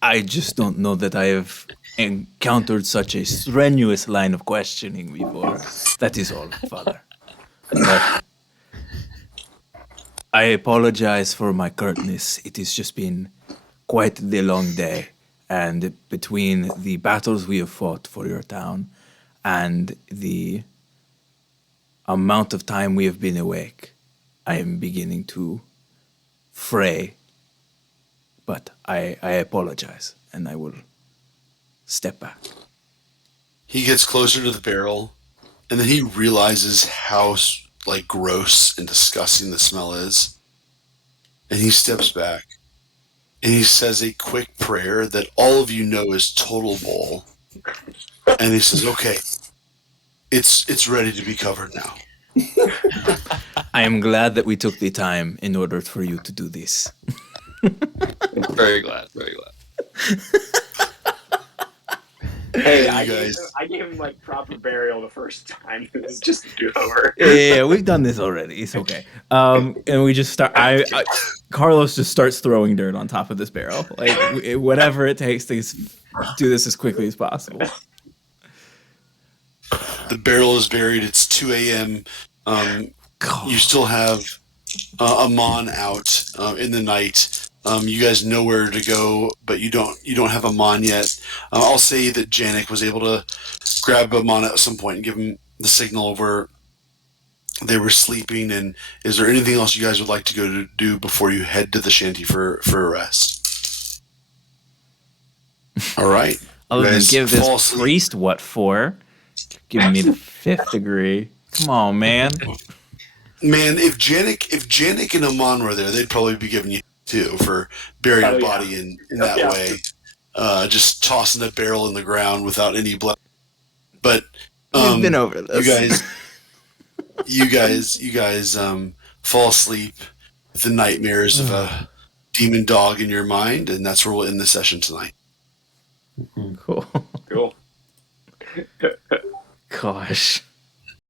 I just don't know that I have encountered such a strenuous line of questioning before. That is all, Father. But I apologize for my curtness. It has just been quite the long day, and between the battles we have fought for your town and the amount of time we have been awake, I am beginning to fray. But I apologize, and I will step back. He gets closer to the barrel, and then he realizes how like gross and disgusting the smell is, and he steps back, and he says a quick prayer that all of you know is total bull, and he says, "Okay, it's ready to be covered now." I am glad that we took the time in order for you to do this. Very glad. Very glad. Hey, You I guys- gave him like proper burial the first time. This is just a do-over. Yeah, we've done this already. It's okay. And we just start. Carlos just starts throwing dirt on top of this barrel, like whatever it takes to do this as quickly as possible. The barrel is buried. It's 2 a.m. You still have Amon out in the night. You guys know where to go, but you don't have Amon yet. I'll say that Janik was able to grab Amon at some point and give him the signal of where they were sleeping. And is there anything else you guys would like to go to do before you head to the shanty for a rest? All right. Other than Guys give fall this asleep. priest what for? Giving me the 5th degree. Come on, man. Man, if Janik and Amon were there, they'd probably be giving you two for burying a body in that way. Just tossing a barrel in the ground without any blood. But We've been over this. you guys fall asleep with the nightmares of a demon dog in your mind, and that's where we'll end the session tonight. Cool. Cool. Gosh.